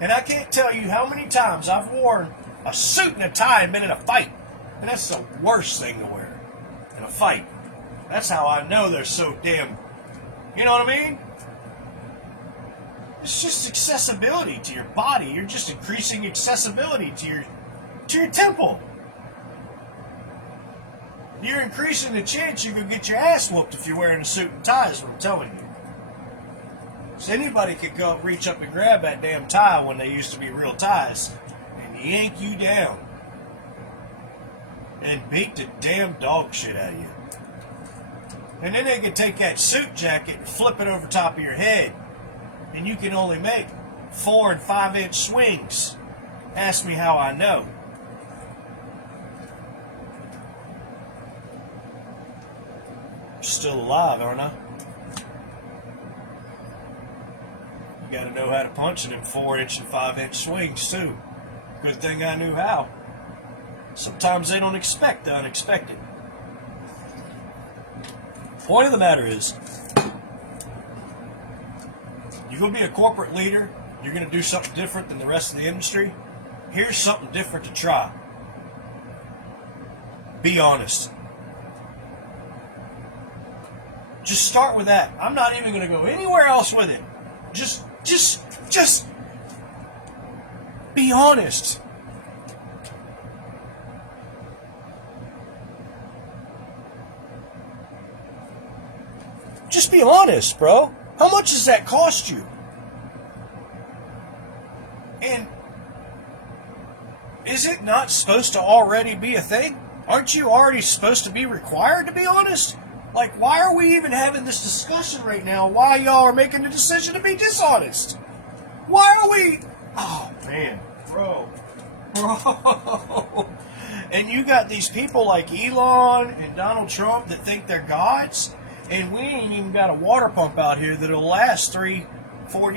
And I can't tell you how many times I've worn a suit and a tie and been in a fight. And that's the worst thing to wear in a fight. That's how I know they're so damn, you know what I mean? It's just accessibility to your body. You're just increasing accessibility to your temple. You're increasing the chance you can get your ass whooped if you're wearing a suit and tie, is what I'm telling you. So anybody could go reach up and grab that damn tie when they used to be real ties and yank you down and beat the damn dog shit out of you. And then they could take that suit jacket and flip it over top of your head, and you can only make 4 and 5 inch swings. Ask me how I know. Still alive, aren't I? You gotta know how to punch in them 4 inch and 5 inch swings too. Good thing I knew how. Sometimes they don't expect the unexpected. Point of the matter is, you're gonna be a corporate leader, you're gonna do something different than the rest of the industry. Here's something different to try. Be honest. Just start with that. I'm not even going to go anywhere else with it. Just be honest. Just be honest, bro. How much does that cost you? And is it not supposed to already be a thing? Aren't you already supposed to be required to be honest? Like, why are we even having this discussion right now? Why y'all are making the decision to be dishonest? Why are we... Oh, man. Bro. And you got these people like Elon and Donald Trump that think they're gods, and we ain't even got a water pump out here that'll last 3-4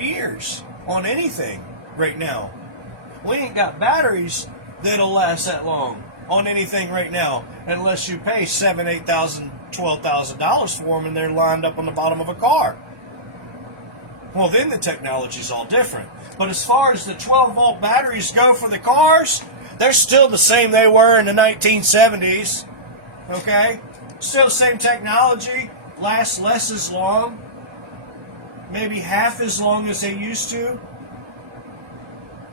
years on anything right now. We ain't got batteries that'll last that long on anything right now, unless you pay $7,000, $8,000, $12,000 for them and they're lined up on the bottom of a car. Well, then the technology's all different. But as far as the 12-volt batteries go for the cars, they're still the same they were in the 1970s. Okay? Still the same technology, lasts less as long, maybe half as long as they used to.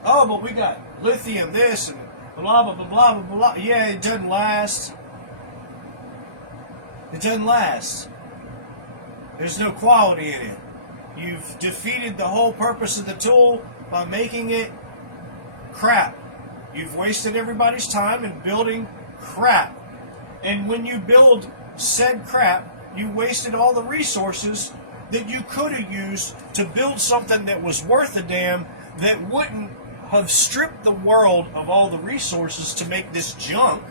Oh, but we got lithium this and blah, blah, blah, blah, blah, blah. Yeah, it doesn't last. It doesn't last. There's no quality in it. You've defeated the whole purpose of the tool by making it crap. You've wasted everybody's time in building crap. And when you build said crap, you wasted all the resources that you could have used to build something that was worth a damn, that wouldn't have stripped the world of all the resources to make this junk.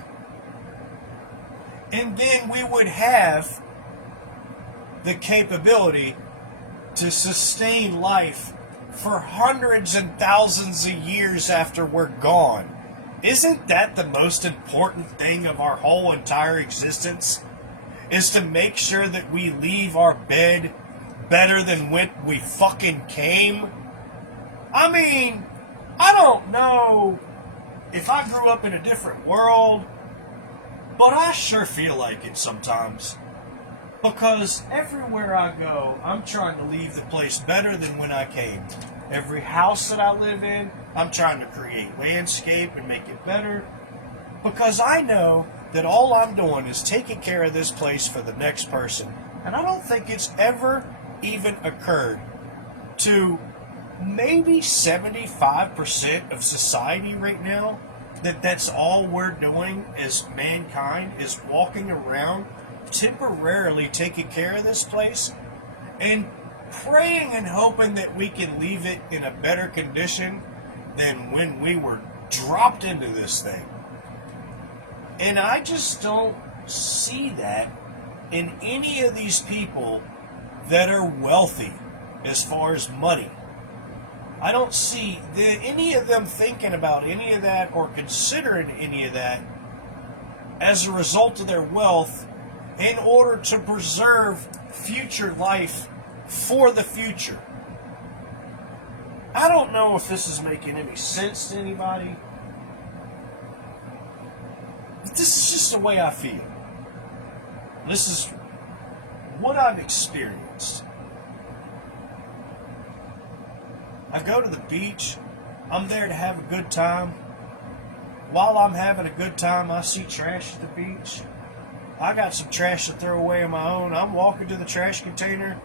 And then we would have the capability to sustain life for hundreds and thousands of years after we're gone. Isn't that the most important thing of our whole entire existence? Is to make sure that we leave our bed better than when we fucking came? I mean, I don't know if I grew up in a different world, but I sure feel like it sometimes. Because everywhere I go, I'm trying to leave the place better than when I came. Every house that I live in, I'm trying to create landscape and make it better. Because I know that all I'm doing is taking care of this place for the next person. And I don't think it's ever even occurred to maybe 75% of society right now that that's all we're doing as mankind, is walking around temporarily taking care of this place and praying and hoping that we can leave it in a better condition than when we were dropped into this thing. And I just don't see that in any of these people that are wealthy as far as money. I don't see any of them thinking about any of that or considering any of that as a result of their wealth in order to preserve future life for the future. I don't know if this is making any sense to anybody. But this is just the way I feel. This is what I've experienced. I go to the beach. I'm there to have a good time. While I'm having a good time, I see trash at the beach. I got some trash to throw away on my own. I'm walking to the trash container.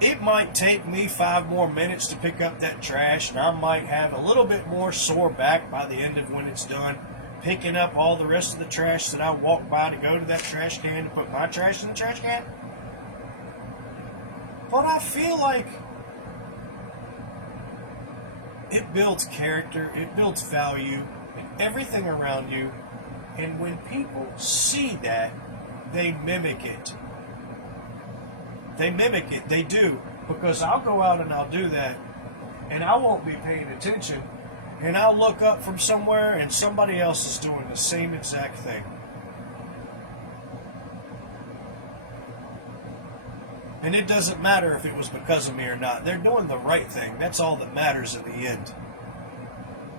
It might take me 5 more minutes to pick up that trash, and I might have a little bit more sore back by the end of when it's done, picking up all the rest of the trash that I walked by to go to that trash can to put my trash in the trash can. But I feel like it builds character, it builds value in everything around you. And when people see that, they mimic it. They mimic it, they do. Because I'll go out and I'll do that, and I won't be paying attention, and I'll look up from somewhere and somebody else is doing the same exact thing. And it doesn't matter if it was because of me or not. They're doing the right thing. That's all that matters in the end.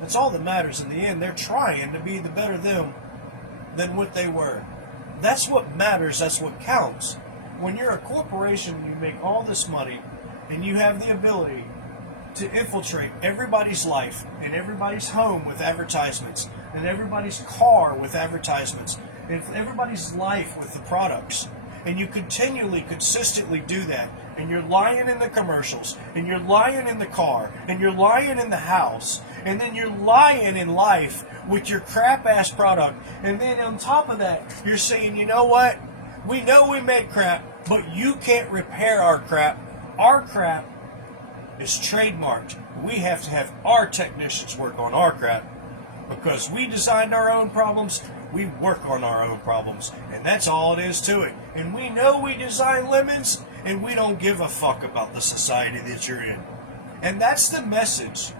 That's all that matters in the end. They're trying to be the better them than what they were. That's what matters. That's what counts. When you're a corporation, you make all this money, and you have the ability to infiltrate everybody's life and everybody's home with advertisements, and everybody's car with advertisements, and everybody's life with the products. And you continually, consistently do that. And you're lying in the commercials, and you're lying in the car, and you're lying in the house, and then you're lying in life with your crap-ass product. And then on top of that, you're saying, you know what? We know we make crap, but you can't repair our crap. Our crap is trademarked. We have to have our technicians work on our crap because we designed our own problems. We work on our own problems, and that's all it is to it. And we know we design lemons, and we don't give a fuck about the society that you're in. And that's the message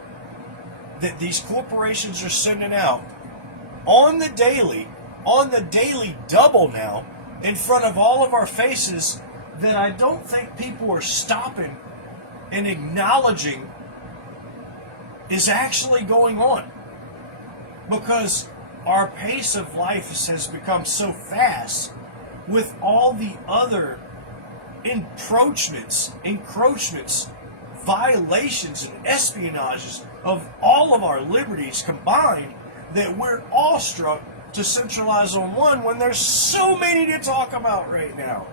that these corporations are sending out on the daily double now, in front of all of our faces, that I don't think people are stopping and acknowledging is actually going on. Because our pace of life has become so fast with all the other encroachments, violations, and espionages of all of our liberties combined, that we're awestruck to centralize on one when there's so many to talk about right now?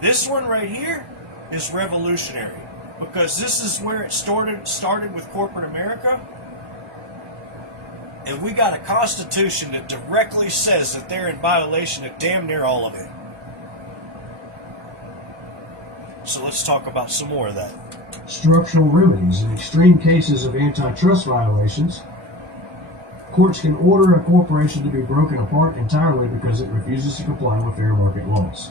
This one right here is revolutionary because this is where it started with corporate America. And we got a constitution that directly says that they're in violation of damn near all of it. So let's talk about some more of that. Structural remedies. In extreme cases of antitrust violations, courts can order a corporation to be broken apart entirely because it refuses to comply with fair market laws.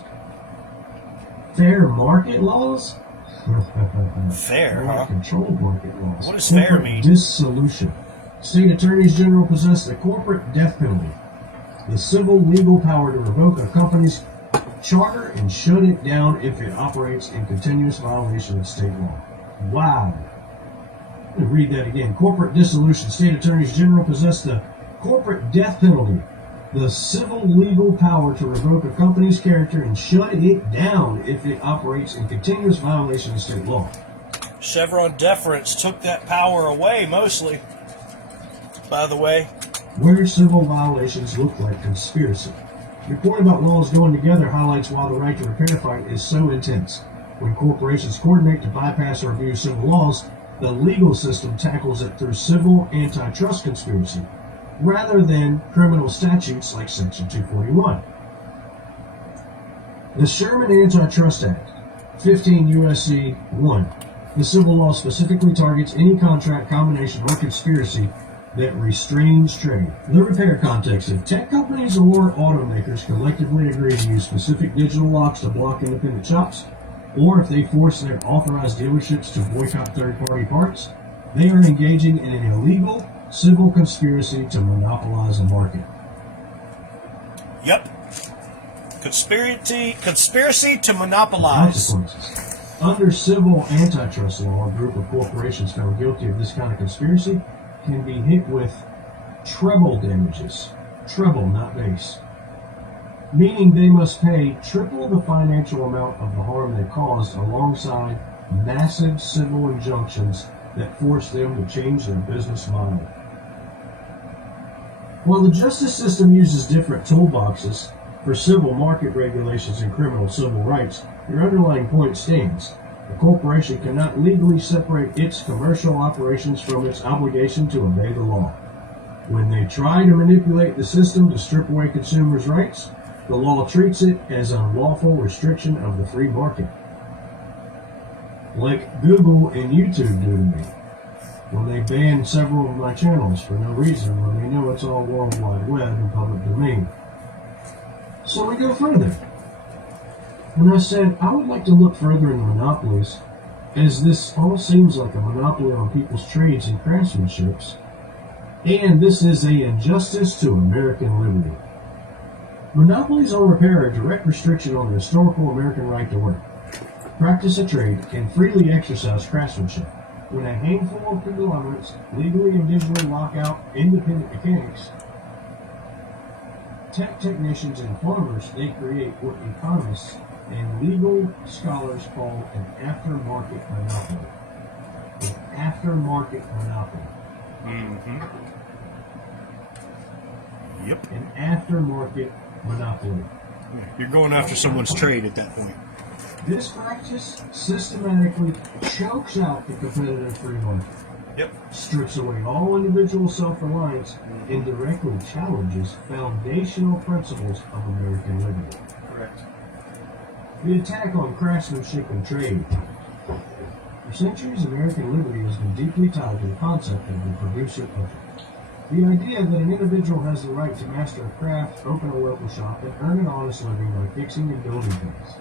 Fair market laws? Fair, huh? Controlled market laws. What does fair mean? Dissolution. State attorneys general possess the corporate death penalty, the civil legal power to revoke a company's charter and shut it down if it operates in continuous violation of state law. Wow. Let me read that again. Corporate dissolution. State attorneys general possess the corporate death penalty, the civil legal power to revoke a company's character and shut it down if it operates in continuous violation of state law. Chevron deference took that power away mostly, by the way. Where civil violations look like conspiracy. Your point about laws going together highlights why the right to repair fight is so intense. When corporations coordinate to bypass or abuse civil laws, the legal system tackles it through civil antitrust conspiracy, rather than criminal statutes like Section 241. The Sherman Antitrust Act, 15 U.S.C. 1. The civil law specifically targets any contract, combination, or conspiracy that restrains trade. The repair context. If tech companies or automakers collectively agree to use specific digital locks to block independent shops, or if they force their authorized dealerships to boycott third-party parts, they are engaging in an illegal civil conspiracy to monopolize a market. Yep. Conspiracy to monopolize. Consequences. Under civil antitrust law, a group of corporations found guilty of this kind of conspiracy can be hit with treble damages. Treble, not base. Meaning they must pay triple the financial amount of the harm they caused alongside massive civil injunctions that force them to change their business model. While the justice system uses different toolboxes for civil market regulations and criminal civil rights, your underlying point stands. A corporation cannot legally separate its commercial operations from its obligation to obey the law. When they try to manipulate the system to strip away consumers' rights, the law treats it as unlawful restriction of the free market. Like Google and YouTube do to me, when they ban several of my channels for no reason when they know it's all World Wide Web and public domain. So we go further. And I said, I would like to look further into monopolies, as this all seems like a monopoly on people's trades and craftsmanships, and this is an injustice to American liberty. Monopolies on repair are a direct restriction on the historical American right to work, practice a trade, and freely exercise craftsmanship. When a handful of conglomerates legally and digitally lock out independent mechanics, tech technicians, and farmers, they create what economists and legal scholars call an aftermarket monopoly. An aftermarket monopoly. Mm-hmm. Yep. An aftermarket monopoly. You're going after someone's trade at that point. This practice systematically chokes out the competitive free market. Yep. Strips away all individual self-reliance and directly challenges foundational principles of American liberty. Correct. The attack on craftsmanship and trade. For centuries, American liberty has been deeply tied to the concept of the producer of it. The idea that an individual has the right to master a craft, open a local shop, and earn an honest living by fixing and building things.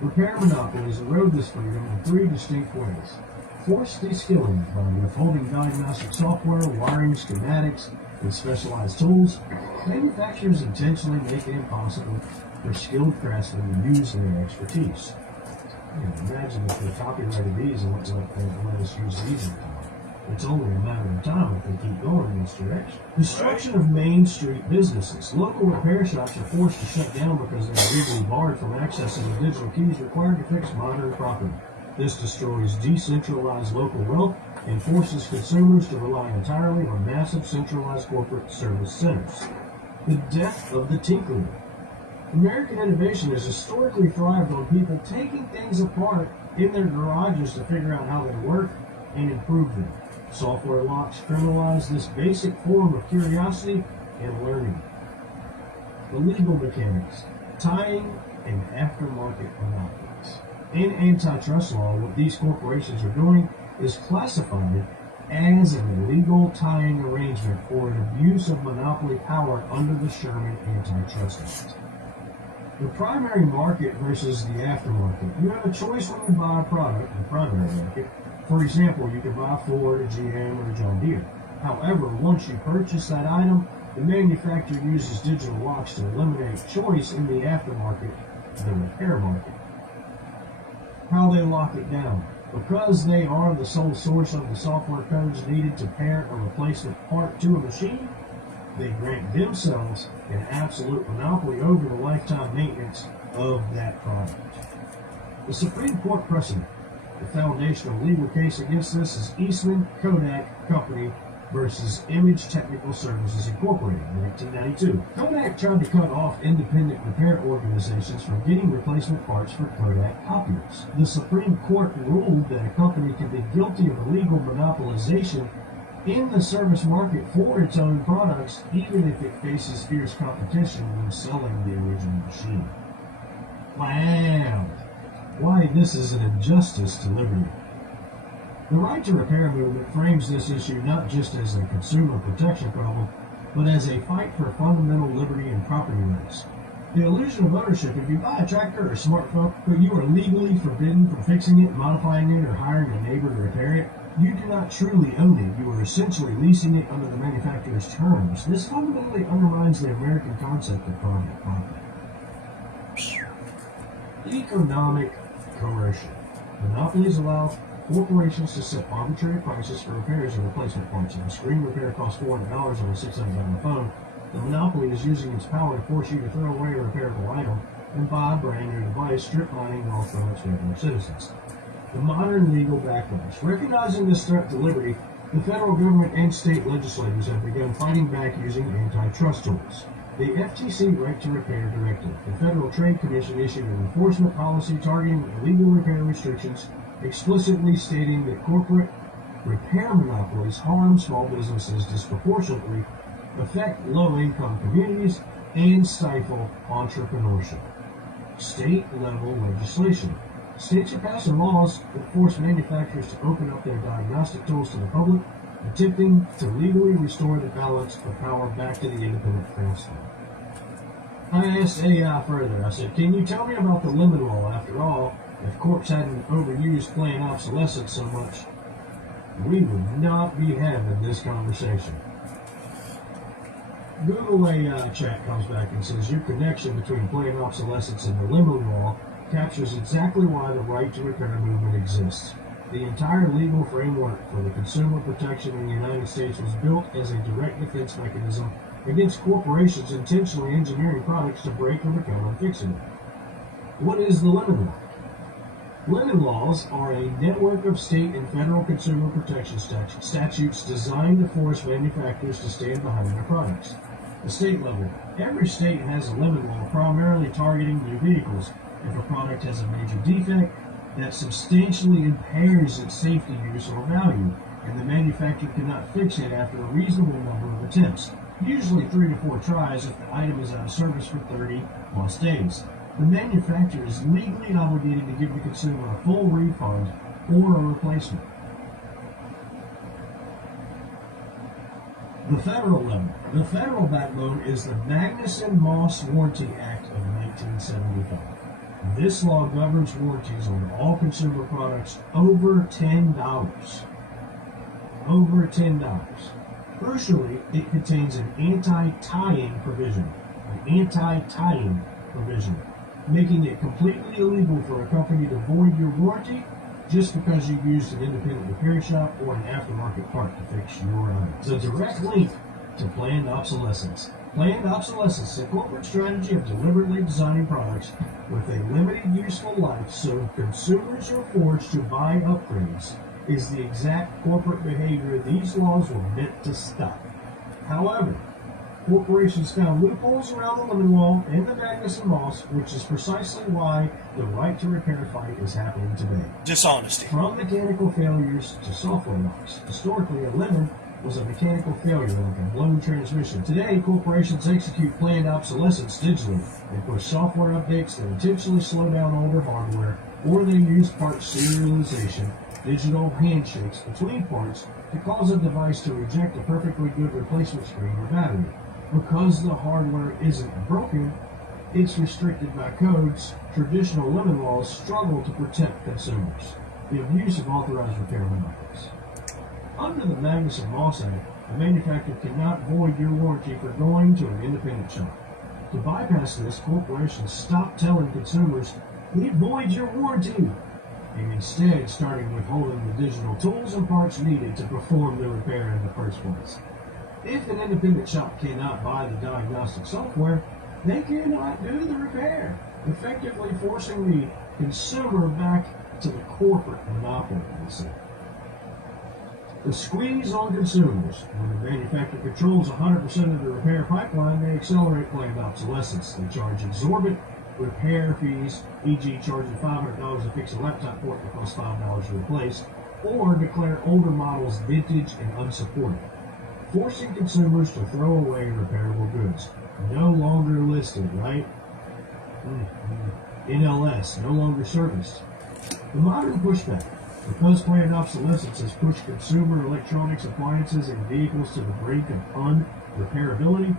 Repair monopolies erode this freedom in three distinct ways. Forced de-skilling by withholding diagnostic software, wiring schematics, and specialized tools. Manufacturers intentionally make it impossible for skilled craftsmen to use their expertise. Imagine if they copyrighted these and let us use these in time. It's only a matter of time if they keep going in this direction. Destruction of Main Street businesses. Local repair shops are forced to shut down because they are legally barred from accessing the digital keys required to fix modern property. This destroys decentralized local wealth and forces consumers to rely entirely on massive centralized corporate service centers. The death of the tinkerer. American innovation has historically thrived on people taking things apart in their garages to figure out how they work and improve them. Software locks criminalize this basic form of curiosity and learning. The legal mechanics, tying and aftermarket monopolies. In antitrust law, what these corporations are doing is classified as an illegal tying arrangement or an abuse of monopoly power under the Sherman Antitrust Act. The primary market versus the aftermarket. You have a choice when you buy a product in the primary market. For example, you can buy a Ford, a GM, or a John Deere. However, once you purchase that item, the manufacturer uses digital locks to eliminate choice in the aftermarket, the repair market. How they lock it down. Because they are the sole source of the software codes needed to pair a replacement part to a machine, they grant themselves an absolute monopoly over the lifetime maintenance of that product. The Supreme Court precedent. The foundational legal case against this is Eastman Kodak Company versus Image Technical Services Incorporated in 1992. Kodak tried to cut off independent repair organizations from getting replacement parts for Kodak copiers. The Supreme Court ruled that a company can be guilty of illegal monopolization in the service market for its own products, even if it faces fierce competition when selling the original machine. Wow! Why this is an injustice to liberty. The right to repair movement frames this issue not just as a consumer protection problem, but as a fight for fundamental liberty and property rights. The illusion of ownership. If you buy a tractor or a smartphone, but you are legally forbidden from fixing it, modifying it, or hiring a neighbor to repair it, you do not truly own it. You are essentially leasing it under the manufacturer's terms. This fundamentally undermines the American concept of private property. Economic coercion. Monopolies allow corporations to set arbitrary prices for repairs and replacement parts. If a screen repair costs $400 on a $600 phone, the monopoly is using its power to force you to throw away a repairable item and buy a brand new device, strip mining wealth from its regular citizens. The modern legal backlash. Recognizing this threat to liberty, the federal government and state legislators have begun fighting back using antitrust tools. The FTC Right to Repair Directive. The Federal Trade Commission issued an enforcement policy targeting illegal repair restrictions, explicitly stating that corporate repair monopolies harm small businesses disproportionately, affect low-income communities, and stifle entrepreneurship. State-level legislation. States are passing laws that force manufacturers to open up their diagnostic tools to the public, attempting to legally restore the balance of power back to the independent craftsman. I asked AI further. I said, can you tell me about the lemon law? After all, if courts hadn't overused planned obsolescence so much, we would not be having this conversation. Google AI chat comes back and says, your connection between planned obsolescence and the lemon law captures exactly why the right to repair movement exists. The entire legal framework for the consumer protection in the United States was built as a direct defense mechanism against corporations intentionally engineering products to break or become unfixable. What is the lemon law? Lemon laws are a network of state and federal consumer protection statutes designed to force manufacturers to stand behind their products. The state level. Every state has a lemon law primarily targeting new vehicles. If a product has a major defect that substantially impairs its safety, use, or value, and the manufacturer cannot fix it after a reasonable number of attempts, usually 3 to 4 tries if the item is out of service for 30 plus days. The manufacturer is legally obligated to give the consumer a full refund or a replacement. The federal level. The federal backbone is the Magnuson-Moss Warranty Act of 1975. This law governs warranties on all consumer products over $10. Over $10. Crucially, it contains an anti-tying provision. Making it completely illegal for a company to void your warranty just because you used an independent repair shop or an aftermarket part to fix your items. The direct link to planned obsolescence. Planned obsolescence is a corporate strategy of deliberately designing products with a limited useful life so consumers are forced to buy upgrades is the exact corporate behavior these laws were meant to stop. However, corporations found loopholes around the lemon law and the Magnuson-Moss, which is precisely why the right to repair fight is happening today. Dishonesty. From mechanical failures to software locks. Historically, a lemon was a mechanical failure like a blown transmission. Today, corporations execute planned obsolescence digitally. They push software updates that intentionally slow down older hardware, or they use part serialization, digital handshakes between parts, to cause a device to reject a perfectly good replacement screen or battery. Because the hardware isn't broken, it's restricted by codes. Traditional lemon laws struggle to protect consumers. The abuse of authorized repair monopolies. Under the Magnuson-Moss Act, a manufacturer cannot void your warranty for going to an independent shop. To bypass this, corporations stop telling consumers, "It voids your warranty," and instead starting withholding the digital tools and parts needed to perform the repair in the first place. If an independent shop cannot buy the diagnostic software, they cannot do the repair, effectively forcing the consumer back to the corporate monopoly. The squeeze on consumers. When the manufacturer controls 100% of the repair pipeline, they accelerate planned obsolescence. They charge exorbitant repair fees, e.g. charging $500 to fix a laptop port that costs $5 to replace, or declare older models vintage and unsupported, forcing consumers to throw away repairable goods. No longer listed, right? NLS, no longer serviced. The modern pushback. Because planned obsolescence has pushed consumer electronics, appliances, and vehicles to the brink of unrepairability,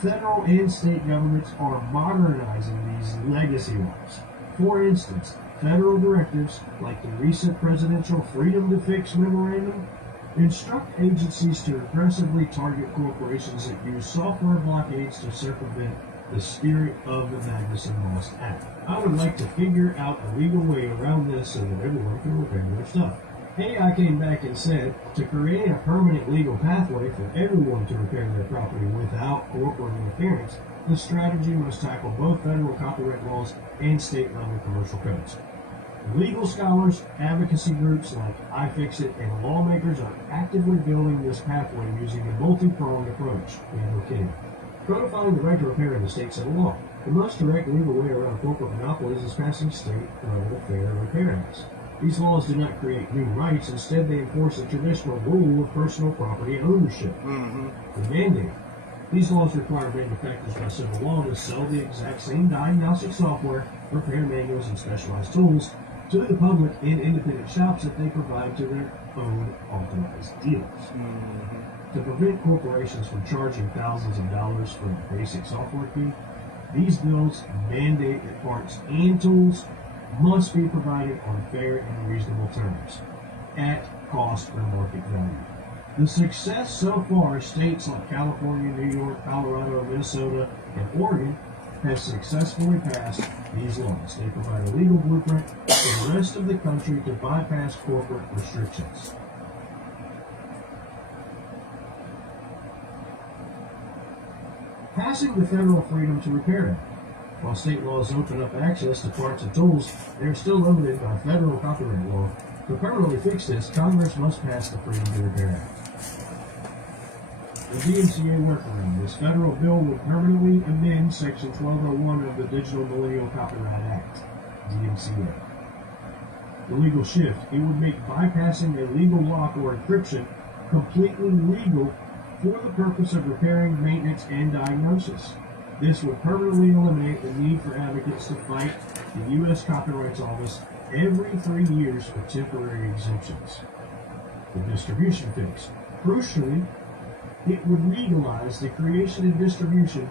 federal and state governments are modernizing these legacy laws. For instance, federal directives, like the recent presidential Freedom to Fix memorandum, instruct agencies to aggressively target corporations that use software blockades to circumvent the spirit of the Magnuson-Moss Act. I would like to figure out a legal way around this so that everyone can repair their stuff. AI came back and said, to create a permanent legal pathway for everyone to repair their property without corporate interference, the strategy must tackle both federal copyright laws and state-level commercial codes. Legal scholars, advocacy groups like iFixit, and lawmakers are actively building this pathway using a multi-pronged approach. No kidding. Codifying the right to repair in the state civil law. The most direct legal way around corporate monopolies is passing state-level fair repair acts. These laws do not create new rights. Instead, they enforce the traditional rule of personal property ownership. The mandate. These laws require manufacturers by civil law to sell the exact same diagnostic software, repair manuals, and specialized tools to the public in independent shops that they provide to their own authorized dealers. To prevent corporations from charging thousands of dollars for a basic software fee, these bills mandate that parts and tools must be provided on fair and reasonable terms, at cost or market value. The success so far, states like California, New York, Colorado, Minnesota, and Oregon have successfully passed these laws. They provide a legal blueprint for the rest of the country to bypass corporate restrictions. Passing the Federal Freedom to Repair Act. While state laws open up access to parts and tools, they are still limited by federal copyright law. To permanently fix this, Congress must pass the Freedom to Repair Act. The DMCA workaround. This federal bill would permanently amend Section 1201 of the Digital Millennial Copyright Act, DMCA. The legal shift. It would make bypassing a legal lock or encryption completely legal for the purpose of repairing, maintenance, and diagnosis. This would permanently eliminate the need for advocates to fight the U.S. Copyright Office every 3 years for temporary exemptions. The distribution fix. Crucially, it would legalize the creation and distribution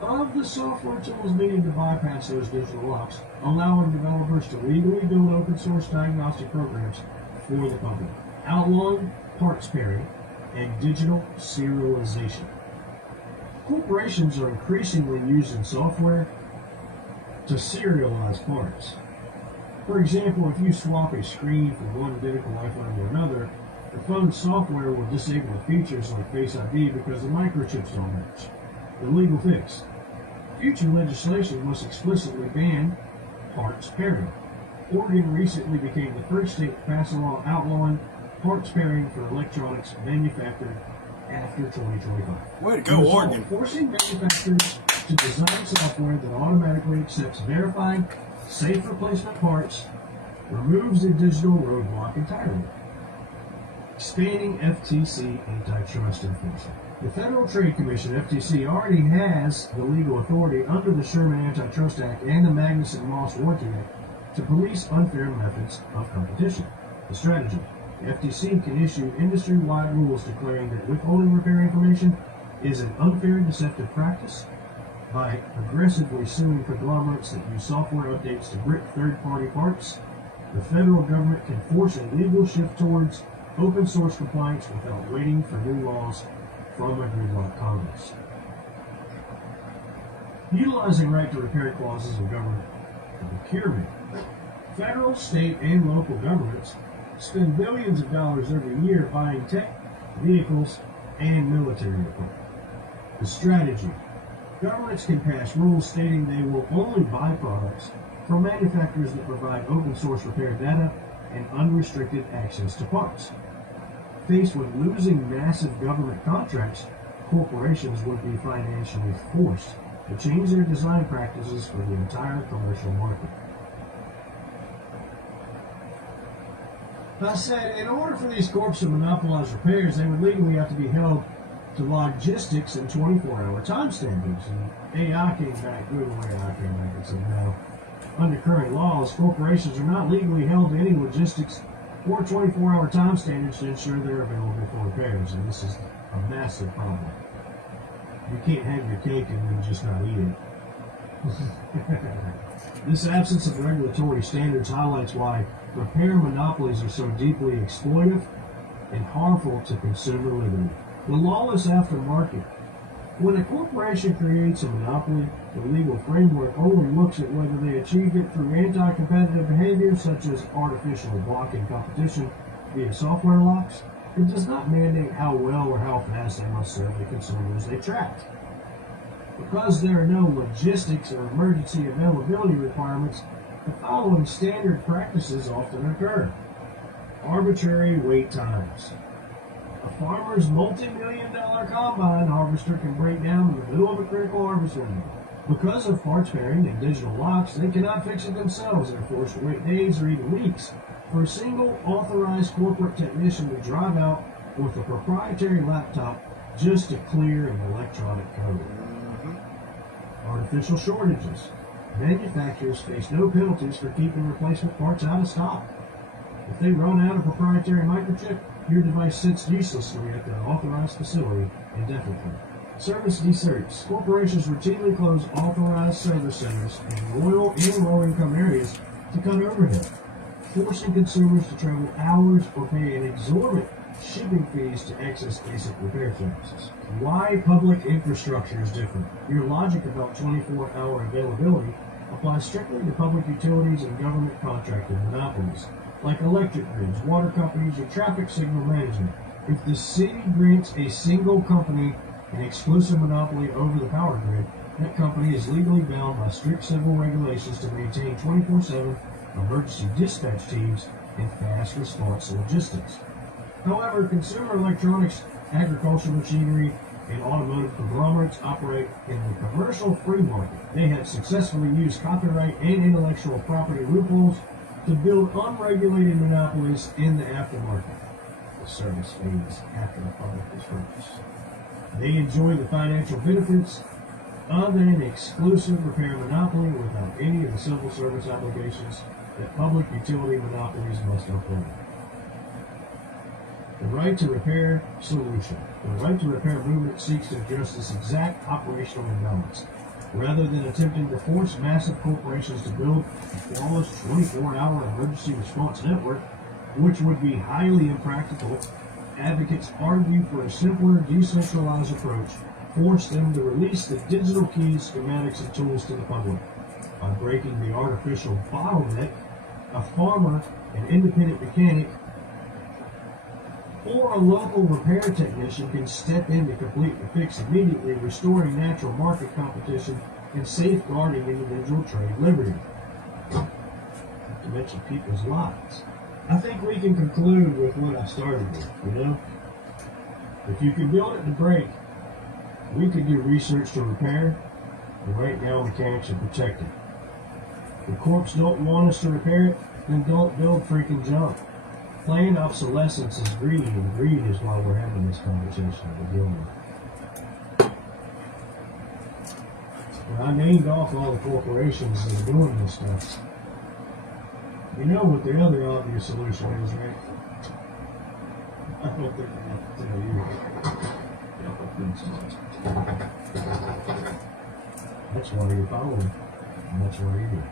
of the software tools needed to bypass those digital locks, allowing developers to legally build open source diagnostic programs for the public, outlawing parts pairing and digital serialization. Corporations are increasingly using software to serialize parts. For example, if you swap a screen from one identical iPhone to another, the phone's software will disable features like Face ID because the microchips don't match. the legal fix. Future legislation must explicitly ban parts pairing. Oregon recently became the first state to pass a law outlawing parts pairing for electronics manufactured after 2025. Way to go, Oregon. Forcing manufacturers to design software that automatically accepts verified, safe replacement parts removes the digital roadblock entirely. Expanding FTC antitrust enforcement. The Federal Trade Commission, FTC, already has the legal authority under the Sherman Antitrust Act and the Magnuson-Moss Warranty Act to police unfair methods of competition. The strategy. The FTC can issue industry-wide rules declaring that withholding repair information is an unfair and deceptive practice by aggressively suing conglomerates that use software updates to brick third-party parts. The federal government can force a legal shift towards open source compliance without waiting for new laws from a gridlock Congress. Utilizing right to repair clauses of government procurement. Federal, state, and local governments spend billions of dollars every year buying tech, vehicles, and military equipment. The strategy. Governments can pass rules stating they will only buy products from manufacturers that provide open source repair data and unrestricted access to parts. Faced with losing massive government contracts, corporations would be financially forced to change their design practices for the entire commercial market. I said, in order for these corps to monopolize repairs, they would legally have to be held to logistics and 24-hour time standards. And AI came back, Google AI came back and said, no. Under current laws, corporations are not legally held to any logistics or 24-hour time standards to ensure they're available for repairs, and this is a massive problem. You can't have your cake and then just not eat it. This absence of regulatory standards highlights why repair monopolies are so deeply exploitive and harmful to consumer liberty. The lawless aftermarket. When a corporation creates a monopoly, the legal framework only looks at whether they achieved it through anti-competitive behavior such as artificial blocking competition via software locks. It does not mandate how well or how fast they must serve the consumers they track. Because there are no logistics or emergency availability requirements, the following standard practices often occur. Arbitrary wait times. A farmer's multi-million-dollar combine harvester can break down in the middle of a critical harvest window. Because of parts pairing and digital locks, they cannot fix it themselves and are forced to wait days or even weeks for a single authorized corporate technician to drive out with a proprietary laptop just to clear an electronic code. Artificial shortages. Manufacturers face no penalties for keeping replacement parts out of stock. If they run out of proprietary microchip, your device sits uselessly at the authorized facility indefinitely. Service deserts. Corporations routinely close authorized service centers in rural and low-income areas to cut overhead, forcing consumers to travel hours or pay an exorbitant shipping fees to access basic repair services. Why public infrastructure is different. Your logic about 24-hour availability applies strictly to public utilities and government contracted monopolies, like electric grids, water companies, or traffic signal management. If the city grants a single company an exclusive monopoly over the power grid, that company is legally bound by strict civil regulations to maintain 24/7 emergency dispatch teams and fast response logistics. However, consumer electronics, agricultural machinery, and automotive conglomerates operate in the commercial free market. They have successfully used copyright and intellectual property loopholes to build unregulated monopolies in the aftermarket. The service fades after the product is purchased. They enjoy the financial benefits of an exclusive repair monopoly without any of the civil service obligations that public utility monopolies must uphold. The right to repair solution. The right to repair movement seeks to address this exact operational imbalance. Rather than attempting to force massive corporations to build a flawless 24-hour emergency response network, which would be highly impractical, advocates argue for a simpler, decentralized approach, force them to release the digital keys, schematics, and tools to the public. By breaking the artificial bottleneck, a farmer, an independent mechanic, or a local repair technician can step in to complete the fix immediately, restoring natural market competition and safeguarding individual trade liberty. Not to mention people's lives. I think we can conclude with what I started with, you know? If you can build it to break, we could do research to repair, and right now mechanics are protected. If the corps don't want us to repair it, then don't build freaking junk. Planned obsolescence is greed, and greed is why we're having this conversation to begin with. When I named off all the corporations that are doing this stuff, you know what the other obvious solution is, right? I don't think I have to tell you. That's why you're following, and that's why you're here.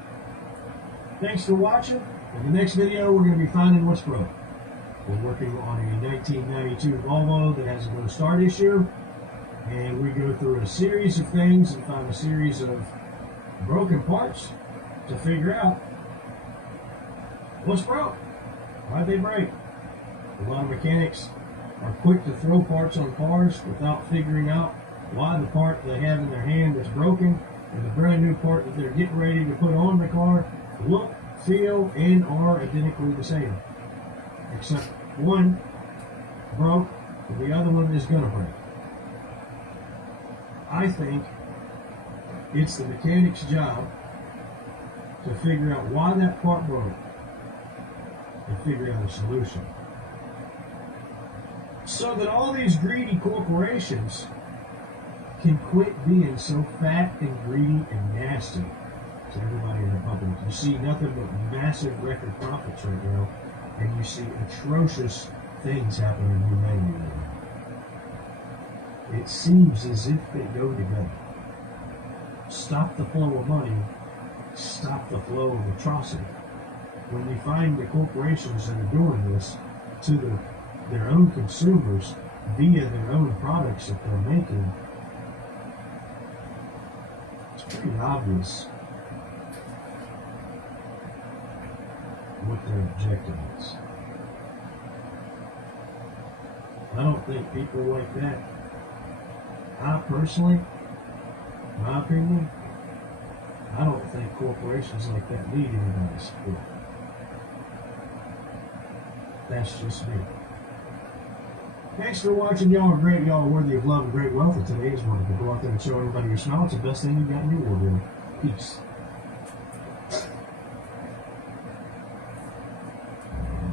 Thanks for watching. In the next video, we're going to be finding what's broke. We're working on a 1992 Volvo that has a no start issue, and we go through a series of things and find a series of broken parts to figure out what's broke. Why'd they break? A lot of mechanics are quick to throw parts on cars without figuring out why the part they have in their hand is broken and the brand new part that they're getting ready to put on the car look, feel, and are identically the same. Except one broke and the other one is going to break. I think it's the mechanic's job to figure out why that part broke and figure out a solution. So that all these greedy corporations can quit being so fat and greedy and nasty to everybody in the public. You see nothing but massive record profits right now, and you see atrocious things happening in humanity right now. It seems as if they go together. Stop the flow of money, stop the flow of atrocity. When you find the corporations that are doing this to their own consumers via their own products that they're making, it's pretty obvious what their objective is. I don't think people like that, I personally, my opinion, I don't think corporations like that need anybody's support. That's just me. Thanks for watching. Y'all are great. Y'all are worthy of love and great wealth. And today is one to go out there and show everybody your smile. It's the best thing you got in your wardrobe. Peace.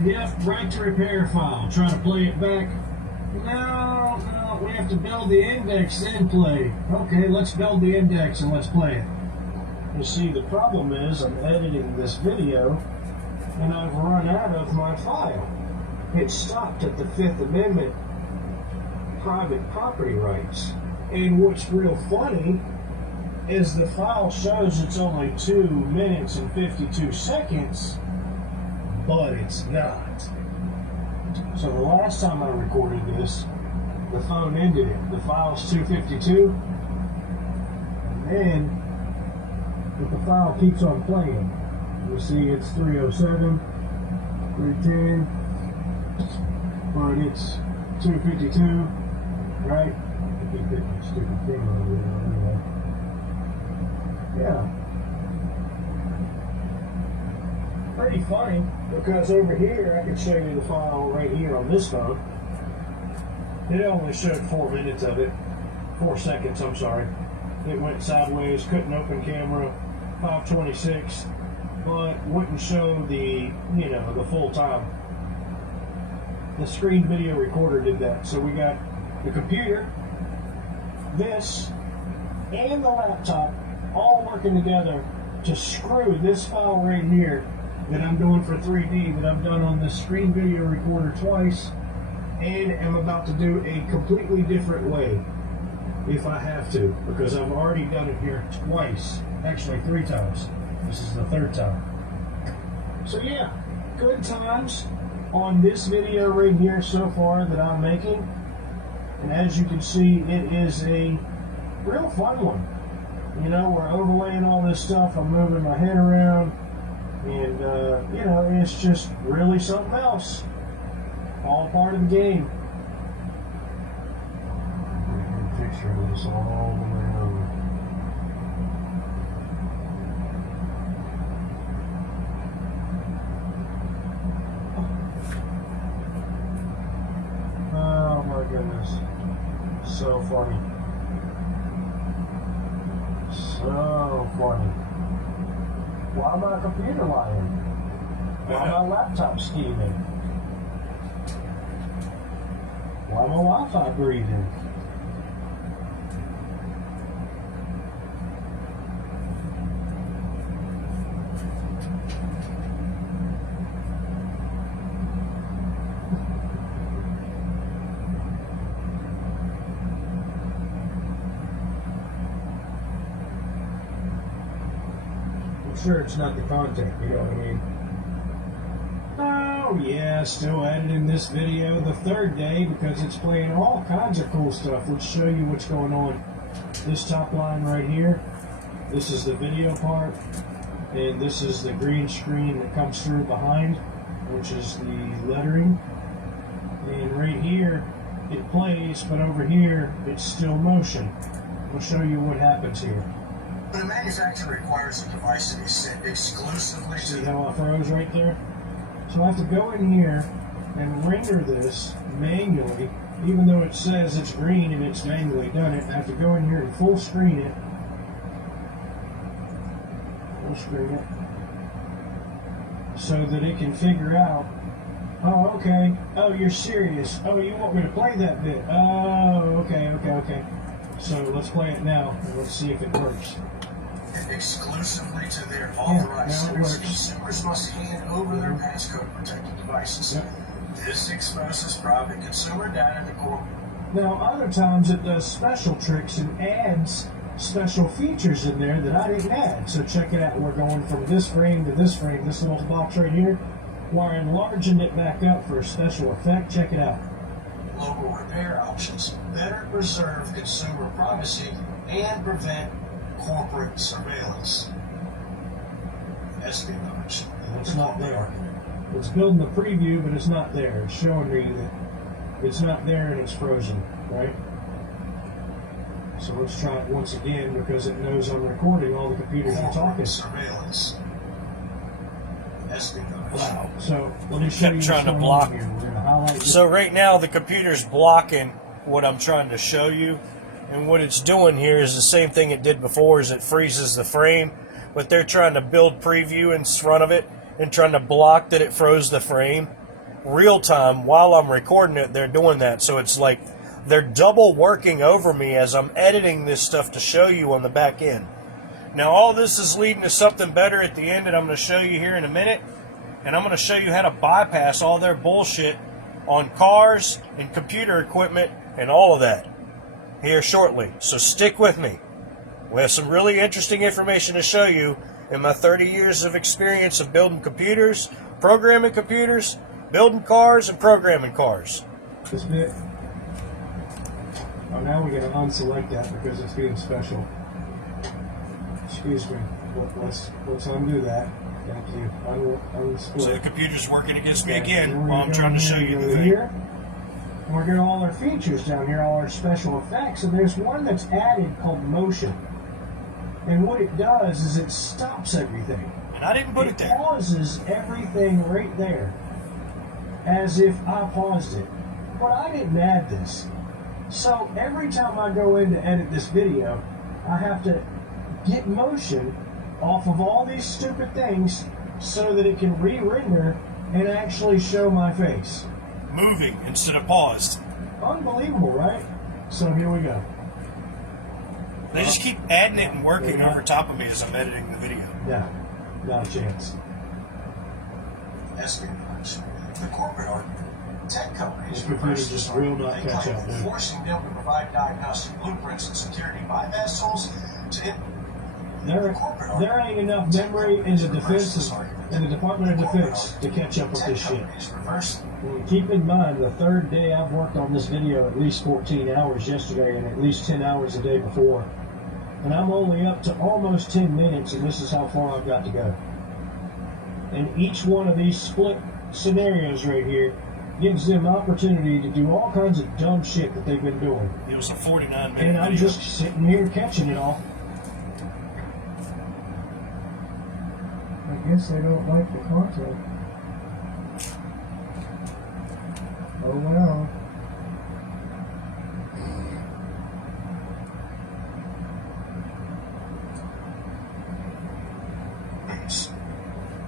Yep, right to repair file. Try to play it back. No, we have to build the index, then play. Okay, let's build the index and let's play it. You see, the problem is I'm editing this video and I've run out of my file. It stopped at the Fifth Amendment private property rights. And what's real funny is the file shows it's only 2 minutes and 52 seconds, but it's not. So the last time I recorded this, the phone ended it. The file's 252, and then, but the file keeps on playing. You see it's 307, 310, but it's 252, right? I keep hitting the stupid thing over there anyway. Yeah. Pretty funny, because over here, I can show you the file right here on this phone. It only showed 4 minutes of it. 4 seconds, I'm sorry. It went sideways, couldn't open camera, 526, but wouldn't show the, the full time. The screen video recorder did that. So we got the computer, this, and the laptop all working together to screw this file right here that I'm doing for 3D, that I've done on this screen video recorder twice, and am about to do a completely different way if I have to, because I've already done it here twice, actually 3 times. This is the 3rd time. So yeah, good times on this video right here so far that I'm making, and as you can see, it is a real fun one. We're overlaying all this stuff, I'm moving my head around, and it's just really something else. All part of the game. A picture of this all the way over. Oh my goodness. So funny. So funny. Why my computer lying? Why my laptop scheming? Why my Wi-Fi breathing? I'm sure it's not the content, you know what I mean? Oh yeah, still editing this video the third day because it's playing all kinds of cool stuff. Let's show you what's going on. This top line right here, this is the video part, and this is the green screen that comes through behind, which is the lettering. And right here, it plays, but over here, it's still motion. We'll show you what happens here. The manufacturer requires the device to be sent exclusively See to how I froze right there? So I have to go in here and render this manually, even though it says it's green and it's manually done it. I have to go in here and full screen it. Full screen it. So that it can figure out, oh, okay. Oh, you're serious. Oh, you want me to play that bit. Oh, okay. So let's play it now and let's see if it works. exclusively to their authorized now it centers. works. Consumers must hand over their passcode protected devices. Yep. This exposes private consumer data to corporate. Now, other times it does special tricks and adds special features in there that I didn't add. So check it out. We're going from this frame to this frame, this little box right here. We're enlarging it back up for a special effect. Check it out. Local repair options better preserve consumer privacy and prevent corporate surveillance. Espionage. It's not there. It's building the preview, but it's not there. It's showing me that it's not there and it's frozen, right? So let's try it once again because it knows I'm recording all the computers are talking. Surveillance. Espionage. Wow. So let me show you Trying to what's going block. on here. We're going to highlight this. So right now the computer's blocking what I'm trying to show you, and what it's doing here is the same thing it did before, is it freezes the frame, but they're trying to build preview in front of it and trying to block that it froze the frame. Real time, while I'm recording it, they're doing that. So it's like they're double working over me as I'm editing this stuff to show you on the back end. Now all this is leading to something better at the end that I'm going to show you here in a minute. And I'm going to show you how to bypass all their bullshit on cars and computer equipment and all of that here shortly. So stick with me. We have some really interesting information to show you in my 30 years of experience of building computers, programming computers, building cars, and programming cars. This bit. Oh, now we're going to unselect that because it's being special. Excuse me. Let's undo that. Thank you. Unsplit. So the computer's working against me Okay, again and we're while I'm gonna trying to go show ahead you and the go thing. here. And we're getting all our features down here, all our special effects, and there's one that's added called motion. And what it does is it stops everything. And I didn't put it It there. pauses everything right there, as if I paused it. But I didn't add this. So every time I go in to edit this video, I have to get motion off of all these stupid things so that it can re-render and actually show my face. Moving instead of paused. Unbelievable, right? So here we go. They just keep adding it and working over top of me as I'm editing the video. Yeah, not a chance. Espionage. The corporate argument. Tech companies This computer reverse just this will argument. not They catch claim up, that dude. forcing them to provide diagnostic blueprints and security bypass tools to There ain't enough memory in the defense in the Department of Defense to catch up with this shit. And keep in mind, the third day I've worked on this video at least 14 hours yesterday and at least 10 hours the day before. And I'm only up to almost 10 minutes, and this is how far I've got to go. And each one of these split scenarios right here gives them opportunity to do all kinds of dumb shit that they've been doing. It was a 49-minute And I'm video. just sitting here catching it all. I guess they don't like the content. Oh well.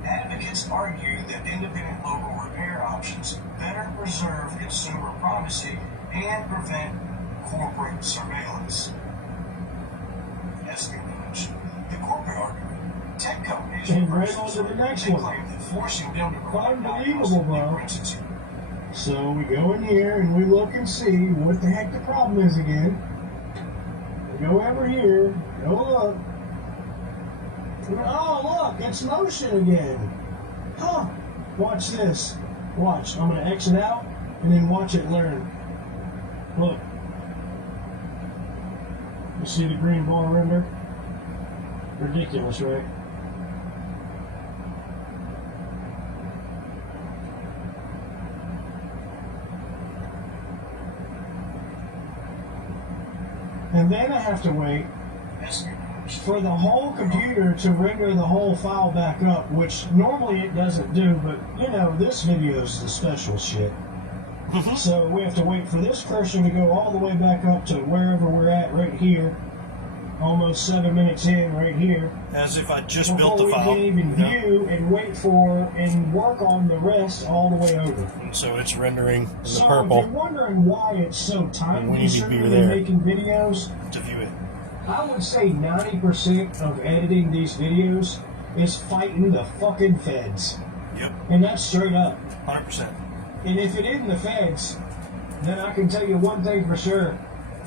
Advocates argue that independent local repair options better preserve consumer privacy and prevent corporate surveillance. Espionage. The corporate argument. Tech companies And right on to the next they one. claim that forcing them to provide Unbelievable, bro. blueprints and So we go in here and we look and see what the heck the problem is again. We go over here, go look. Oh, look, it's motion again. Huh. Watch this. Watch. I'm going to exit out and then watch it learn. Look. You see the green bar render? Ridiculous, right? And then I have to wait for the whole computer to render the whole file back up, which normally it doesn't do, but you know, this video is the special shit. So we have to wait for this cursor to go all the way back up to wherever we're at right here, almost 7 minutes in right here. As if I just built the Before file. we can even you know? view and wait for and work on the rest all the way over. And so it's rendering in the So if purple you're wondering why it's so time And we need to be consuming there. making videos, to view it. I would say 90% of editing these videos is fighting the fucking feds. Yep, And that's straight up. 100%. And if it isn't the feds, then I can tell you one thing for sure.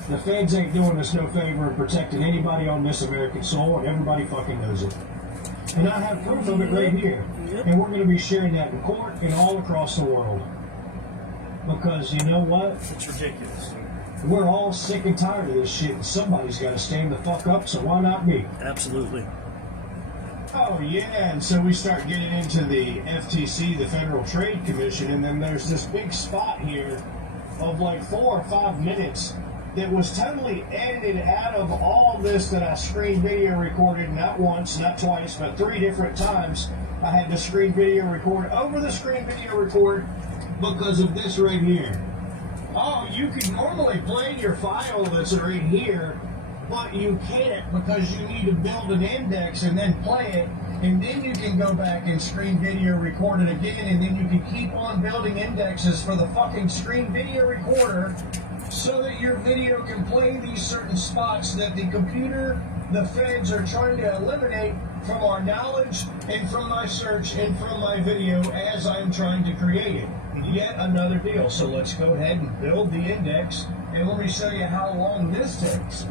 The feds ain't doing us no favor in protecting anybody on this American soil, and everybody fucking knows it. And I have proof of it right here. And we're going to be sharing that in court and all across the world. Because you know what? It's ridiculous. We're all sick and tired of this shit, and somebody's got to stand the fuck up, so why not me? Absolutely. Oh, yeah, and so we start getting into the FTC, the Federal Trade Commission, and then there's this big spot here of like 4 or 5 minutes that was totally edited out of all this that I screen video recorded, not once, not twice, but 3 different times. I had to screen video record over the screen video record because of this right here. Oh, you can normally play your file that's right here, but you can't because you need to build an index and then play it, and then you can go back and screen video record it again, and then you can keep on building indexes for the fucking screen video recorder so that your video can play these certain spots that the computer, the feds are trying to eliminate from our knowledge and from my search and from my video as I'm trying to create it. Yet another deal. So let's go ahead and build the index, and let me show you how long this takes.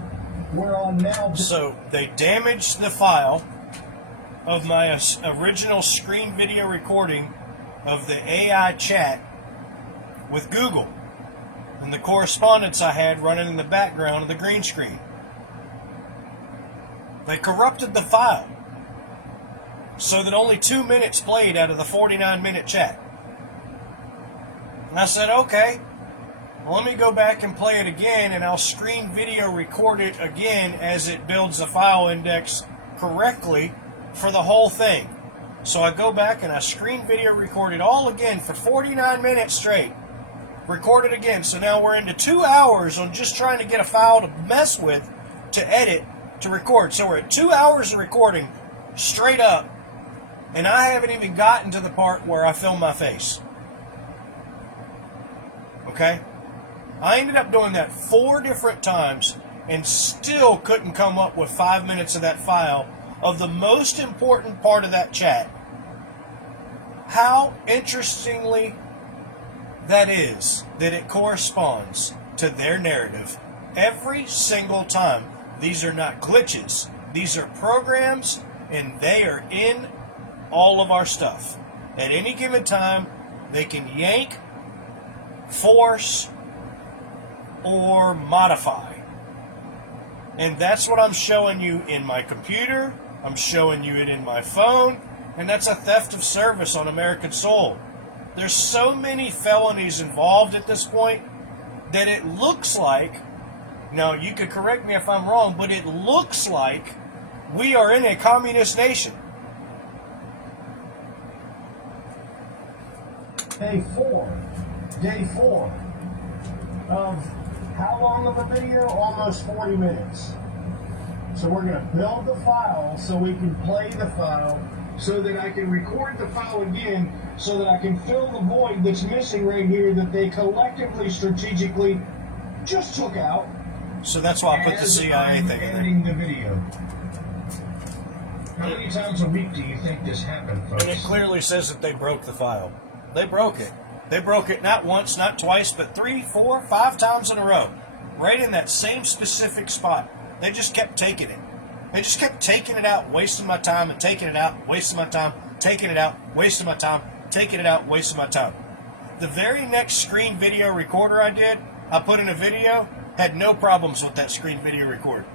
We're on now. So they damaged the file of my original screen video recording of the AI chat with Google and the correspondence I had running in the background of the green screen. They corrupted the file so that only 2 minutes played out of the 49-minute chat. And I said, okay, well, let me go back and play it again, and I'll screen video record it again as it builds the file index correctly for the whole thing. So I go back and I screen video record it all again for 49 minutes straight. Record it again. So now we're into 2 hours on just trying to get a file to mess with, to edit, to record. So we're at 2 hours of recording straight up, and I haven't even gotten to the part where I film my face. Okay? I ended up doing that 4 different times and still couldn't come up with 5 minutes of that file of the most important part of that chat. How interestingly that is that it corresponds to their narrative every single time. These are not glitches. These are programs, and they are in all of our stuff. At any given time, they can yank, force, or modify. And that's what I'm showing you in my computer. I'm showing you it in my phone. And that's a theft of service on American soil. There's so many felonies involved at this point that it looks like, now you could correct me if I'm wrong, but it looks like we are in a communist nation. Day four of how long of a video? Almost 40 minutes. So we're going to build the file so we can play the file so that I can record the file again so that I can fill the void that's missing right here that they collectively, strategically just took out. So that's why I put the CIA thing in there. Editing the video. How many times a week do you think this happened, folks? And it clearly says that they broke the file. They broke it. They broke it not once, not twice, but 3, 4, 5 times in a row. Right in that same specific spot. They just kept taking it. They just kept taking it out, wasting my time, and taking it out, wasting my time, taking it out, wasting my time, taking it out, wasting my time. The very next screen video recorder I did, I put in a video, had no problems with that screen video recorder.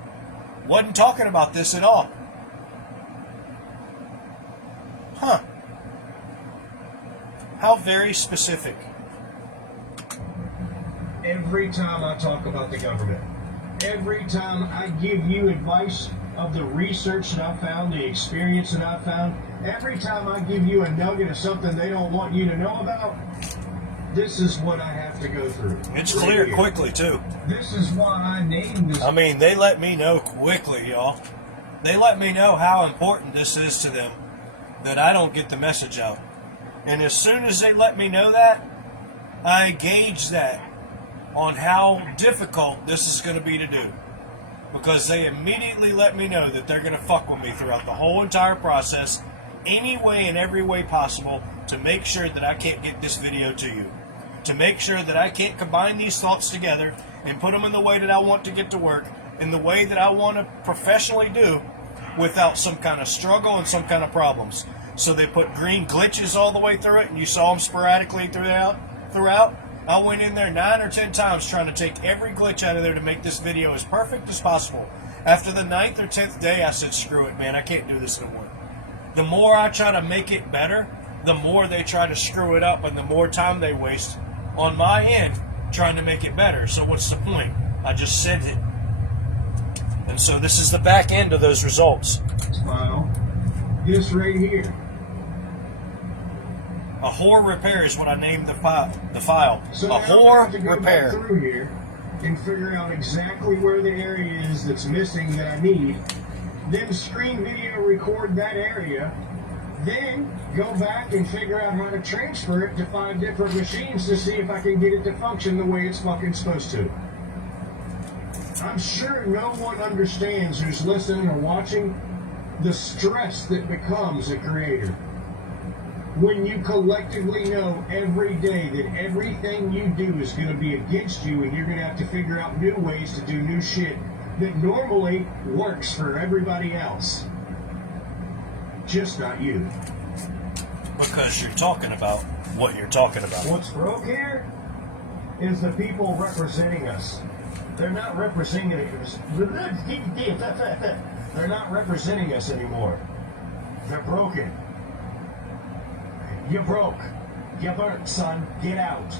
Wasn't talking about this at all. Huh. How very specific. Every time I talk about the government, every time I give you advice of the research that I found, the experience that I found, every time I give you a nugget of something they don't want you to know about, this is what I have to go through. It's clear quickly, too. This is why I named this. I mean, they let me know quickly, y'all. They let me know how important this is to them, that I don't get the message out. And as soon as they let me know that, I gauge that on how difficult this is going to be to do. Because they immediately let me know that they're going to fuck with me throughout the whole entire process, any way and every way possible, to make sure that I can't get this video to you. To make sure that I can't combine these thoughts together and put them in the way that I want to get to work, in the way that I want to professionally do, without some kind of struggle and some kind of problems. So they put green glitches all the way through it, and you saw them sporadically throughout. I went in there 9 or 10 times trying to take every glitch out of there to make this video as perfect as possible. After the 9th or 10th day, I said, screw it, man, I can't do this anymore. The more I try to make it better, the more they try to screw it up, and the more time they waste on my end trying to make it better. So what's the point? I just sent it. And so this is the back end of those results. File. This right here. A whore repair is what I named the file. So A now I have whore to go repair. back through here and figure out exactly where the area is that's missing that I need. Then screen video record that area. Then go back and figure out how to transfer it to 5 different machines to see if I can get it to function the way it's fucking supposed to. I'm sure no one understands who's listening or watching the stress that becomes a creator. When you collectively know every day that everything you do is going to be against you and you're going to have to figure out new ways to do new shit that normally works for everybody else. Just not you. Because you're talking about what you're talking about. What's broke here is the people representing us. They're not representing us. They're not representing us anymore. They're broken. You broke. You burnt, son. Get out.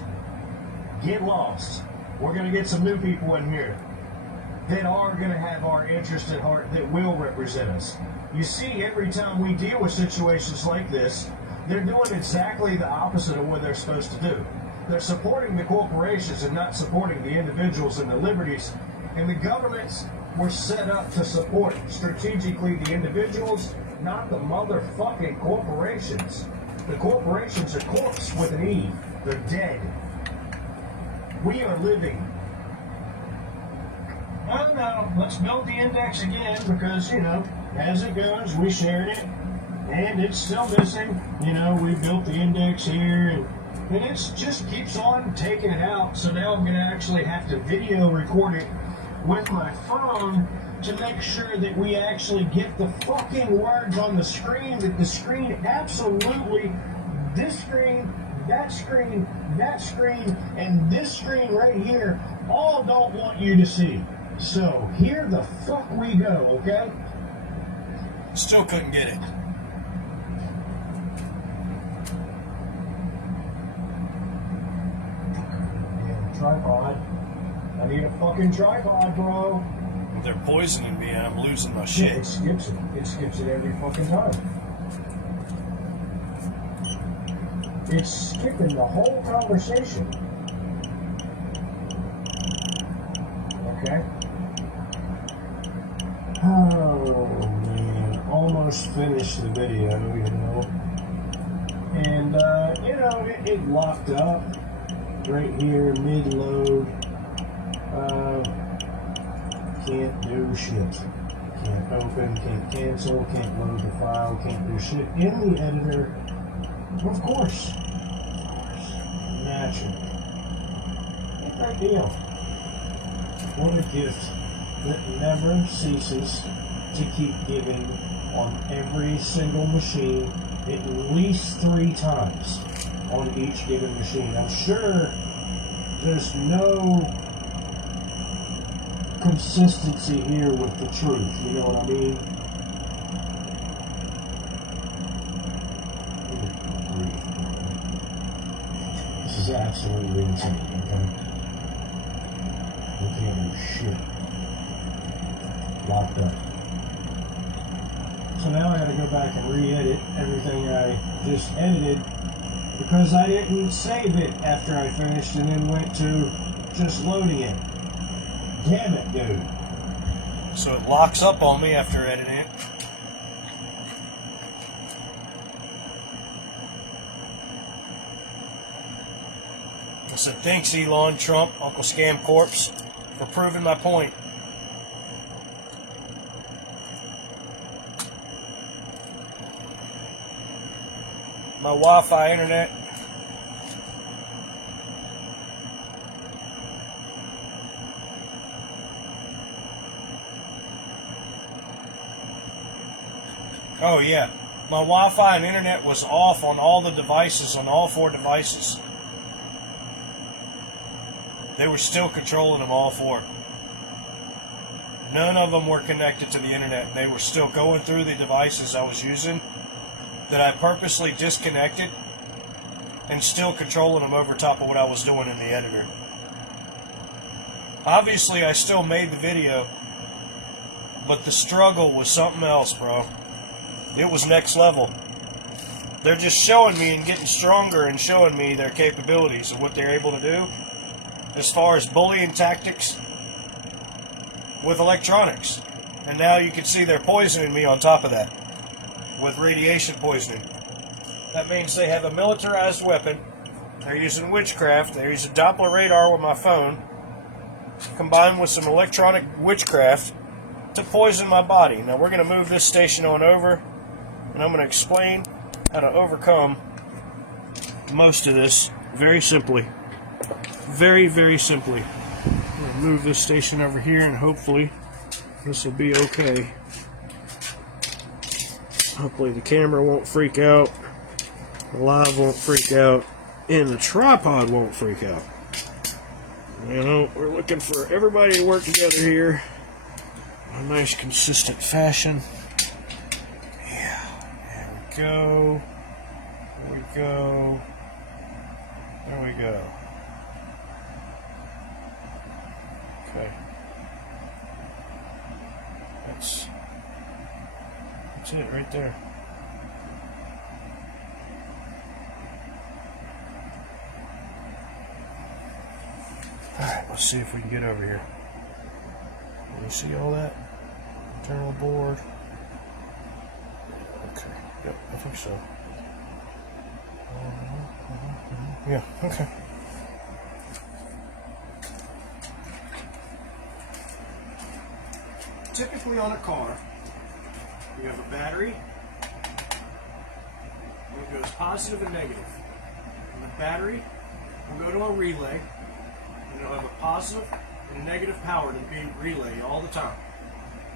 Get lost. We're going to get some new people in here that are going to have our interest at heart, that will represent us. You see, every time we deal with situations like this, they're doing exactly the opposite of what they're supposed to do. They're supporting the corporations and not supporting the individuals and the liberties. And the governments were set up to support strategically the individuals, not the motherfucking corporations. The corporations are corpse with an E. They're dead. We are living. Oh no, let's build the index again because, as it goes, we shared it and it's still missing. We built the index here and it just keeps on taking it out. So now I'm going to actually have to video record it with my phone to make sure that we actually get the fucking words on the screen, that the screen absolutely, this screen, that screen, that screen, and this screen right here all don't want you to see. So here the fuck we go, okay? Still couldn't get it. tripod. I need a fucking tripod, bro. They're poisoning me and I'm losing my Yeah, shit. it skips it. It skips it every fucking time. It's skipping the whole conversation. Okay? Oh, man. Almost finished the video, you know. And, you know, it locked up right here, mid-load. Can't do shit. Can't open, can't cancel, can't load the file, can't do shit in the editor. Of course. Naturally. Great deal. What a gift that never ceases to keep giving on every single machine, at least 3 times on each given machine. I'm sure there's no consistency here with the truth, you know what I mean? This is absolutely insane, okay? We can't do shit. Locked up. So now I gotta go back and re-edit everything I just edited because I didn't save it after I finished and then went to just loading it. Damn it, dude. So it locks up on me after editing it. I said, thanks, Elon, Trump, Uncle Scam Corpse, for proving my point. My Wi-Fi internet. Oh yeah, my Wi-Fi and internet was off on all the devices, on all 4 devices. They were still controlling them, all 4. None of them were connected to the internet. They were still going through the devices I was using that I purposely disconnected and still controlling them over top of what I was doing in the editor. Obviously, I still made the video, but the struggle was something else, bro. It was next level. They're just showing me and getting stronger and showing me their capabilities and what they're able to do as far as bullying tactics with electronics. And now you can see they're poisoning me on top of that with radiation poisoning. That means they have a militarized weapon. They're using witchcraft. They're using Doppler radar with my phone combined with some electronic witchcraft to poison my body. Now we're going to move this station on over and I'm going to explain how to overcome most of this very simply. Very, very simply. I'm going to move this station over here and hopefully this will be okay. Hopefully the camera won't freak out, the live won't freak out, and the tripod won't freak out. You know, we're looking for everybody to work together here in a nice, consistent fashion. Yeah, there we go. There we go. There we go. Okay. That's it right there. Alright, let's see if we can get over here. Can you see all that? Internal board. Okay, yep, I think so. Yeah, okay. Typically on a car, you have a battery, and it goes positive and negative. And the battery will go to a relay, and it'll have a positive and a negative power to the relay all the time.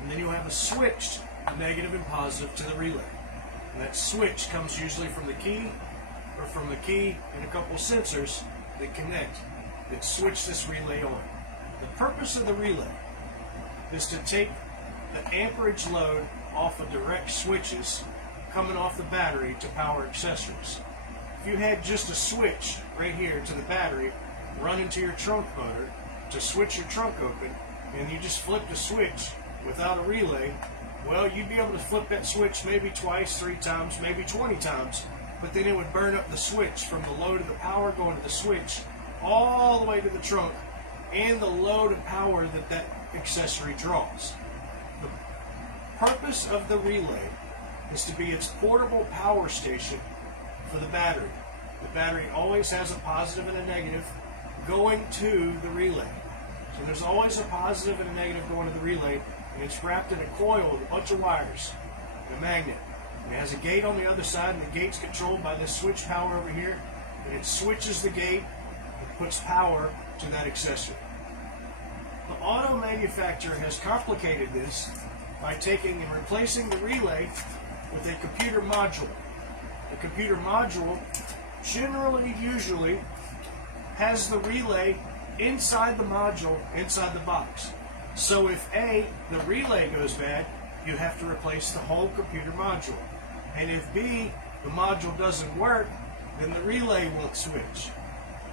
And then you'll have a switched negative and positive to the relay. And that switch comes usually from the key, or from the key and a couple sensors that connect, that switch this relay on. The purpose of the relay is to take the amperage load off of direct switches coming off the battery to power accessories. If you had just a switch right here to the battery run into your trunk motor to switch your trunk open, and you just flip the switch without a relay, well, you'd be able to flip that switch maybe twice, 3 times, maybe 20 times, but then it would burn up the switch from the load of the power going to the switch all the way to the trunk and the load of power that that accessory draws. The purpose of the relay is to be its portable power station for the battery. The battery always has a positive and a negative going to the relay. So there's always a positive and a negative going to the relay, and it's wrapped in a coil with a bunch of wires and a magnet. And it has a gate on the other side, and the gate's controlled by this switch power over here, and it switches the gate and puts power to that accessory. The auto manufacturer has complicated this by taking and replacing the relay with a computer module. The computer module generally, usually, has the relay inside the module, inside the box. So if A, the relay goes bad, you have to replace the whole computer module. And if B, the module doesn't work, then the relay won't switch.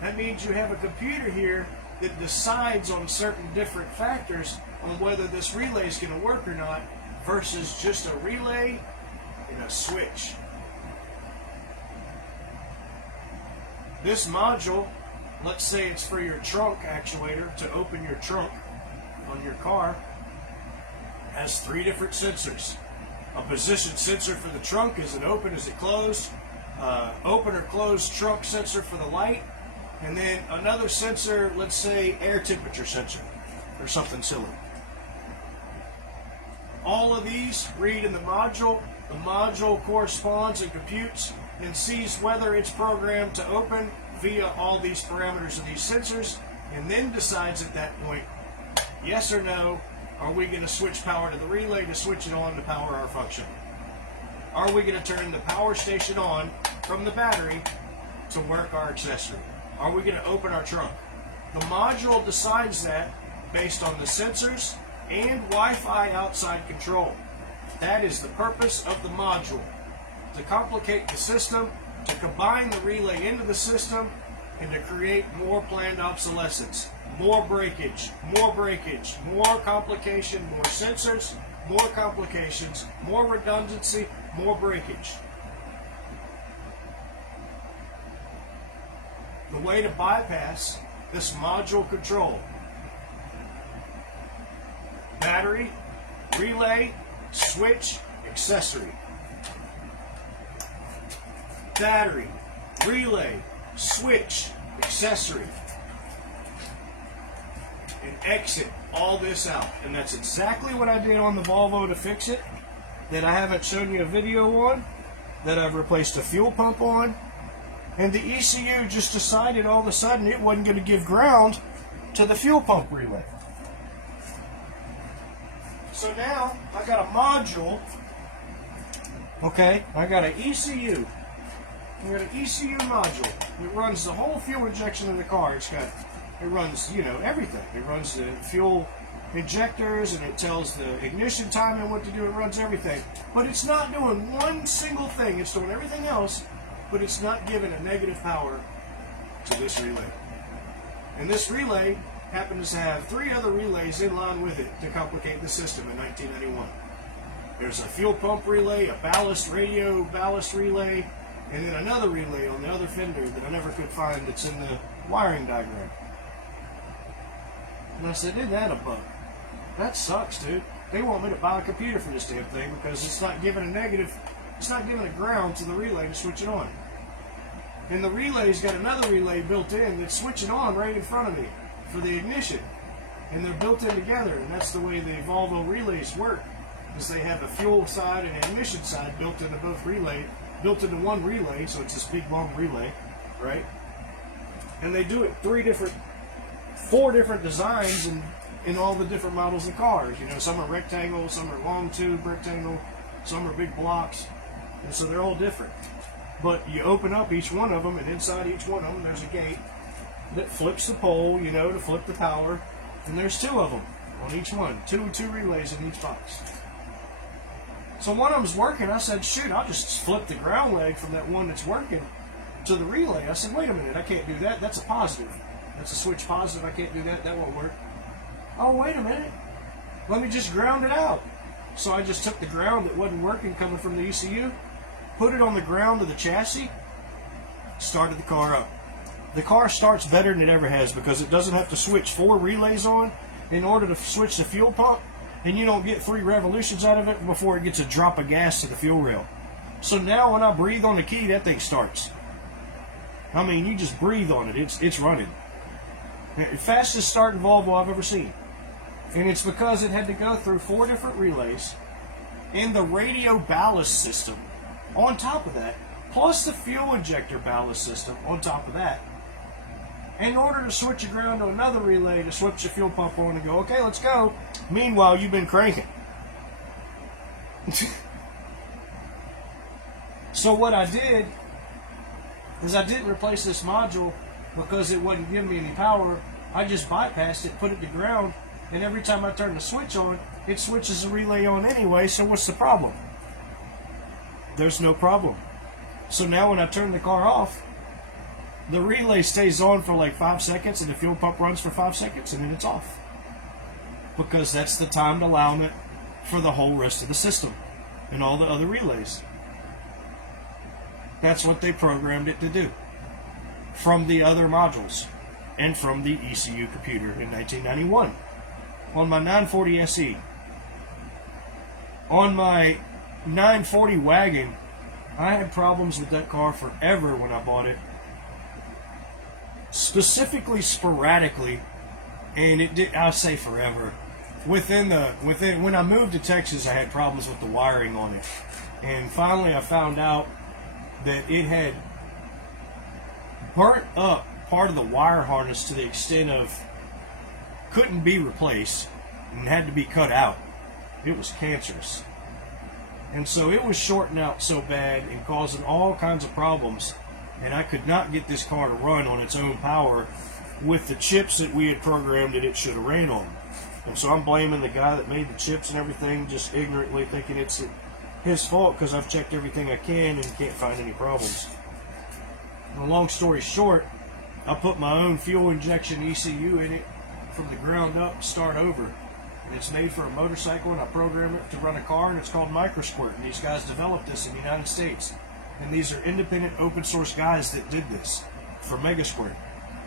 That means you have a computer here that decides on certain different factors on whether this relay is going to work or not, versus just a relay and a switch. This module, let's say it's for your trunk actuator to open your trunk on your car, has 3 different sensors. A position sensor for the trunk, is it open, is it closed? Open or closed trunk sensor for the light, and then another sensor, let's say air temperature sensor or something silly. All of these read in the module. The module corresponds and computes and sees whether it's programmed to open via all these parameters of these sensors, and then decides at that point, yes or no, are we going to switch power to the relay to switch it on to power our function? Are we going to turn the power station on from the battery to work our accessory? Are we going to open our trunk? The module decides that based on the sensors and Wi-Fi outside control. That is the purpose of the module, to complicate the system, to combine the relay into the system, and to create more planned obsolescence, more breakage, more complication, more sensors, more complications, more redundancy, more breakage. The way to bypass this module control: battery, relay, switch, accessory. Battery, relay, switch, accessory. And exit all this out. And that's exactly what I did on the Volvo to fix it, that I haven't shown you a video on, that I've replaced a fuel pump on. And the ECU just decided all of a sudden it wasn't going to give ground to the fuel pump relay. So now I got a module, okay, I got an ECU. I got an ECU module. It runs the whole fuel injection of the car. It runs, everything. It runs the fuel injectors, and it tells the ignition time and what to do. It runs everything. But it's not doing one single thing. It's doing everything else, but it's not giving a negative power to this relay. And this relay happens to have 3 other relays in line with it to complicate the system in 1991. There's a fuel pump relay, a ballast radio ballast relay, and then another relay on the other fender that I never could find that's in the wiring diagram. And I said, isn't that a bug? That sucks, dude. They want me to buy a computer for this damn thing because it's not giving a ground to the relay to switch it on. And the relay's got another relay built in that's switching on right in front of me for the ignition. And they're built in together, and that's the way the Volvo relays work, is they have a fuel side and an ignition side built into both relay, built into one relay, so it's this big long relay, right? And they do it 4 different designs in all the different models of cars. Some are rectangle, some are long tube rectangle, some are big blocks, and so they're all different. But you open up each one of them, and inside each one of them there's a gate that flips the pole, to flip the power, and there's 2 of them on each one, two relays in each box. So one of them's working. I said, shoot, I'll just flip the ground leg from that one that's working to the relay. I said, wait a minute, I can't do that. That's a positive. That's a switch positive. I can't do that. That won't work. Oh, wait a minute. Let me just ground it out. So I just took the ground that wasn't working coming from the ECU, put it on the ground of the chassis, started the car up. The car starts better than it ever has because it doesn't have to switch 4 relays on in order to switch the fuel pump, and you don't get 3 revolutions out of it before it gets a drop of gas to the fuel rail. So now when I breathe on the key, that thing starts. I mean, you just breathe on it, it's running. Fastest starting Volvo I've ever seen. And it's because it had to go through 4 different relays and the radio ballast system on top of that, plus the fuel injector ballast system on top of that, in order to switch the ground to another relay to switch the fuel pump on and go, okay, let's go. Meanwhile, you've been cranking. So what I did is I didn't replace this module because it wasn't giving me any power. I just bypassed it, put it to ground, and every time I turn the switch on, it switches the relay on anyway, so what's the problem? There's no problem. So now when I turn the car off, the relay stays on for like 5 seconds and the fuel pump runs for 5 seconds and then it's off. Because that's the timed allowance for the whole rest of the system and all the other relays. That's what they programmed it to do from the other modules and from the ECU computer in 1991 on my 940 SE. On my 940 wagon, I had problems with that car forever when I bought it. Specifically, sporadically, and it did. I say forever. When I moved to Texas, I had problems with the wiring on it, and finally, I found out that it had burnt up part of the wire harness to the extent of couldn't be replaced and had to be cut out. It was cancerous, and so it was shorting out so bad and causing all kinds of problems. And I could not get this car to run on its own power with the chips that we had programmed that it should have ran on. And so I'm blaming the guy that made the chips and everything, just ignorantly thinking it's his fault because I've checked everything I can and can't find any problems. And long story short, I put my own fuel injection ECU in it from the ground up to start over. And it's made for a motorcycle, and I program it to run a car, and it's called MicroSquirt. And these guys developed this in the United States. And these are independent open source guys that did this for Megasquirt.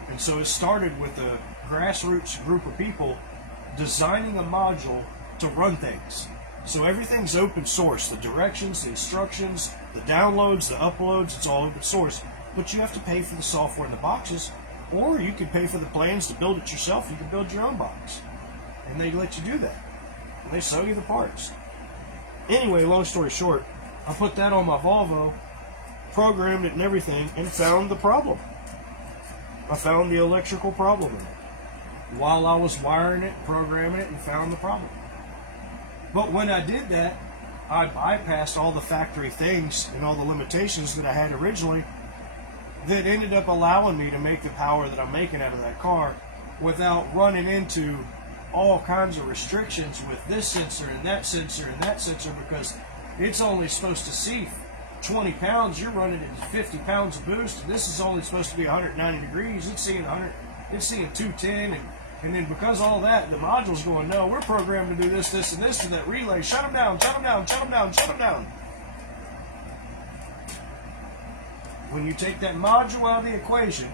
And so it started with a grassroots group of people designing a module to run things. So everything's open source. The directions, the instructions, the downloads, the uploads, it's all open source. But you have to pay for the software in the boxes, or you can pay for the plans to build it yourself. You can build your own box. And they let you do that. And they sell you the parts. Anyway, long story short, I put that on my Volvo, programmed it and everything, and found the problem. I found the electrical problem in it while I was wiring it, programming it, and found the problem. But when I did that, I bypassed all the factory things and all the limitations that I had originally that ended up allowing me to make the power that I'm making out of that car without running into all kinds of restrictions with this sensor and that sensor and that sensor, because it's only supposed to see 20 pounds, you're running at 50 pounds of boost, and this is only supposed to be 190 degrees. It's seeing 100, it's seeing 210, and then because of all that, the module's going, no, we're programmed to do this, this, and this to that relay. Shut them down, shut them down, shut them down, shut them down. When you take that module out of the equation,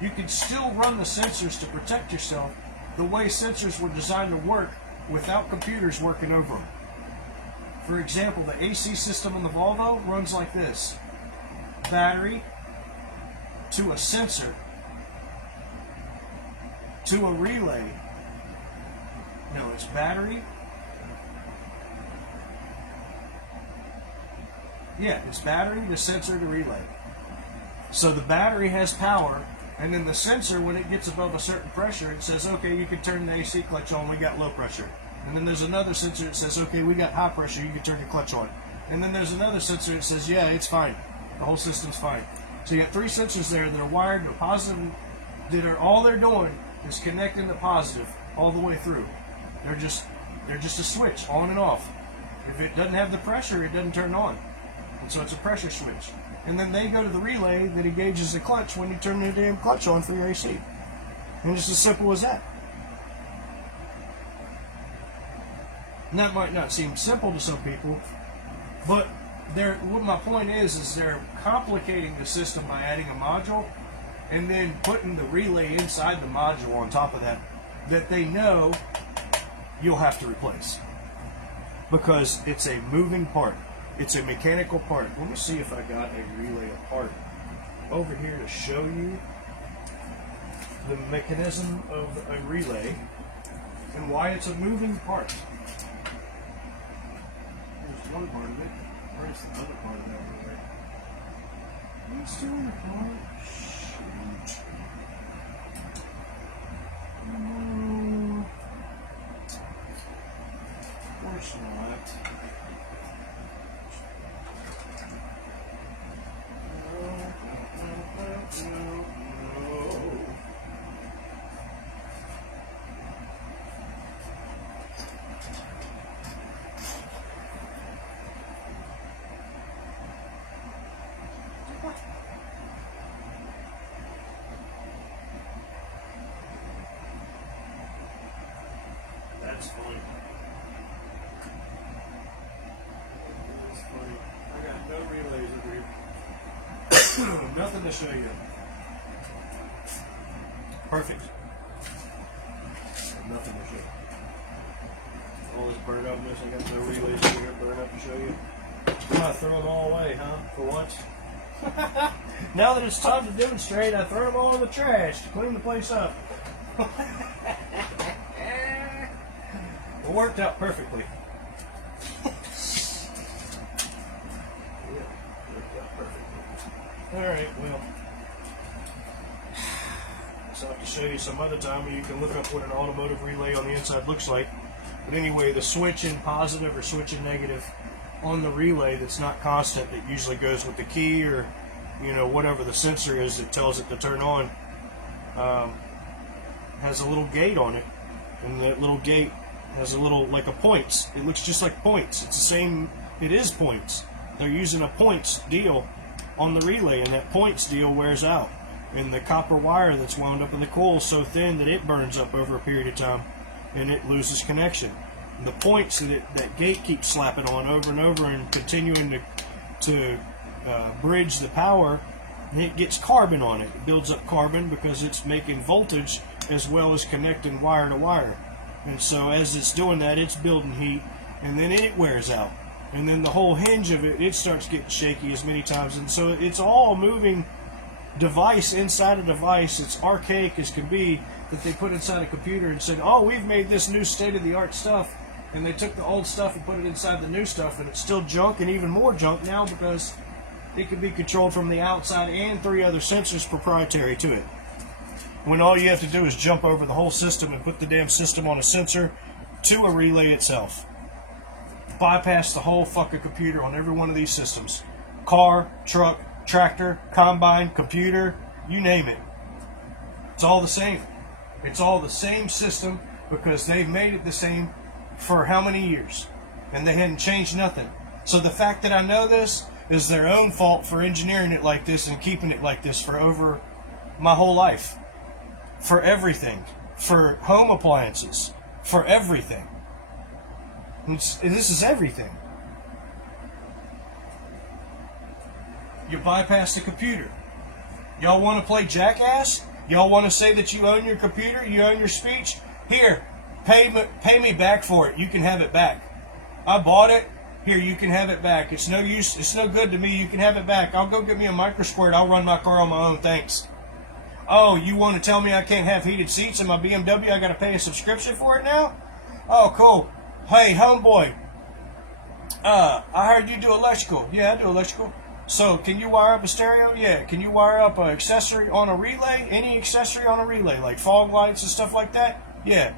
you can still run the sensors to protect yourself the way sensors were designed to work without computers working over them. For example, the AC system in the Volvo runs like this. Battery to a sensor to a relay. No, it's battery. Yeah, it's battery to sensor to relay. So the battery has power, and then the sensor, when it gets above a certain pressure, it says, okay, you can turn the AC clutch on, we got low pressure. And then there's another sensor that says, okay, we got high pressure, you can turn the clutch on. And then there's another sensor that says, yeah, it's fine. The whole system's fine. So you have 3 sensors there that are wired to positive, that are all they're doing is connecting the positive all the way through. They're just a switch, on and off. If it doesn't have the pressure, it doesn't turn on. And so it's a pressure switch. And then they go to the relay that engages the clutch when you turn the damn clutch on for your AC. And it's as simple as that. And that might not seem simple to some people, but what my point is they're complicating the system by adding a module and then putting the relay inside the module on top of that they know you'll have to replace. Because it's a moving part. It's a mechanical part. Let me see if I got a relay apart over here to show you the mechanism of a relay and why it's a moving part. There's one part of it. Where's the other part of that relay? It's doing it wrong. Shoot. No. Of course not. No. That's funny. That's funny. I got no relays over here. Nothing to show you. Perfect. Nothing to show you. All this burn up mess, I got no relays over here burn up to show you. I throw them all away, huh? For once. Now that it's time to demonstrate, I throw them all in the trash to clean the place up. It worked out perfectly. Alright, well, so I'll have to show you some other time where you can look up what an automotive relay on the inside looks like. But anyway, the switch in positive or switch in negative on the relay that's not constant, that usually goes with the key or, you know, whatever the sensor is that tells it to turn on, has a little gate on it. And that little gate has a little, like a points. It looks just like points. It's the same, it is points. They're using a points deal on the relay, and that points deal wears out. And the copper wire that's wound up in the coil is so thin that it burns up over a period of time and it loses connection. And the points that gate keeps slapping on over and over and continuing to bridge the power, it gets carbon on it. It builds up carbon because it's making voltage as well as connecting wire to wire. And so as it's doing that, it's building heat, and then it wears out. And then the whole hinge of it starts getting shaky as many times. And so it's all a moving device inside a device. It's archaic as can be, that they put inside a computer and said, oh, we've made this new state-of-the-art stuff. And they took the old stuff and put it inside the new stuff, and it's still junk and even more junk now because it can be controlled from the outside and 3 other sensors proprietary to it. When all you have to do is jump over the whole system and put the damn system on a sensor to a relay itself. Bypass the whole fucking computer on every one of these systems. Car, truck, tractor, combine, computer, you name it. It's all the same. It's all the same system because they've made it the same for how many years? And they hadn't changed nothing. So the fact that I know this is their own fault for engineering it like this and keeping it like this for over my whole life. For everything. For home appliances. For everything. This is everything. You bypass the computer. Y'all want to play jackass? Y'all want to say that you own your computer? You own your speech? Here, pay me back for it. You can have it back. I bought it. Here, you can have it back. It's no use. It's no good to me. You can have it back. I'll go get me a microsquirt. I'll run my car on my own. Thanks. Oh, you want to tell me I can't have heated seats in my BMW? I got to pay a subscription for it now? Oh, cool. Hey, homeboy. I heard you do electrical. Yeah, I do electrical. So, can you wire up a stereo? Yeah. Can you wire up an accessory on a relay? Any accessory on a relay, like fog lights and stuff like that? Yeah.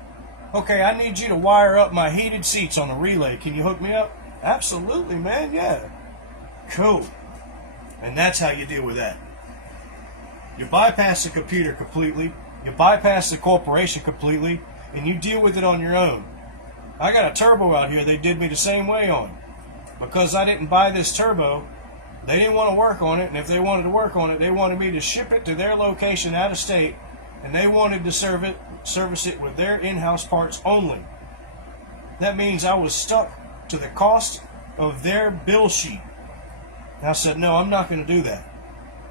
Okay, I need you to wire up my heated seats on a relay. Can you hook me up? Absolutely, man. Yeah. Cool. And that's how you deal with that. You bypass the computer completely. You bypass the corporation completely. And you deal with it on your own. I got a turbo out here they did me the same way on. Because I didn't buy this turbo, they didn't want to work on it. And if they wanted to work on it, they wanted me to ship it to their location out of state and they wanted to service it with their in-house parts only. That means I was stuck to the cost of their bill sheet. And I said, no, I'm not going to do that.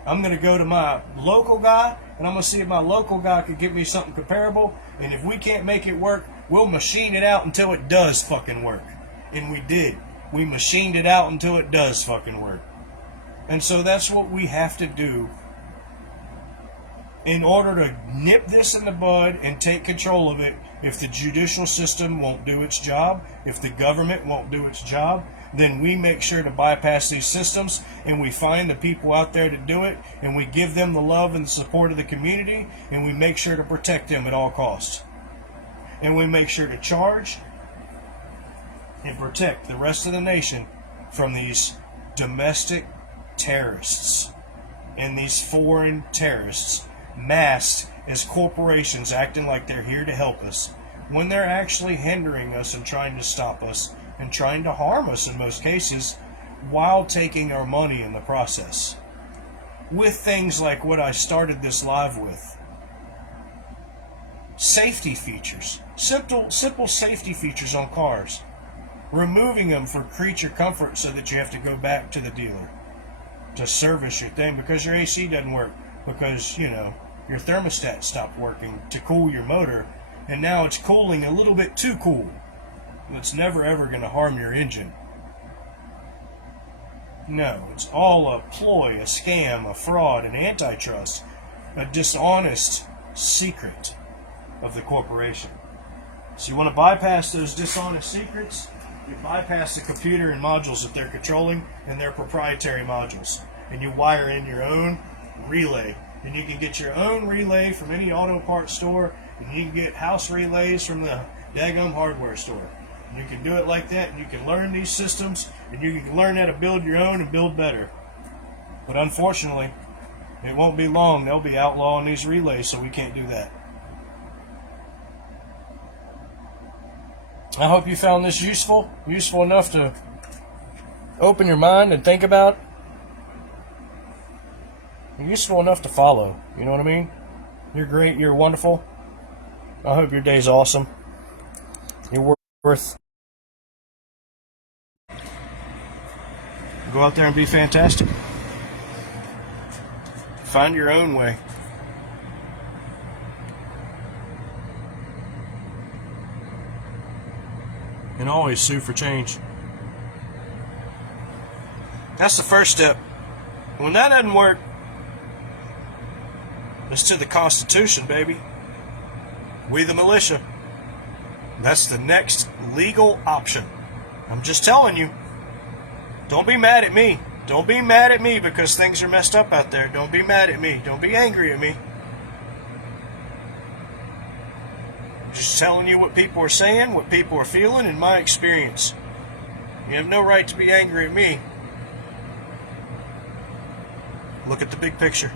I'm going to go to my local guy, and I'm going to see if my local guy could give me something comparable. And if we can't make it work, we'll machine it out until it does fucking work. And we did. We machined it out until it does fucking work. And so that's what we have to do in order to nip this in the bud and take control of it. If the judicial system won't do its job, if the government won't do its job, then we make sure to bypass these systems, and we find the people out there to do it, and we give them the love and the support of the community, and we make sure to protect them at all costs. And we make sure to charge and protect the rest of the nation from these domestic terrorists and these foreign terrorists masked as corporations acting like they're here to help us when they're actually hindering us and trying to stop us and trying to harm us in most cases while taking our money in the process. With things like what I started this live with. Safety features. Simple safety features on cars. Removing them for creature comfort so that you have to go back to the dealer to service your thing because your AC doesn't work, because, you know, your thermostat stopped working to cool your motor, and now it's cooling a little bit too cool. It's never ever going to harm your engine. No, it's all a ploy, a scam, a fraud, an antitrust, a dishonest secret of the corporation. So you want to bypass those dishonest secrets? You bypass the computer and modules that they're controlling and their proprietary modules. And you wire in your own relay. And you can get your own relay from any auto parts store, and you can get house relays from the daggum hardware store. And you can do it like that, and you can learn these systems, and you can learn how to build your own and build better. But unfortunately, it won't be long. They'll be outlawing these relays, so we can't do that. I hope you found this useful enough to open your mind and think about, and useful enough to follow. You know what I mean? You're great. You're wonderful. I hope your day's awesome. You're worth. Go out there and be fantastic. Find your own way. And always sue for change. That's the first step. When that doesn't work, it's to the Constitution, baby. We the militia. That's the next legal option. I'm just telling you. Don't be mad at me. Don't be mad at me because things are messed up out there. Don't be mad at me. Don't be angry at me. Just telling you what people are saying, what people are feeling, in my experience. You have no right to be angry at me. Look at the big picture.